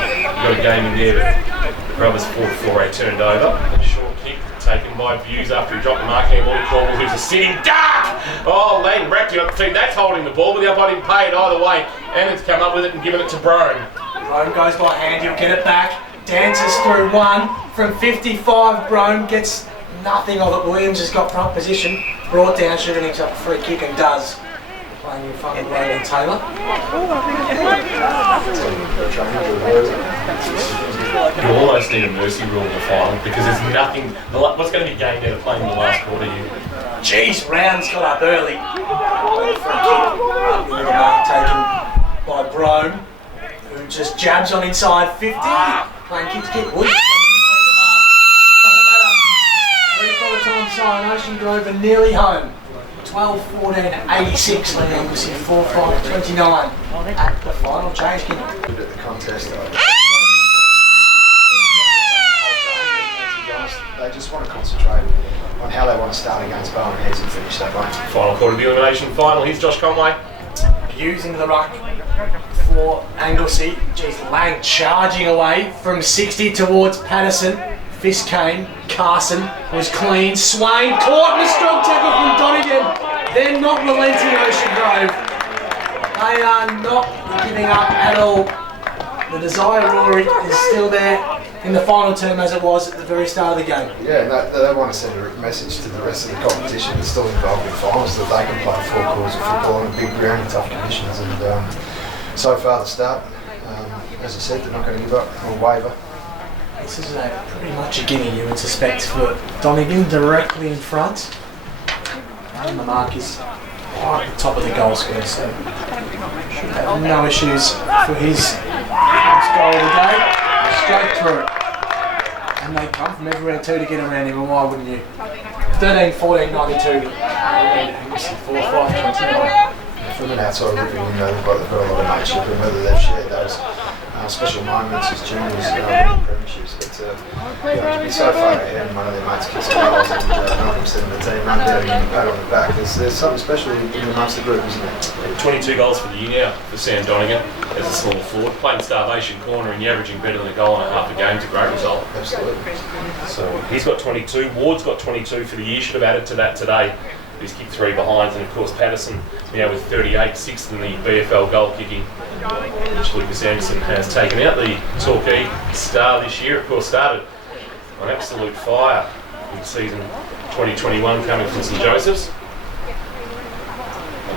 got a game in there, but the Brothers 4-4-8 turned over. A short kick taken by Views after he dropped the mark handball to Caldwell, who's a sitting duck! Oh, Lang wrapped it up the team. That's holding the ball, but the umpire didn't pay it either way, and it's come up with it and given it to Brome. Brome goes by hand, he'll get it back. Dances through one from 55. Brome gets nothing of it. Williams has got front position. Brought down, should have himself a free kick and does. Playing in front of Brandon Taylor. You almost need a mercy rule in the final because there's nothing. What's going to be gained out of playing in the last quarter here? Jeez, Rounds got up early. Free kick. The mark taken by Brome, who just jabs on inside 50. Playing kick to kick. Williams complete the mark. Doesn't matter. 3/4 time sign. Ocean+Grove are nearly home. 12-14-86. Leading Anglesea 4-5-29 at the final. James King. At the contest, they just want to concentrate on how they want to start against Bowen Heads and finish that game. Final quarter of the elimination final. Here's Josh Conway. Using the ruck for Anglesea. Jeez, Lang charging away from 60 towards Patterson. Fist came. Carson was clean. Swain caught in a strong tackle from Donegan. They're not relenting, Ocean+Grove. They are not giving up at all. The desire roaring is still there in the final term as it was at the very start of the game. Yeah, they want to send a message to the rest of the competition that's still involved in finals that they can play 4 quarters of football on a big ground in tough conditions. And so far the start, as I said, they're not going to give up or waver. This is pretty much a gimme, you would suspect, for Donegan directly in front. And the mark is right at the top of the goal square, so should have no issues for his first goal of the day. Straight through. And they come from everywhere too to get around him, and why wouldn't you? 13-14-92. 4-5-29. From an outside looking in, they've got a lot of mateship, and whether they've shared those special moments as juniors winning premierships. But to be so far ahead and one of their mates kicks goals and knock them the team run down and pat on the back, there's something special in amongst the group, isn't it? 22 goals for the year now for Sam Donegan as a small forward. Playing starvation corner and you're averaging better than a goal and a half a game is a great result. Absolutely. So he's got 22. Ward's got 22 for the year. Should have added to that today. He's kicked 3 behinds, and of course Patterson now with 38, 6th in the BFL goal kicking, which Lucas Anderson has taken out. The Torquay star this year, of course, started on absolute fire in season 2021 coming from St Joseph's.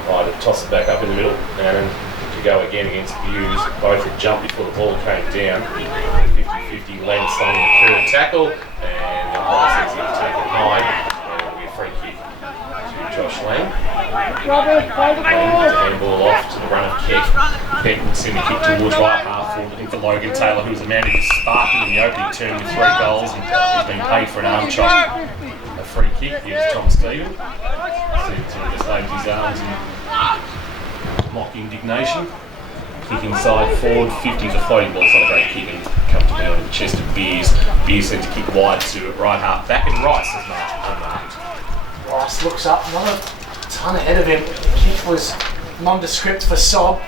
And to toss it back up in the middle and to go again against Hughes. Both had jumped before the ball came down. 50-50 Lang slung the current tackle, and the High says he'll take it high, and it'll be a free kick to Josh Lang. Handball off to the run of Keck. Keck will send the kick towards right half forward, looking for Logan Taylor, who was a man who was sparking in the opening term with 3 goals and has been paid for an arm chop. A free kick gives Tom Stephen. Stevenson just waved his arms in mock indignation. Kick inside forward, 50's a floating ball, it's not a great kick, and come to be on the chest of Beers. Beers sent to kick wide to right half back, and Rice is unmarked. Rice looks up, not a ton ahead of him. The kick was nondescript for Sob.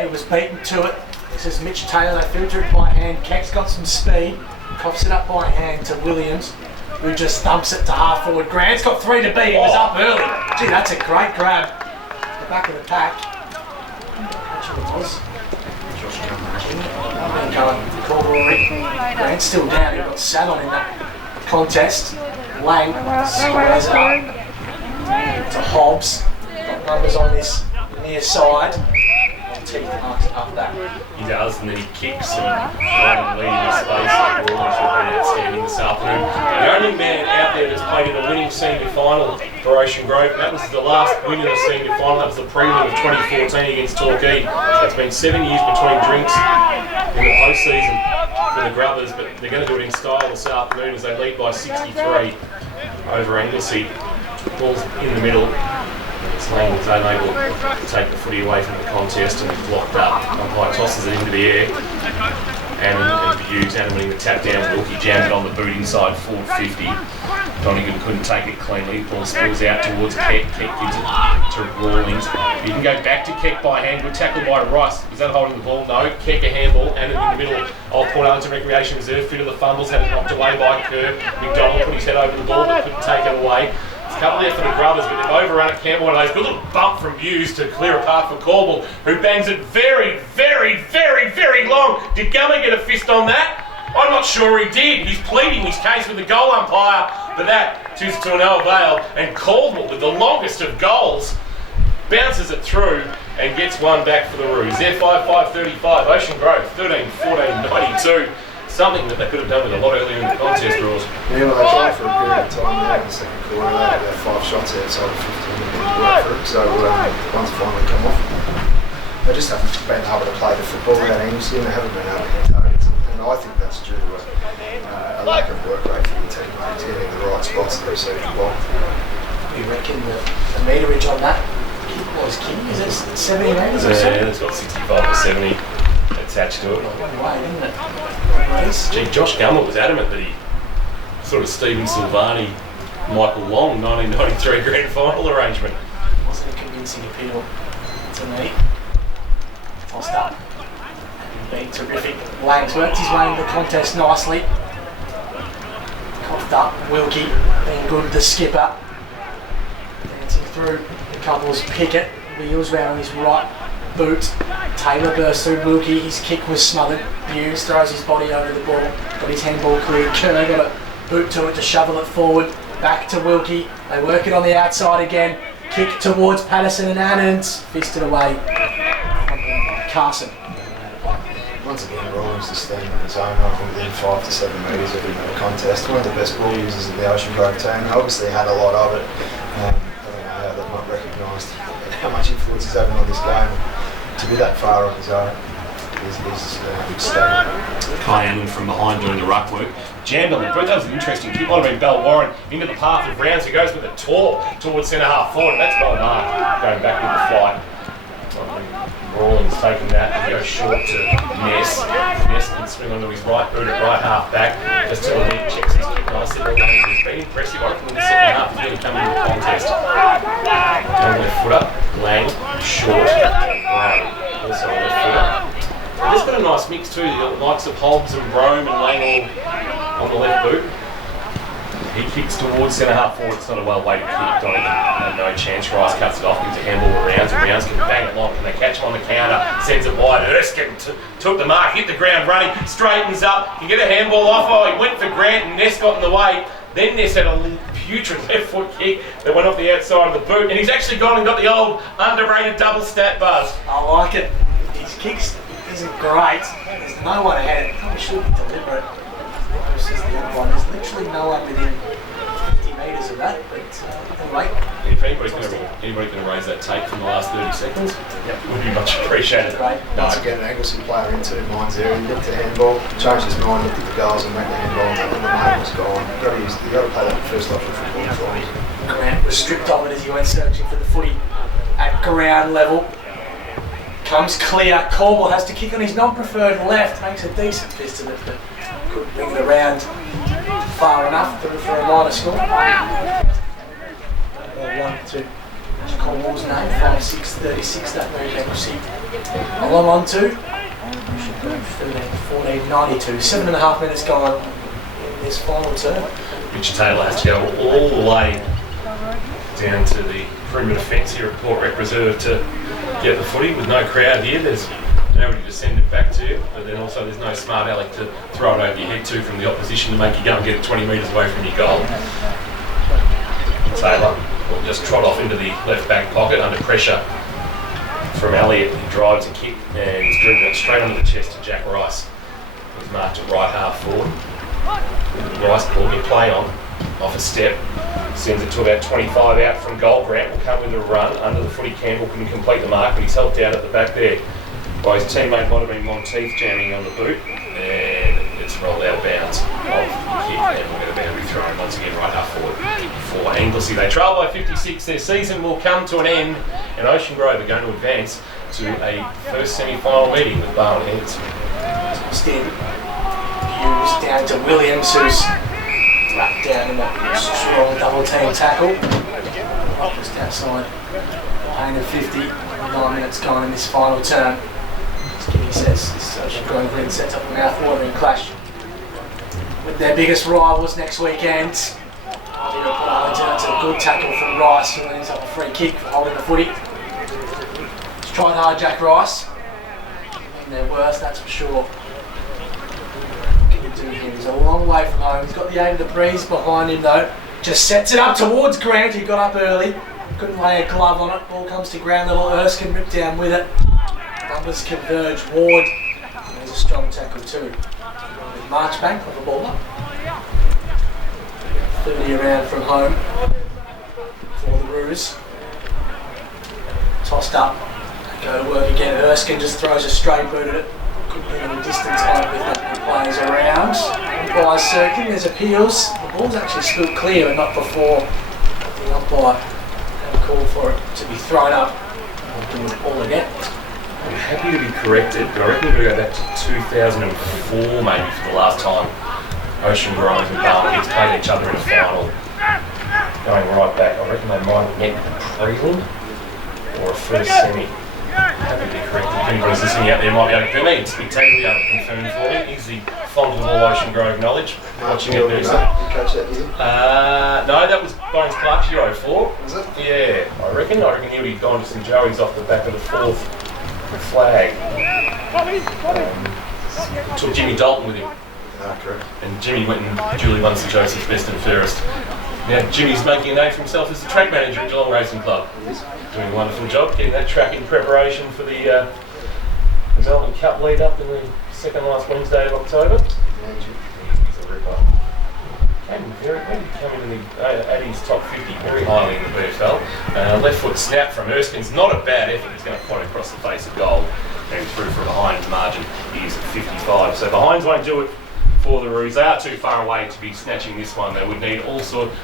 He was beaten to it. This is Mitch Taylor. They filter it by hand. Keck's got some speed. Coughs it up by hand to Williams, who just thumps it to half forward. Grant's got 3 to beat. He was up early. Gee, that's a great grab. The back of the pack. Actually, it was. Grant's still down. He got sat on in that contest. Lang squares it up to Hobbs. Got numbers on this near side. Teeth marks it up that. He does, and then he kicks and running, leading the space. Like Rawlings have been outstanding this afternoon. The only man out there that's played in a winning senior final for Ocean+Grove, and that was the last win in the senior final. That was the prelim of 2014 against Torquay. So it's been 7 years between drinks in the postseason for the Grubbers, but they're going to do it in style this afternoon as they lead by 63 over Anglesea. Ball's in the middle. Lang was unable to take the footy away from the contest and blocked up. Umpire tosses it into the air. And Hughes animating the tap down. Wilkie jammed it on the boot inside forward 50. Donegan couldn't take it cleanly. Ball spills out towards Keck. Keck gives it to Rawlings. You can go back to Keck by hand. Good tackle by Rice. Is that holding the ball? No. Keck a handball. And in the middle of Port Arlington Recreation Reserve. Fit of the fumbles. Had it knocked away by Kerr. McDonald put his head over the ball but couldn't take it away. It's couple there for the Grubbers, but they've overrun at Campbell. One of those good little bump from Hughes to clear a path for Corbell, who bangs it very, very, very, very long. Did Gummer get a fist on that? I'm not sure he did. He's pleading his case with the goal umpire, but that is to no avail. And Caldwell, with the longest of goals, bounces it through and gets one back for the Roos. They're 5-5-35. Ocean Grove 13-14-92. Something that they could have done with a lot earlier in the contest, rules. Yeah, well, they tried for a period of time there in the second quarter. They had about 5 shots outside of 15 minutes to work for it. So once finally come off, they just haven't been able to play the football without Anglesea. They haven't been able to hit targets. And I think that's due to a lack of work rate for the team. It's getting in the right spots to receive the ball. You reckon the meterage on that? What was King? Is it 70 metres or so? Yeah, it's got 65 to 70 attached to it. Way, isn't it? Race. Gee, Josh Gummer was adamant that he sort of Stephen Silvani, Michael Long 1993 grand final arrangement. Wasn't a convincing appeal to me. Tossed up. Been terrific. Lang's worked his way into the contest nicely. Coughed up. Wilkie being good, the skipper. Dancing through the couples. Pickett wheels round his right boot. Taylor bursts through Wilkie. His kick was smothered. Hughes throws his body over the ball. Got his handball cleared. Kerr got a boot to it to shovel it forward. Back to Wilkie. They work it on the outside again. Kick towards Patterson and Annans. Fisted away. Carson. Once again, Rawlings is staying on his own, I think within 5 to 7 metres of the contest. One of the best ball users in the Ocean Grove team. Obviously had a lot of it. I don't know how they've not recognised how much influence he's having on this game. To be that far on his own is staggering. Kai Allen from behind doing the ruck work. Jammed on the boot. That was an interesting kick. Might have been Bell Warren into the path of Rounds, who goes with a torque towards centre half forward. That's well marked, going back with the flight. Rawlings taking that and goes short to Ness. Ness can swing onto his right boot at right half back. Just till the lead checks his kick nicely. He's been impressive. I reckon in the second half he's really come into the contest. Going left footer, Lang, short, Lang, also a left footer. There's been a nice mix too. The likes of Hobbs and Brome and Lang all on the left boot. He kicks towards centre half forward. It's not a well-weighted kick. Donovan had no chance. Rice cuts it off, gives a handball to Rounds, and Rounds can bang it long. Can they catch him on the counter? Sends it wide. Erskine took the mark, hit the ground running, straightens up, can get a handball off. Oh, he went for Grant and Ness got in the way. Then Ness had a putrid left foot kick that went off the outside of the boot, and he's actually gone and got the old underrated double stat buzz. I like it. His kicks isn't great. There's no one ahead. Probably should be deliberate. Versus the other one. There's literally no one within 50 metres of that. But anyway. If anybody's going to raise that tape from the last 30 seconds, would be much appreciated. Great. Once again, an Anglesea player in 2 minds there. He looked at handball, changed his mind, looked at the goals and made the handball, and the man was gone. You've got to play that first option football for him. Grant was stripped of it as he went searching for the footy at ground level. Comes clear. Corbell has to kick on his non-preferred left. Makes a decent fist of it, but couldn't bring it around far enough for a minor score. 1-2. Corbell's name, 5-6-36. That move Anglesea along on to 13-14-92. 7.5 minutes gone in this final term. Richard Taylor has to go all the way down to the perimeter fence here at Port Rec Reserve to get the footy with no crowd here. There's nobody to send it back to, but then also there's no smart aleck to throw it over your head to from the opposition to make you go and get it 20 metres away from your goal. Taylor will just trot off into the left back pocket under pressure from Elliott. He drives a kick and he's driven it straight onto the chest to Jack Rice. He's marked at right half forward. Rice will get play on, off a step, sends it to about 25 out from goal. Grant will come with a run under the footy. Campbell couldn't complete the mark, but he's helped out at the back there by his teammate. Might have been Monteith jamming on the boot, and it's rolled out of bounds of the kick, and we'll get a boundary thrown once again right half forward for Anglesea. They trail by 56. Their season will come to an end, and Ocean Grove are going to advance to a first semi-final meeting with Barwon Heads. Stand Hughes down to Williams, who's wrapped down in that strong double team tackle. Just outside pain of 50. 9 minutes gone in this final term. Skinny says this Ocean Grove Red sets up a mouth-watering clash with their biggest rivals next weekend. That's a good tackle from Rice, who ends up a free kick for holding the footy. He's tried hard, Jack Rice. In their worst, that's for sure. What can you do here? He's a long way from home. He's got the aid of the breeze behind him though. Just sets it up towards Grant, who got up early. Couldn't lay a glove on it. Ball comes to ground level. Erskine ripped down with it. Numbers converge. Ward. And there's a strong tackle too. With Marchbank on the ball up. 30 around from home for the Roos. Tossed up. Go to work again. Erskine just throws a straight boot at it. Couldn't get any distance on it with the players around. Umpire circling. There's appeals. The ball's actually still clear and not before the umpire had a call for it to be thrown up. I'll do the ball again. I'm happy to be corrected, but I reckon we've got to go back to 2004 maybe for the last time Ocean Grove and Barnett played each other in a final. Going right back, I reckon they might have met a prelim or a first semi. Happy to be corrected. If anybody's listening out there might be able to do me. It's been totally confirmed for me. He's the font of all Ocean Grove knowledge. Watching it there. Did you catch that, did you? No, that was Bones Clark's Euro 4. Was it? Yeah, I reckon he'll be gone to St Joey's off the back of the fourth flag. Took Jimmy Dalton with him. Correct. And Jimmy went and duly won St Joseph's best and fairest. Now Jimmy's making a name for himself as the track manager at Geelong Racing Club. Doing a wonderful job getting that track in preparation for the Melbourne Cup lead up in the second last Wednesday of October. He's a ripper. Maybe coming in the Addy's top 50 very highly in the BFL. Left foot snap from Erskine's not a bad effort. He's going to point across the face of goal and through for behind margin. He is at 55. So behinds won't do it for the Roos. They are too far away to be snatching this one. They would need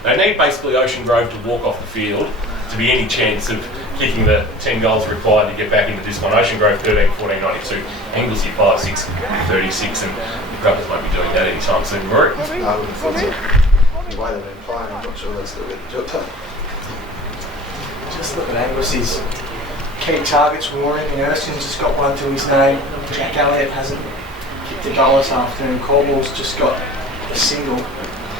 they need basically Ocean Grove to walk off the field to be any chance of kicking the 10 goals required to get back into this one. Ocean Grove 13, 14, 92, Anglesea 5, 6, 36, and the Grubbers won't be doing that anytime soon. Murray? I wouldn't have thought so. The way they've been playing, I'm not sure they'll still get the job done. Just look at Anglesea's key targets. Warren and Erskine's just got one to his name. Jack Elliott hasn't kicked a goal this afternoon. Corbell's just got a single.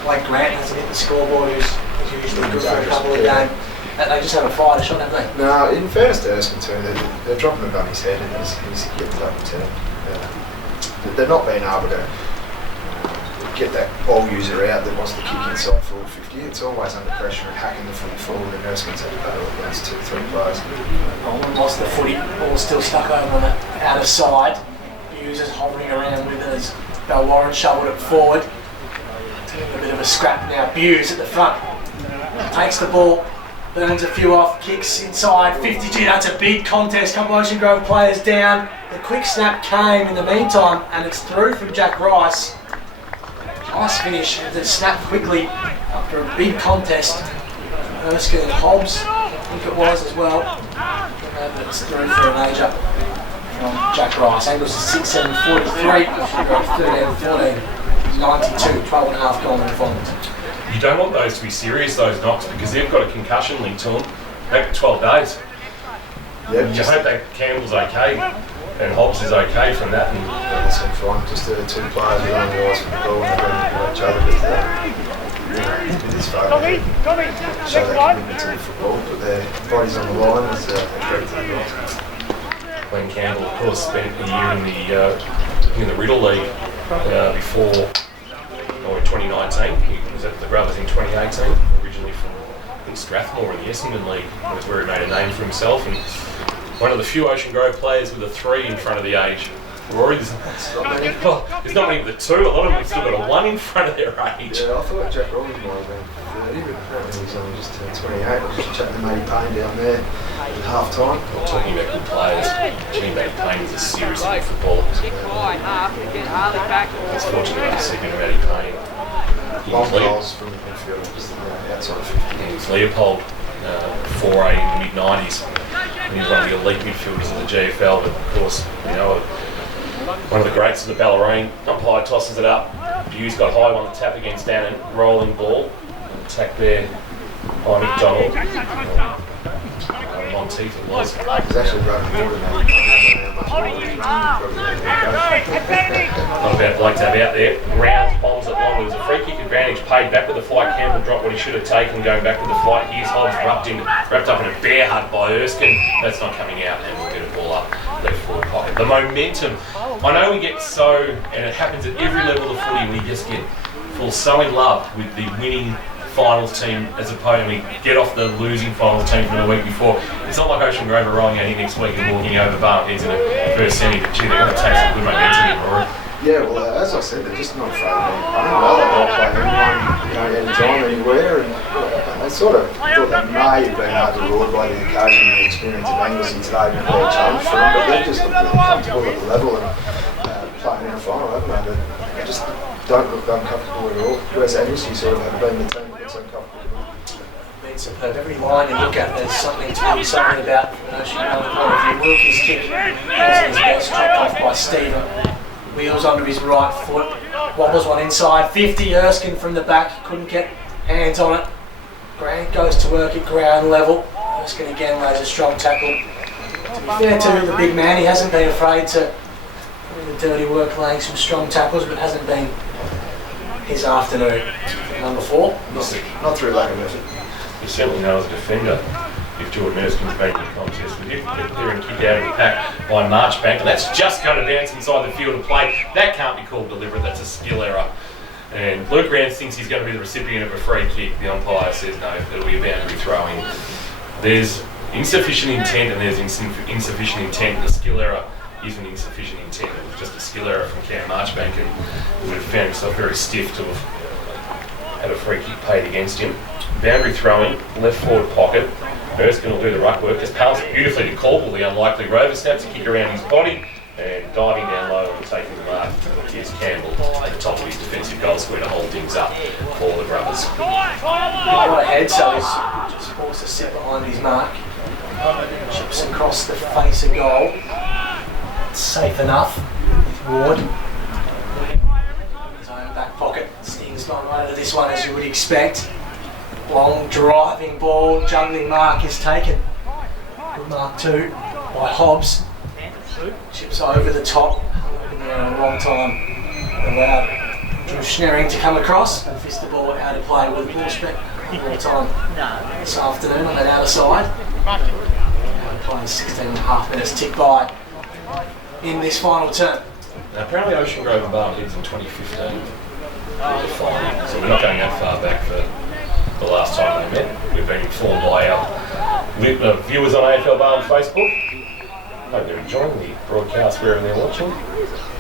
Blake Grant hasn't hit the scoreboard, who's usually good for a couple of games. They just haven't fired a shot, have they? No, in fairness to Erskine too, they're dropping above his head and he's getting up to they're not being able to get that ball user out that wants to kick inside forward 50. It's always under pressure and hacking the foot forward, and Erskine's had to battle against 2 or 3 players. Nolan lost the footy, ball's still stuck over on the outer side. Hughes is hovering around with it as BellarineFL shoveled it forward. Doing a bit of a scrap now. Hughes at the front takes the ball, burns a few off, kicks inside 52. That's a big contest. Couple Ocean Grove players down. The quick snap came in the meantime, and it's through from Jack Rice. Nice finish. It snapped quickly after a big contest. Erskine and Hobbs, I think it was as well. But it's through for a major from Jack Rice. Angles is 6-7, 43. 13-14, 92, 12.5 goal involvement. You don't want those to be serious, those knocks, because they've got a concussion linked to them. Back 12 days. Yeah, You hope that Campbell's okay and Hobbs is okay from that. And it seemed fine. Just 2 players with only eyes for the ball and they're going each other with this photo. Show that commitment to the football, but their bodies on the line is a threat to the guys. Glenn Campbell, of course, spent a year in the Riddle League before, or in 2019. He was at the Grubbers in 2018, originally from I think Strathmore in the Essendon League, was where he made a name for himself. And one of the few Ocean Grove players with a 3 in front of the age. Rory, there's not many with a 2. A lot of them have still got a 1 in front of their age. Yeah, I thought Jack Robbins might have been 30, but apparently he's only just turned 28. I was just chatting to Matty Payne down there at half time. We're talking about good players. Jimmy Matty Payne is a serious good footballer. It's fortunate to see him, Matty Payne. Long goals from the midfield, just outside of 50. He was Leopold, 4A in the mid-90s. And he was one of the elite midfielders of the GFL, but of course, you know, one of the greats of the Bellarine. Umpire tosses it up. Hughes got high on the tap against Dannon. Rolling ball. Attack there by McDonald. Monteith it was. He's actually running more than Not a bad bloke to have out there. Round bombs at long. There was a free kick advantage advantage. Paid back with the flight. Campbell dropped what he should have taken, going back with the flight. Here's Hobbs wrapped up in a bear hug by Erskine. That's not coming out, and we'll get a ball up left forward pocket. The momentum. I know we get so, and it happens at every level of footy, we just fall so in love with the winning finals team as opposed to we get off the losing finals team from the week before. It's not like Ocean Grove are rolling out here next week and walking over Barnheads in a first semi, but gee, they're going to take some good momentum in, Rory. Yeah, well, as I said, they're just not afraid of being playing well. They'll play anyone, anytime, anywhere, and I sort of thought they may have been overruled by the occasion and the experience of Anglesea today, been a bit of challenge for them, but they've just looked really comfortable at the level and playing in a final, haven't they? They just don't look uncomfortable at all, whereas Anglesea sort of have been the team that's so comfortable. It's superb. Every line you look at, there's something to be something about from an Ocean Grove point of view. Wilkie's kick was his best, dropped off by Stephen. Wheels onto his right foot, wobbles one inside, 50, Erskine from the back, couldn't get hands on it. Grant goes to work at ground level. Erskine again lays a strong tackle. To be fair to the big man, he hasn't been afraid to put in the dirty work laying some strong tackles, but hasn't been his afternoon. Number 4. Not through lack of effort. You certainly know as a defender, if Jordan Erskine's back in the contest with him, clear and kick out of the pack by Marchbank, and that's just going to bounce inside the field of play. That can't be called deliberate, that's a skill error. And Luke Rance thinks he's going to be the recipient of a free kick. The umpire says no, it'll be a boundary throwing. There's insufficient intent and there's insufficient intent, and the skill error isn't insufficient intent. It was just a skill error from Cam Marchbank, and he would have found himself very stiff to have had a free kick paid against him. Boundary throwing, left forward pocket. Erskine will do the ruck work. Just passes beautifully to Caldwell, the unlikely rover. Snaps a kick around his body and diving down low and taking the mark. Here's Campbell at the top of his defensive goal square to hold things up for the Grubbers. Right ahead, so he's just forced to sit behind his mark. Chips across the face of goal. It's safe enough with Ward. His own back pocket. Sting's gone right into this one, as you would expect. Long driving ball, juggling mark is taken. Good mark too by Hobbs. Chips over the top. Been there a long time. Allowed Drew Schneering to come across and fist the ball out of play with more respect all the time this afternoon on that outer side. Playing 16.5 minutes tick by in this final term. Now, apparently Ocean Grove and Barnheads in 2015 was the final, so we're not going that far back for the last time they met. We've been informed by our viewers on AFL Barn Facebook. I hope they're enjoying the broadcast wherever they're watching.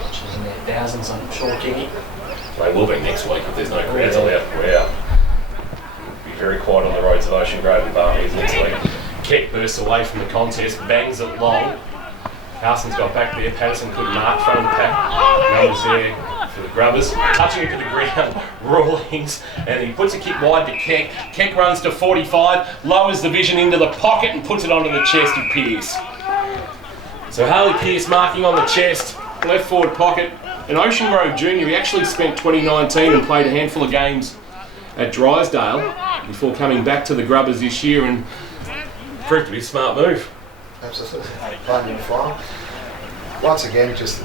Watching in their thousands, I'm sure, Kingy. They will be next week if there's no crowds allowed. We'll be very quiet on the roads of Ocean Grove and Barnheads next week. Keck bursts away from the contest, bangs it long. Carson's got back there, Patterson couldn't mark, front of the pack. No one's there for the Grubbers. Touching it to the ground, Rawlings, and he puts a kick wide to Keck. Keck runs to 45, lowers the vision into the pocket and puts it onto the chest of Pearce. So Harley Pearce marking on the chest, left forward pocket. And Ocean Grove Junior, he actually spent 2019 and played a handful of games at Drysdale before coming back to the Grubbers this year, and proved to be a smart move. Absolutely. Playing in the final. Once again, just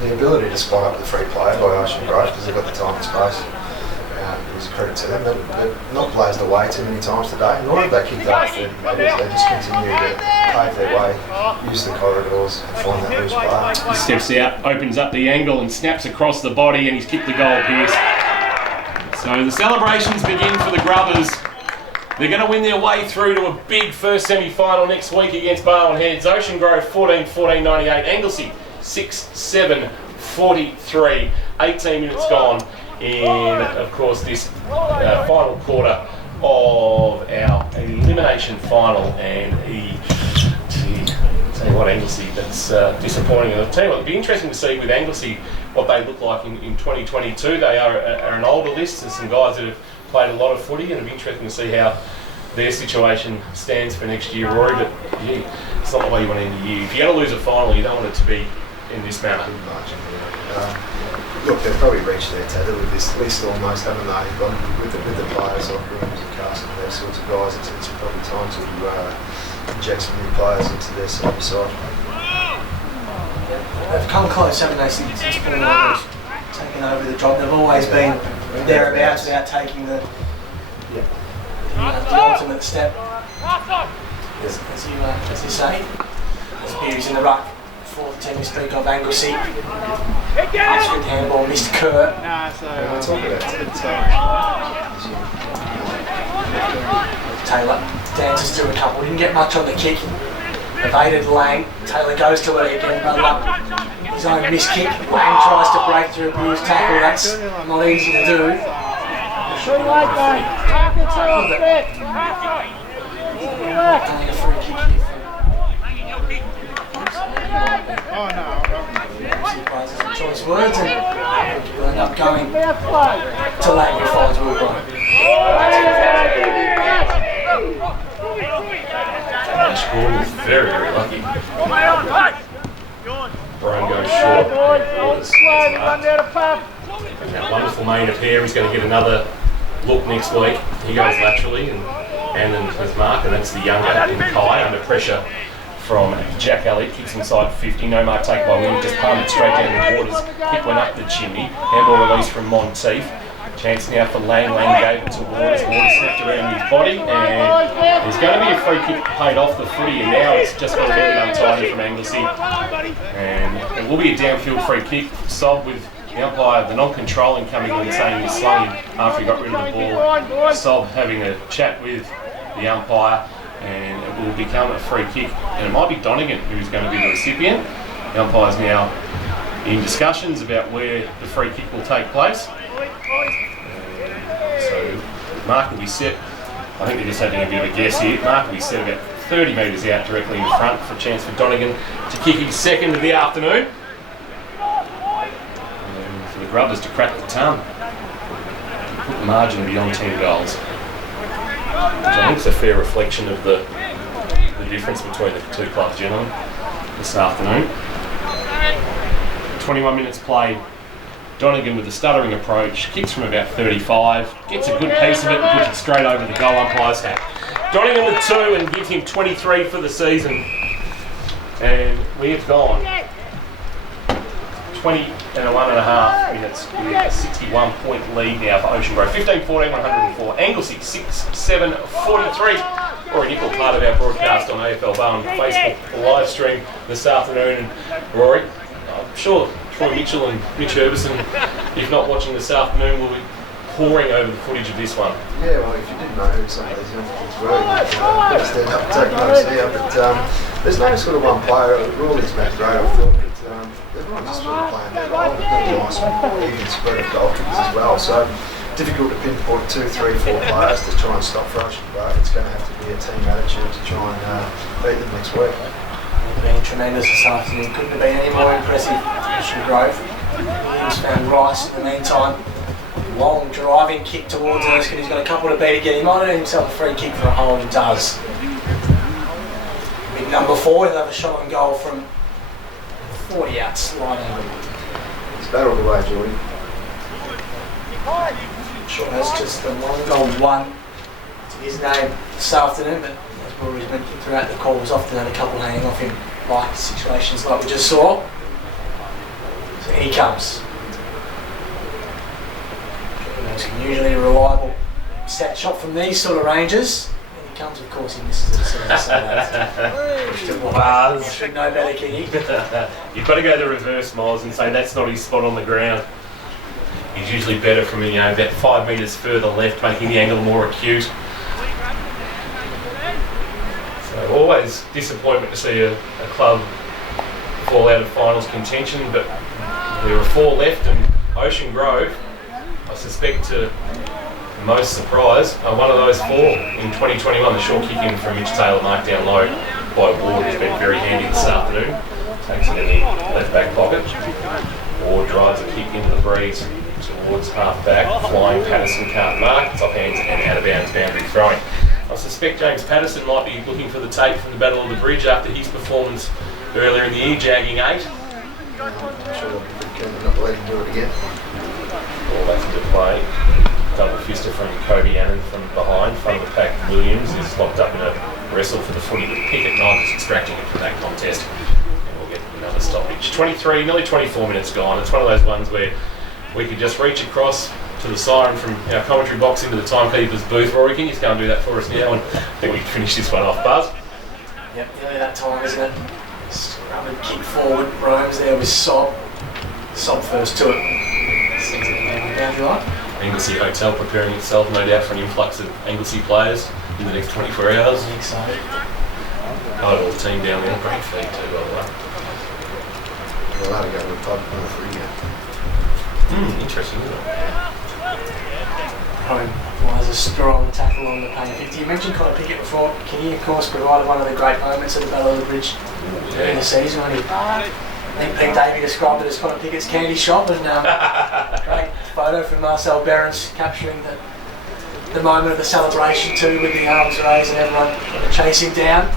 the ability to spot up the free player by Ocean Grove, because they've got the time and space. It was a credit to them. They've not blazed away too many times today, nor have they kicked up 30 metres. They just continue to pave their way, use the corridors, and find that loose player. He steps out, opens up the angle and snaps across the body, and he's kicked the goal, Pearce. So the celebrations begin for the Grubbers. They're going to win their way through to a big first semi-final next week against Barwon-Heads. Ocean Grove 14-14-98, Anglesea 6-7-43. 18 minutes gone in, of course, this final quarter of our elimination final. And tell you what, Anglesea, that's disappointing. I'll tell you what, it'll be interesting to see with Anglesea what they look like in 2022. They are an older list. There's some guys that have played a lot of footy, and it'll be interesting to see how their situation stands for next year, Rory. But yeah, it's not the way you want to end the year. If you're going to lose a final, you don't want it to be in this manner. Look, they've probably reached their tether with this list almost, haven't they? With the players like Williams and Carson and those sorts of guys, it's probably time to inject some new players into their side. They've come close, haven't they, since Paul Walker's taken over the job. They've always been thereabouts without taking the ultimate step, as you say. As Beary's in the ruck for the tennis streak of Anglesea. Upscript handball, missed Kerr. Taylor dances through a couple, didn't get much on the kick. Evaded Lang. Taylor goes to it again, but his own missed kick. Lang tries to break through a Beary's tackle. That's not easy to do. Only a free kick here for choice words, and we'll end up going to Lang, who follows Will Brown. Gordon is very, very lucky. Brian goes short. That wonderful main of hair. He's going to get another look next week. He goes laterally and then has mark, and that's the younger in Kai under pressure from Jack Elliott. Kicks inside 50. No mark taken by Williams. Just palmed it straight down the waters. Kick went up the chimney. Handball release from Monteith. Chance now for Lang. Lang gave it to Waters. Waters snapped around his body, and there's going to be a free kick paid off the footy, and now it's just got a little bit untidy from Anglesea. And it will be a downfield free kick. Sob with the umpire, the non-controlling, coming in and saying he slung him after he got rid of the ball. Sob having a chat with the umpire, and it will become a free kick. And it might be Donegan who's going to be the recipient. The umpire's now in discussions about where the free kick will take place. So mark will be set. I think they're just having a bit of a guess here. Mark will be set about 30 metres out directly in front for a chance for Donegan to kick his second of the afternoon. And for the Grubbers to crack the ton. Put the margin beyond 10 goals. Which I think is a fair reflection of the difference between the two clubs, gentlemen, this afternoon. 21 minutes played. Donegan with a stuttering approach, kicks from about 35, gets a good piece of it and puts it straight over the goal umpire's hat. Donegan with 2 and gives him 23 for the season. And we have gone 21.5 minutes with a 61-point lead now for Ocean Grove. 15-14, 104. Anglesea 6-7-43. Rory Nicol, part of our broadcast on AFL Bowen Facebook live stream this afternoon. And Rory, I'm sure Troy Mitchell and Mitch Herbison, if not watching this afternoon, will be poring over the footage of this one. Yeah, well, if you didn't know who some of these young kids were, you'd stand up and take notice here. But there's no sort of one player. Rawley's been great, I thought, but everyone's just sort of playing their role. Really nice even spread of goal kickers as well. So difficult to pinpoint 2, 3, 4 players to try and stop for Ocean Grove. It's going to have to be a team attitude to try and beat them next week. Been tremendous this afternoon. Couldn't have been any more impressive. Ocean Grove. Williams found Rice in the meantime. Long driving kick towards Erskine. He's got a couple to beat to get him on, and himself a free kick for a hole, and does. Big number 4, he'll have a shot on goal from 40 out, slide angle. It's battled away, Jordy. Sure, that's just the goal 1 to his name this afternoon, but as Rory's mentioned throughout the call, was often had a couple hanging off him, like situations like we just saw. So in he comes. Usually a reliable stat shot from these sort of ranges. And he comes, of course, he misses it. So I should know better, Kingy. You've got to go the reverse, Miles, and say that's not his spot on the ground. He's usually better from about 5 metres further left, making the angle more acute. So always disappointment to see a club fall out of finals contention, but there are 4 left, and Ocean Grove, I suspect to most surprise, are one of those 4 in 2021. The short kick in from Mitch Taylor, marked down low by Ward, has been very handy this afternoon. Takes it in the left back pocket. Ward drives a kick into the breeze towards half back. Flying Patterson can't mark. It's off hands and out of bounds, boundary throwing. I suspect James Patterson might be looking for the tape from the Battle of the Bridge after his performance earlier in the year, jagging 8. I'm sure they'll be pretty keen to not let him do it again. All back into play. Double fister from Kobe Annan from behind. Front of the pack, Williams is locked up in a wrestle for the footy with Pickett. Knight is extracting it from that contest. And we'll get another stoppage. 23, nearly 24 minutes gone. It's one of those ones where we could just reach across, to the siren from our commentary box into the timekeeper's booth. Rory, can you just go and do that for us now? And I think we can finish this one off, Buzz. Yep, nearly that time, isn't it? Scrum and kick forward. Rome's there with Sob. Sob first to it. Sends it down the line. Anglesea Hotel preparing itself, no doubt, for an influx of Anglesea players in the next 24 hours. I think so. Hello, all the team down there. Great feed too, by the way. We're allowed to go to the pub for free yet. Interesting, isn't it? Home was a strong tackle on the paying 50. You mentioned Connor Pickett before. Can he, of course, provide one of the great moments at the Battle of the Bridge in the season when I think Pete Davey described it as Connor Pickett's candy shop, and great photo from Marcel Behrens capturing the moment of the celebration too, with the arms raised and everyone kind of chasing down.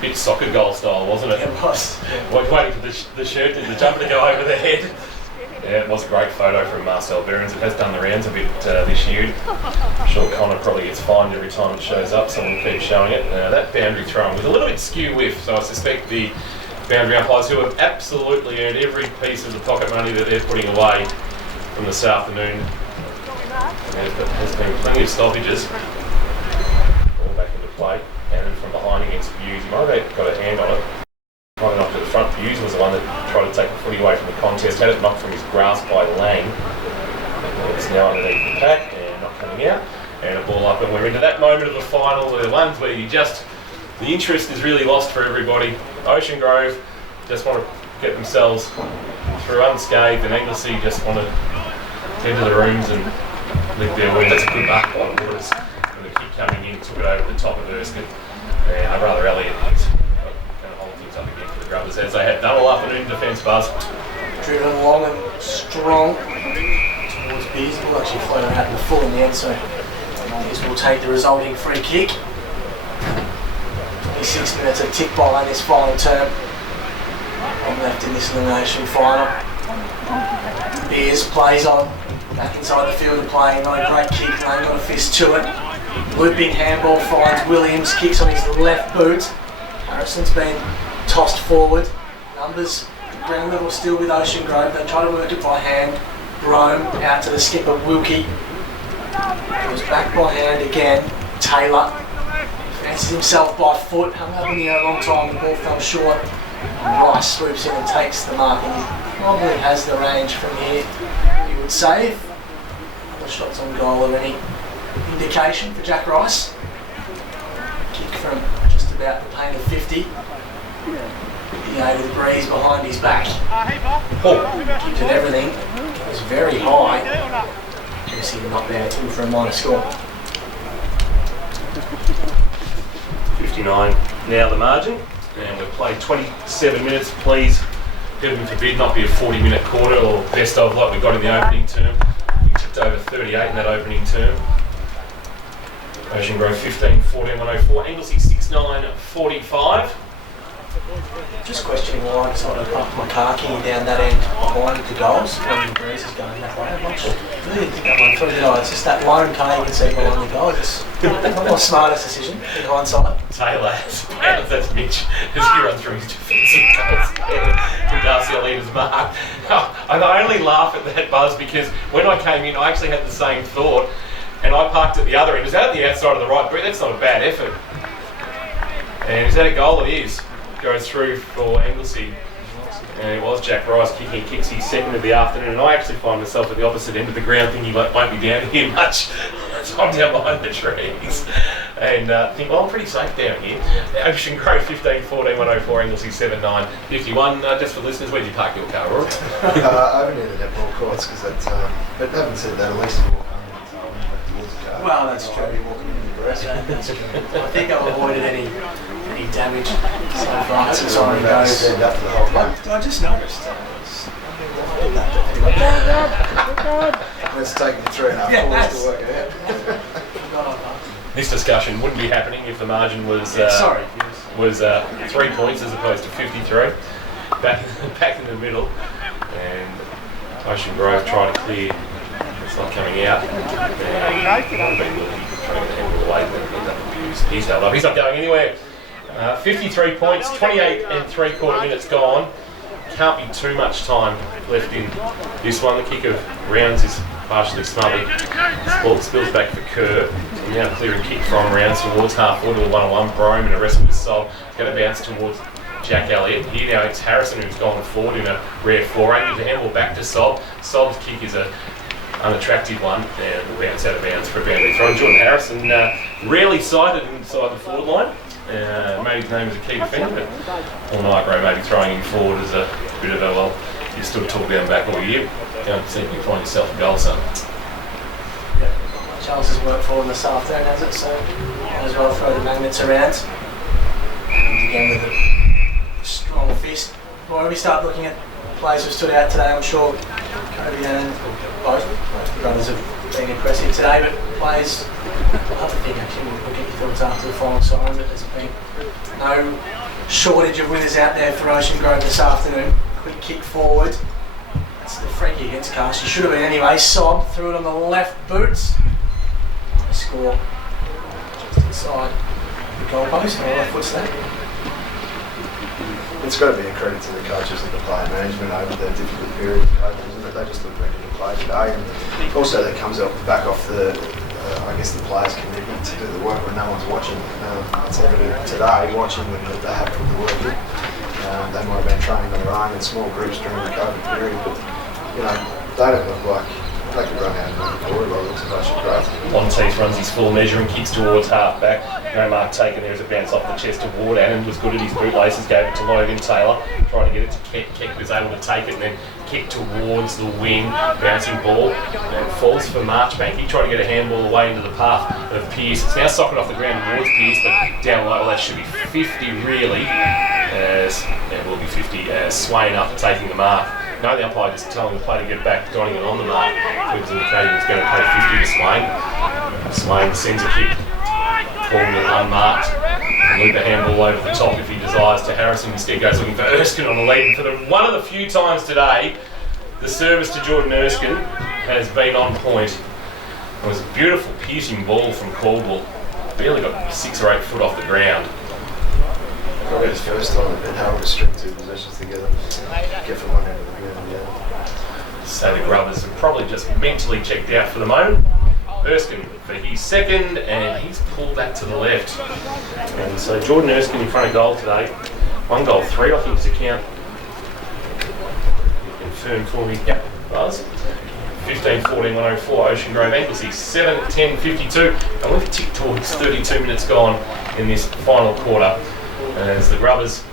Bit soccer goal style, wasn't it? It was. Waiting for the shirt and the jumper to go over the head. Yeah, it was a great photo from Marcel Behrens. It has done the rounds a bit this year. I'm sure Connor probably gets fined every time it shows up, so we'll keep showing it. That boundary throw was a little bit skew whiff, so I suspect the boundary umpires, who have absolutely earned every piece of the pocket money that they're putting away from this afternoon. There's been plenty of stoppages. All back into play. And then from behind against Hughes, he might have got a hand on it. Might have knocked it to the front. Hughes was the one that tried to take the footy away from the contest. Had it knocked from his grasp by Lang. And it's now underneath the pack and not coming out. And a ball up, and we're into that moment of the final, the ones where the interest is really lost for everybody. Ocean Grove just want to get themselves through unscathed, and Anglesea just want to head to the rooms and lick their wound. That's a good back by the Waters. And the kick coming in took it over the top of Erskine. And rather Elliott is going to hold things up again for the Grubbers, as they had done all afternoon defence, Buzz. Driven long and strong towards Beers. We'll actually float it out in the full in the end, so Beers will take the resulting free kick. 26 minutes of tick by in this final term. I'm left in this elimination final. Beers plays on, back inside the field of play. Not a great kick, Lane got a fist to it. Looping handball finds Williams, kicks on his left boot. Harrison's been tossed forward. Numbers ground level still with Ocean Grove. They try to work it by hand. Rome out to the skipper Wilkie. Goes back by hand again. Taylor fancies himself by foot. Hung up in the air a long time. The ball fell short. Rice swoops in and takes the mark. And he probably has the range from here. You would say. Other shots on goal or any indication for Jack Rice. Kick from just about the paint of 50. 58 degrees behind his back. Keeps it everything. It was very high. Guess he not there too for a minor score. 59 now the margin, and we've played 27 minutes. Please, heaven forbid, not be a 40-minute quarter or best of like we got in the opening term. We tipped over 38 in that opening term. Ocean Grove 15, 14, 104. Anglesea 6, 9, 45. Just questioning why I decided to park my car key down that end behind the goals when the breeze is going that way. I really didn't think that one through, did I? It's just that lone car you can see behind the goal. It's not my smartest decision in hindsight. Taylor, that's Mitch, as he runs through his defensive goals from Darcy Alita's mark. I only laugh at that, Buzz, because when I came in, I actually had the same thought, and I parked at the other end. It was out the outside of the right boot. That's not a bad effort. And is that a goal? It is. Goes through for Anglesea, and it was Jack Rice kicking. He kicks his second of the afternoon, and I actually find myself at the opposite end of the ground thinking won't be down here much. So I'm down behind the trees and think, well, I'm pretty safe down here. Ocean Grove 15, 14, 104, Anglesea 7, 9, 51. Just for listeners, where'd you park your car, Rory? Over near the netball courts, because that's, but having said that, at least you walk home towards the car. Well, that's true. You're walking in the grass. I think I've avoided any damage so far. Since I just noticed. Let's take you 3.5 hours to work it out. This discussion wouldn't be happening if the margin was 3 points as opposed to 53. Back in the middle, and Ocean Grove trying to clear. It's not coming out. And trying to handle away. He's held up. He's not going anywhere. 53 points, 28 and 3/4 minutes gone. can't be too much time left in this one. The kick of Rounds is partially smothered. Ball spills back for Kerr. And now clearing kick from Rounds towards half forward to a 1-on-1. Brome and a wrestle with Sol. Going to bounce towards Jack Elliott. Here now it's Harrison who's gone forward in a rare foray. Gives a handball back to Sol. Sol's kick is a unattractive one and will bounce out of bounds for a boundary throw. Jordan Harrison rarely sighted inside the forward line. Made his name as a key defender, but all night Gray maybe throwing him forward as a bit of a, well, you stood tall down back all year. Don't see if you find yourself a goal, son. Yeah, Charles has worked for him this afternoon, has it? So might as well throw the magnets around. And again with a strong fist. Well, we start looking at players who stood out today, I'm sure Kobe and both brothers have been impressive today, but players, I have to think actually we'll get your thoughts after the final siren, but there's been no shortage of winners out there for Ocean Grove this afternoon. Quick kick forward. That's the freaky against Cast. He should have been anyway. Sob threw it on the left boot. Score just inside the goalpost. And left foot's there. It's got to be a credit to the coaches and the player management over the difficult period of COVID, isn't it? They just look ready to play today, and also that comes off the back off the, I guess, the players' commitment to do the work when no one's watching. It's evident today, watching them, that they have put the work in. They might have been training on their own in small groups during the COVID period, but they don't look like they could run out and run forward by the looks of Ocean Grove. Monteith runs his full measure and kicks towards half back. No mark taken there as a bounce off the chest of Ward. Annan was good at his bootlaces, gave it to Logan Taylor, trying to get it to Keck. Keck was able to take it and then kick towards the wing, bouncing ball, and falls for Marchbank. He tried to get a handball away into the path of Pearce. It's now socking off the ground towards Pearce, but down low, well, that should be 50 really, as it will be 50 as Swain after taking the mark. No, the umpire just telling the player to get back, Donning it on the mark. Cleveland's indicating he's going to pay 50 to Swain. Swain sends a kick, calling it unmarked. And loop a handball over the top if he desires to Harrison. Instead goes looking for Erskine on the lead. And for one of the few times today, the service to Jordan Erskine has been on point. It was a beautiful piercing ball from Caldwell. Barely got 6 or 8 foot off the ground. Probably his first time they've been able to string 2 possessions together. Get from one end of the ground and the other. So the Grubbers have probably just mentally checked out for the moment. Erskine for his second, and he's pulled that to the left. And so Jordan Erskine in front of goal today. 1 goal, 3 off his account. Confirm for me. Yep, Buzz. 15-14-104 Ocean Grove Anglesea 7-10-52, and we've ticked towards 32 minutes gone in this final quarter. And as the Grubbers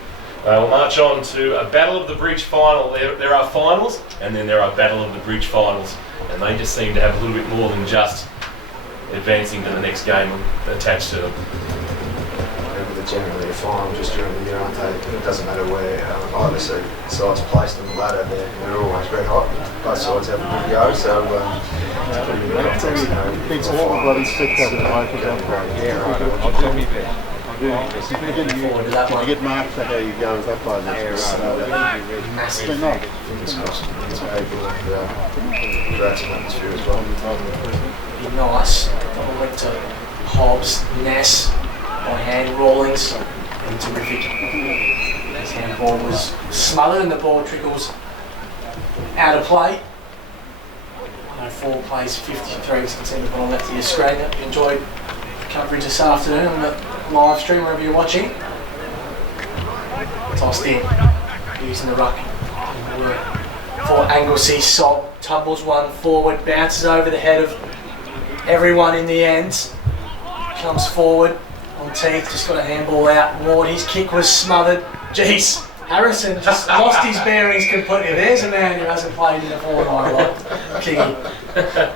will march on to a Battle of the Bridge final. There are finals, and then there are Battle of the Bridge finals, and they just seem to have a little bit more than just advancing to the next game attached to them. They're generally a final just during the year, aren't they? It doesn't matter where either side's placed on the ladder, they're always red hot. Both sides have a good go, so it's pretty good context. Beats all the bloody stick that in the Forward to that you one. get marked for how you go with that by Massive. not. Fingers crossed. It's able to create some atmosphere as well. Be nice. Double went to Hobbs, Ness, by hand Rawlings. And terrific. His handball was smothered and the ball trickles out of play. 104 plays 53, so it's in the bottom left of your screen. Hope you enjoyed the coverage this afternoon on the live stream, wherever you're watching. Tossed in, using the ruck. For Anglesea, Sob tumbles one forward, bounces over the head of everyone in the end. Comes forward on teeth, just got a handball out. Ward, his kick was smothered. Jeez, Harrison just lost his bearings completely. There's a man who hasn't played in a fortnight like Kingy.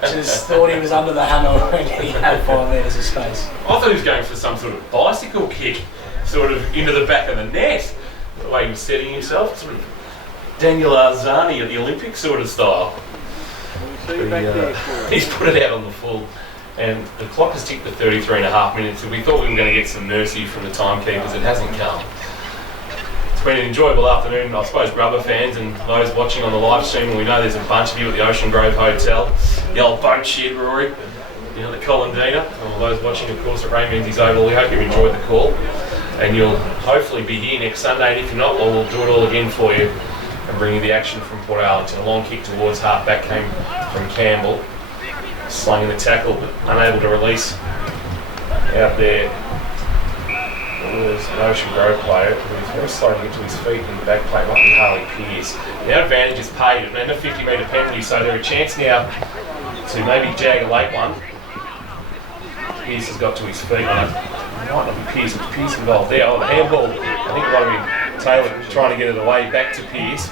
Just thought he was under the hammer when he had 5 metres of space. I thought he was going for some sort of bicycle kick, sort of into the back of the net. The way he was setting himself, sort of Daniel Arzani at the Olympic sort of style. He's put it out on the full. And the clock has ticked to 33.5 minutes, and we thought we were going to get some mercy from the timekeepers. It hasn't come. It's been an enjoyable afternoon, I suppose, Grubber fans and those watching on the live stream. And we know there's a bunch of you at the Ocean Grove Hotel, the old boat shed, Rory, the Colindina, and all those watching, of course, at Ray Menzies Oval. We hope you've enjoyed the call, and you'll hopefully be here next Sunday. And if you're not, well, we'll do it all again for you And bringing the action from Port Arlington. A long kick towards half back came from Campbell. Slung in the tackle, but unable to release. Out there was an Ocean+Grove player who was very slow to get to his feet in the back plate, might be Harley Pearce. Now advantage is paid and a 50-metre penalty, so there a chance now to maybe jag a late one. Pearce has got to his feet. It might not be Pearce, it's Pearce involved there. Oh, the handball. I think it might have been Taylor trying to get it away back to Pearce.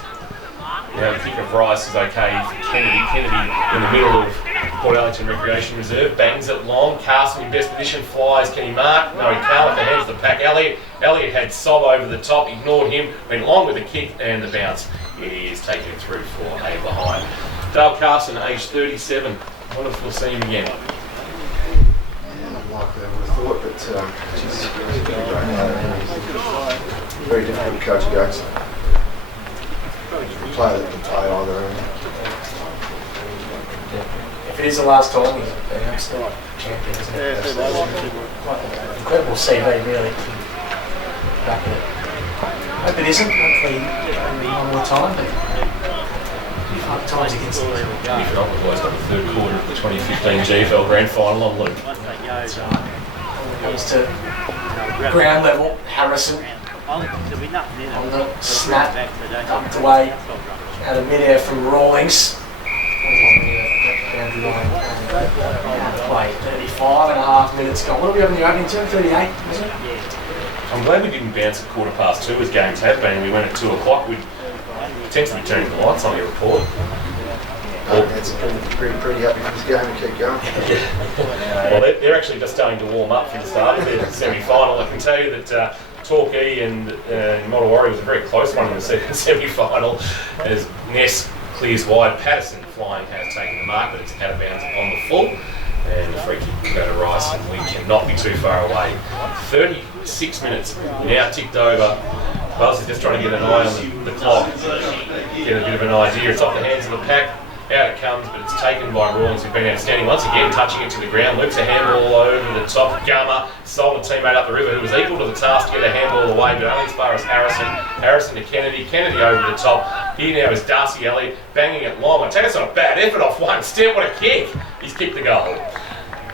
Now the kick of Rice is okay for Kennedy. Kennedy in the middle of Port Arlington Recreation Reserve, bangs it long. Carson in best position, flies. Can he mark? No, he can't. With the hands of the pack. Elliott had Sob over the top, ignored him, went long with the kick and the bounce. He is taking it through for a behind. Dale Carson, aged 37. Wonderful to see him again. Unlikely I would have thought, but Jesus, he's pretty great. Very difficult to coach against. A player that can play either end. If it is the last time, he's an absolute champion, isn't it? Incredible CV, really. Back in it. Hope it isn't. Hopefully, one more time, but times against it. If not, we've always got the third quarter of the 2015 GFL Grand Final on loop. That's right. Goes to ground level. Harrison on the snap, dumped away out of midair from Rawlings. Play 35 and a half minutes gone. What are we having in the opening term? 38, wasn't it? I'm glad we didn't bounce at 2:15 as games have been. We went at 2 o'clock. We tend to be turning the lights on your report. It's pretty happy for this game to keep going. Well, they're actually just starting to warm up for the start of their semi-final. I can tell you that Torquay and Mottawarri was a very close one in the semi-final as Ness clears wide. Patterson flying has taken the mark, but it's out of bounds on the full. And the free kick will go to Rice, and we cannot be too far away. 36 minutes now ticked over. Buzz is just trying to get an eye on the clock, get a bit of an idea. It's off the hands of the pack. Out it comes, but it's taken by Rawlings, who've been outstanding once again, touching it to the ground. Loops a handball over the top. Gummer sold a teammate up the river who was equal to the task to get a handball away, but only as far as Harrison. Harrison to Kennedy. Kennedy over the top. Here now is Darcy Elliott banging it long. I tell you, it's not a bad effort off one step. What a kick! He's kicked the goal.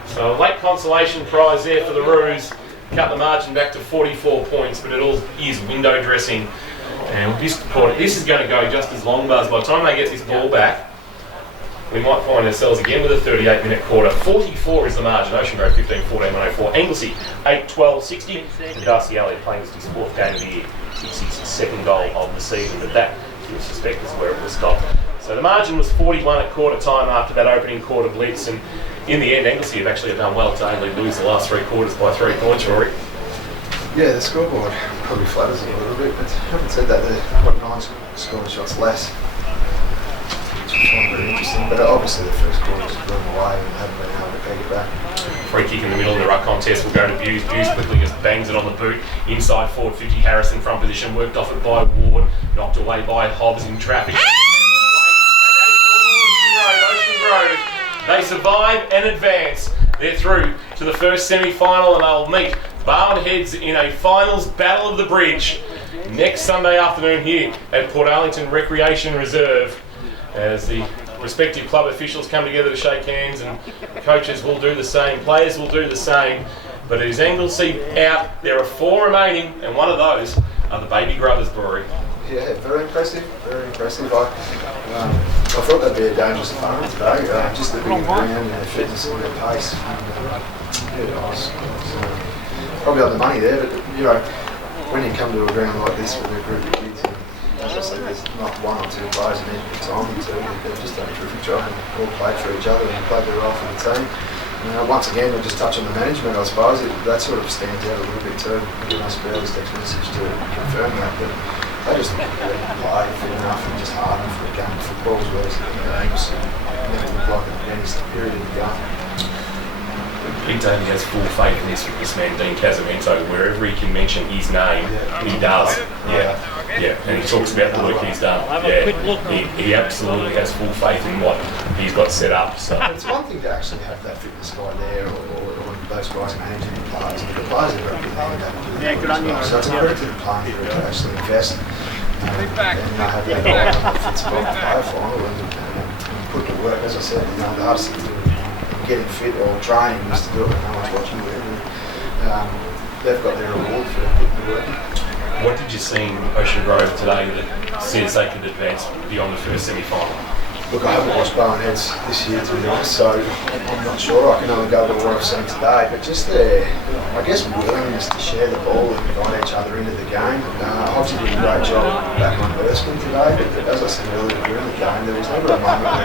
So a late consolation prize there for the Roos. Cut the margin back to 44 points, but it all is window dressing. And this quarter, this is going to go just as long, Buzz. By the time they get this ball back, we might find ourselves again with a 38-minute quarter. 44 is the margin. Ocean+Grove 15, 14, 104. Anglesea 8, 12, 60. And Darcy Elliott playing his 4th game of the year. It's his 2nd goal of the season, but that, you suspect, is where it will stop. So the margin was 41 at quarter time after that opening quarter blitz, and in the end, Anglesea have actually done well to only lose the last 3 quarters by 3 points, Rory. Yeah, the scoreboard probably flatters it a little bit, but having said that, they've got 9 scoring shots less. Which is very interesting, but obviously the first quarter was blown away and haven't been able to peg it back. Free kick in the middle of the ruck contest will go to Buse. Buse quickly just bangs it on the boot. Inside forward 50, Harrison front position, worked off it by Ward, knocked away by Hobbs in traffic. And that is all Ocean+Grove. They survive and advance. They're through to the first semi-final, and they'll meet Barwon Heads in a finals battle of the bridge next Sunday afternoon here at Port Arlington Recreation Reserve, as the respective club officials come together to shake hands, and coaches will do the same, players will do the same. But it is Anglesea out. There are 4 remaining, and one of those are the baby brothers, Rory. Yeah, very impressive, very impressive. I thought that'd be a dangerous opponent today, just the big ground and their fitness and their pace. Yeah, I was probably on the money there, but you know, when you come to a ground like this with a group of kids, as I said, there's not 1 or 2 players in any time, they've just done a terrific job and all played for each other and played their role for the team. Once again, we'll just touch on the management, I suppose. That sort of stands out a little bit too. You must be able to text message to confirm that, but they just play fit enough and just hard enough for a game of football as well as never looked like an endless period in the game. Pete Davey has full faith in this man, Dean Casamento. Wherever he can mention his name, he does. Yeah, and he talks about the work he's done. Yeah, he absolutely has full faith in what he's got set up. So it's one thing to actually have that fitness guy there, or those guys managing the players. But the players are very good at that. Yeah, good on you. So it's a credit to the playing group to actually invest have that fit spot to play final and put the work. As I said, the hardest thing to getting fit or training is to do it when no one's watching you. They've got their reward for putting the work in. What did you see in Ocean Grove today that says they could advance beyond the first semi-final? Look, I haven't watched Bowenheads this year, to be honest, so I'm not sure. I can only go by what I've seen today, but just their, I guess, willingness to share the ball and invite each other into the game. Obviously did a great job back on Erskine today, but as I said earlier, during the game, there was never a moment where